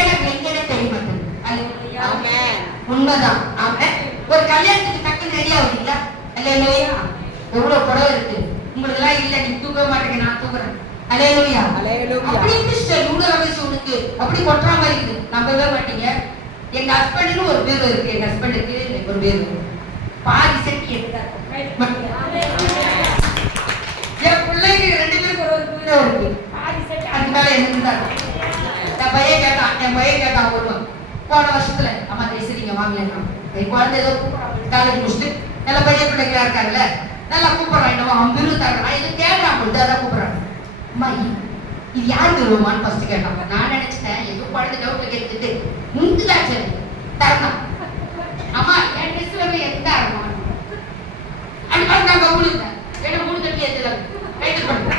எனக்கு எங்கன்னு தெரிய மாட்டேங்குது. அல்லேலூயா. ஆமென். உண்மைதான். ஆமென். ஒரு கல்யாணத்துக்கு டக்குன்னு ரெடி ஆகுறீங்களா? அல்லேலூயா. எவ்வளவு புடவை இருக்கு உங்களுக்கு எல்லாம் இல்ல. நீ தூக்க மாட்டேங்க, நான் தூக்குறேன். அல்லேலூயா. அப்படி சிஸ்டர் நூறு வயசு உனக்கு அப்படி கொட்டுற மாதிரி இருக்கு. நம்பவே மாட்டீங்க. எங்க ஹஸ்பண்டுன்னு ஒரு பேர் இருக்கு. எங்க ஹஸ்பண்டுக்கு ஒரு பேர் இருக்கு. பாதி செட்டி எடுத்தா என் பிள்ளைக்கு 2 பேருக்கு ஒரு வீடு இருக்கு. பாதி செட்டி அதுக்காக எனக்கு தான். என் பையன் கேட்டான் வருவான். போன வருஷத்துல அம்மா தேசி நீங்க வாங்கலாம். என் குழந்தை ஏதோ காலேஜ் முடிச்சுட்டு நல்ல பெரிய பிள்ளைங்களா இருக்காங்கல்ல, நல்லா கூப்பிடுறான். என்னவோ அவன் பில்லு தரான். இது கேட்கறான் போட்டு அதான் கூப்பிடுறான். அம்மா இது யார் தருவோமான்னு ஃபர்ஸ்ட் கேட்டாங்க. நான் நினைச்சிட்டேன் ஏதோ குழந்தை டவுட்ல கேட்டுட்டு முந்துதாச்சு தரணும். அம்மா என் ட்ரெஸ்ல போய் எந்த ஆரம்பம் அது மாதிரி நான் கவுனிருந்தேன் என்ன 3 தட்டி ஏத்துல ரைட் பண்ணு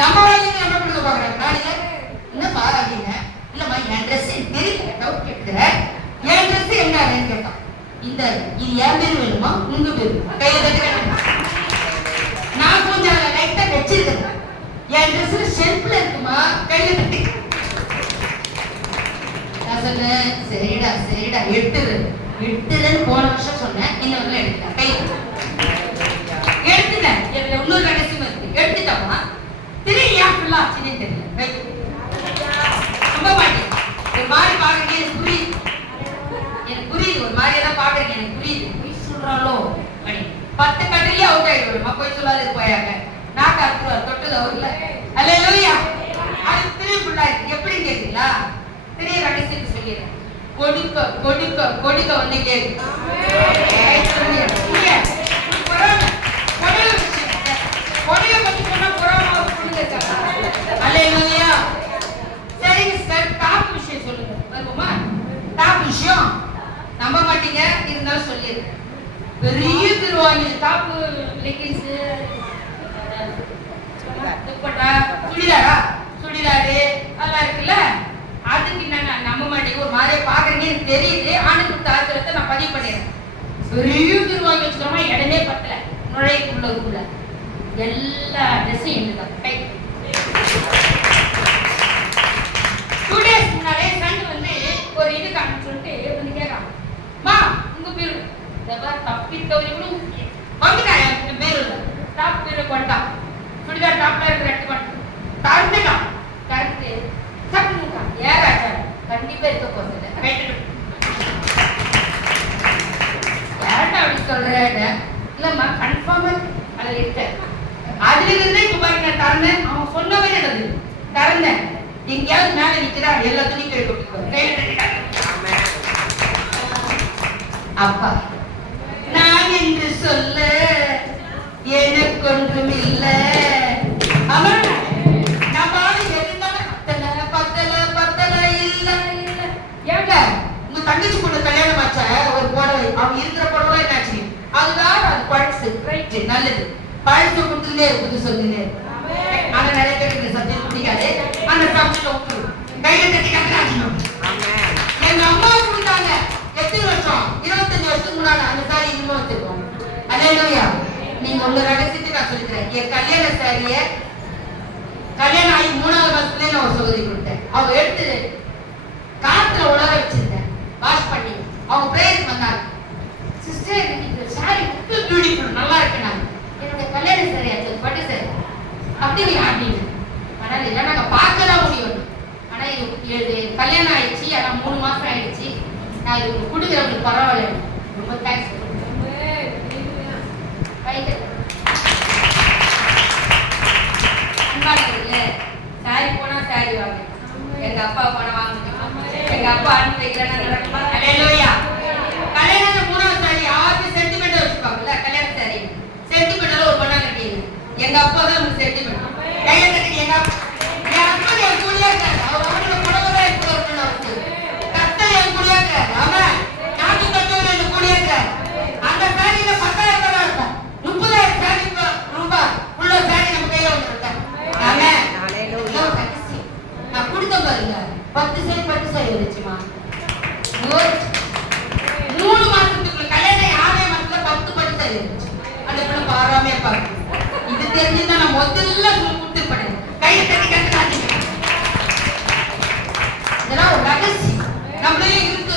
நம்ம வாங்கி என்ன பண்ணுறது பாக்குறேன் நாளைக்கு என்னப்பா அப்படின்னு இல்லம்மா என் ட்ரெஸ் தெரியல டவுட் கேட்கிறேன் என் ட்ரெஸ் என்னன்னு கேட்டான் இந்த இது என் பேர் வேணுமா உங்க பேர் கையில தட்டுறேன் நான் கொஞ்சம் லைட்டா வச்சிருக்கேன் என் ட்ரெஸ்ல ஷெல்ஃப்ல இருக்குமா கையில தட்டி நான் சொன்னேன் சரிடா எடுத்துறேன்னு போன வருஷம் சொன்னேன் இந்த வருஷம் எடுத்துட்டேன் கையில எடுத்துட்டேன் இதுல இன்னொரு ரகசியம் இருக்கு எடுத்துட்டோமா திரும்பி ஏன் ஃபுல்லா ஆச்சுன்னு தெரியல ரொம்ப மாட்டேன் ஒரு மாதிரி பாக்குறீங்க எனக்கு புரியுது ஒரு மாதிரி எல்லாம் பாக்குறீங்க எனக்கு புரியுது போய் சொல்றாளோ அப்படி 10 கட்டிலே அவுட் ஆயிடுவோமா போய் சொல்லாது போயாங்க நாக்கு அறுத்துருவார் தொட்டது அவர்ல அல்லேலூயா அது திரும்பி ஃபுல்லா இருக்கு எப்படி கேட்டீங்களா திரும்பி ரகசியத்தை சொல்லிடுறேன் கொடுக்க வந்து கேட்கு விஷயம் நம்ப மாட்டீங்க இருந்தாலும் சொல்லிடுறேன் பெரிய திருவாங்கி டாப்பு லெகின்ஸ் சுடிதாரு அதெல்லாம் இருக்குல்ல அதுக்கு நான் நம்ப மாட்டேங்க ஒரு மாதிரியே பாக்குறீங்க எனக்கு தெரியுது ஆணுக்கு கொடுத்த ஆச்சரியத்தை நான் பதிவு பண்ணிடுறேன் பெரிய திருவாங்கி வச்சுக்கோமா இடமே பத்தல நுழைக்குள்ள எல்லா ட்ரெஸ்ஸும் என்னதான் கை 2 days முன்னாலே ஃப்ரெண்ட் வந்து ஒரு இது காணும் சொல்லிட்டு வந்து கேட்கான் மா உங்க பேரு தப்பி தவறி கூட வந்துட்டான் என் பேரு டாப் பேரு கொண்டான் சுடிதார் டாப்ல இருக்கிற எடுத்து கொண்டான் தந்துட்டான் தந்து சப்புட்டான் ஏறாச்சா கண்டிப்பா இருக்க போறது ஏன்டா அப்படி சொல்றேன்னு இல்லம்மா கன்ஃபார்மா அதுல இருக்கேன் அதுல இருந்தே இப்ப பாருங்க நான் திறந்தேன் அவன் சொன்னவே நடந்தது திறந்தேன் எங்கேயாவது மேல நிக்கிறா எல்லா துணியும் கேட்டு அப்பா நான் என்று சொல்ல எனக்கு ஒன்றும் இல்ல அவன் நம்மளால எதுனாலும் பத்தல இல்ல ஏங்க உங்க தங்கச்சி பொண்ணு கல்யாணம் ஆச்ச ஒரு புடவை அவன் இருக்கிற புடவை என்னாச்சு அதுதான் அது பழசு ரைட் நல்லது பழசு கொடுத்துட்டே புது சொல்லுங்க ஆனா நிறைய பேருக்கு சப்ஜெக்ட் பிடிக்காது அந்த சப்ஜெக்ட் விட்டுரு கையில தட்டி கத்துறாங்க எங்க அம்மா கொடுத்தாங்க எத்தனை வருஷம் 25 வருஷத்துக்கு முன்னாடி அந்த சாரி இன்னும் வச்சிருக்கோம் அல்லேலூயா நீங்க உங்க ரகசியத்தை நான் சொல்லிக்கிறேன் என் கல்யாண சாரிய கல்யாணம் ஆகி 3வது மாசத்துலயே நான் ஒரு சகோதரி கொடுத்தேன் அவங்க எடுத்து காத்துல உலர வச்சிருந்தேன் வாஷ் பண்ணி அவங்க பிரேயருக்கு வந்தாங்க சிஸ்டர் இந்த சாரி ரொம்ப பியூட்டிஃபுல் நல்லா இருக்கு நான் என்னோட கல்யாண சாரி அது பட்டு சாரி அப்படிங்களா அப்படின்னு ஆனால் இல்லை நாங்கள் பார்க்கலாம் முடியும் ஆனால் இது கல்யாணம் ஆயிடுச்சு ஆனால் 3 மாசம் ஆயிடுச்சு நான் இது கொடுக்குறவங்களுக்கு பரவாயில்ல ரொம்ப தேங்க்ஸ் அன்பானவர்களே சாரி போனா சாரி வாங்க எங்க அப்பா போனா வாங்க எங்க அப்பா அனுப்பி வைக்கிறேன்னா நடக்குமா அல்லேலூயா கல்யாணம் 3வது சாரி யாருக்கு சென்டிமெண்ட் வச்சுப்பாங்கல்ல கல்யாண சாரி சென்டிமெண்ட்ல ஒரு பொண்ணா கட்டிங்க எங்க அப்பா தான் உங்களுக்கு சென்டிமெண்ட் கையில கட்டிங்க என் ஹஸ்பண்ட் என் கூடயே இருக்காரு அவர் அவங்களோட புடவை என் கூட இருக்கணும் கத்தல் என் கூடயே இருக்காரு அவன் நாட்டு கட்டவில் என் கூடயே இருக்காரு அந்த சாரியில 10,000 ரூபாய் இருக்கும் 30,000 சாரி ரூபாய் உள்ள சாரி நம்ம கையில வந்துருக்கேன் நான் கொடுத்த பாருங்க 10 சாரி பட்டு சாரி வந்துச்சுமா 3 மாசத்துக்குள்ள கல்யாணம் 6 மாசத்துல 10 பட்டு சாரி வந்துச்சு அந்த பிள்ளை பாராமே பாருங்க இது தெரிஞ்சுதான் நான் முதல்ல கொடுத்துருப்பேன் கையை தட்டி கட்டுறாங்க இதெல்லாம் ஒரு ரகசியம் நம்மளே இருக்கு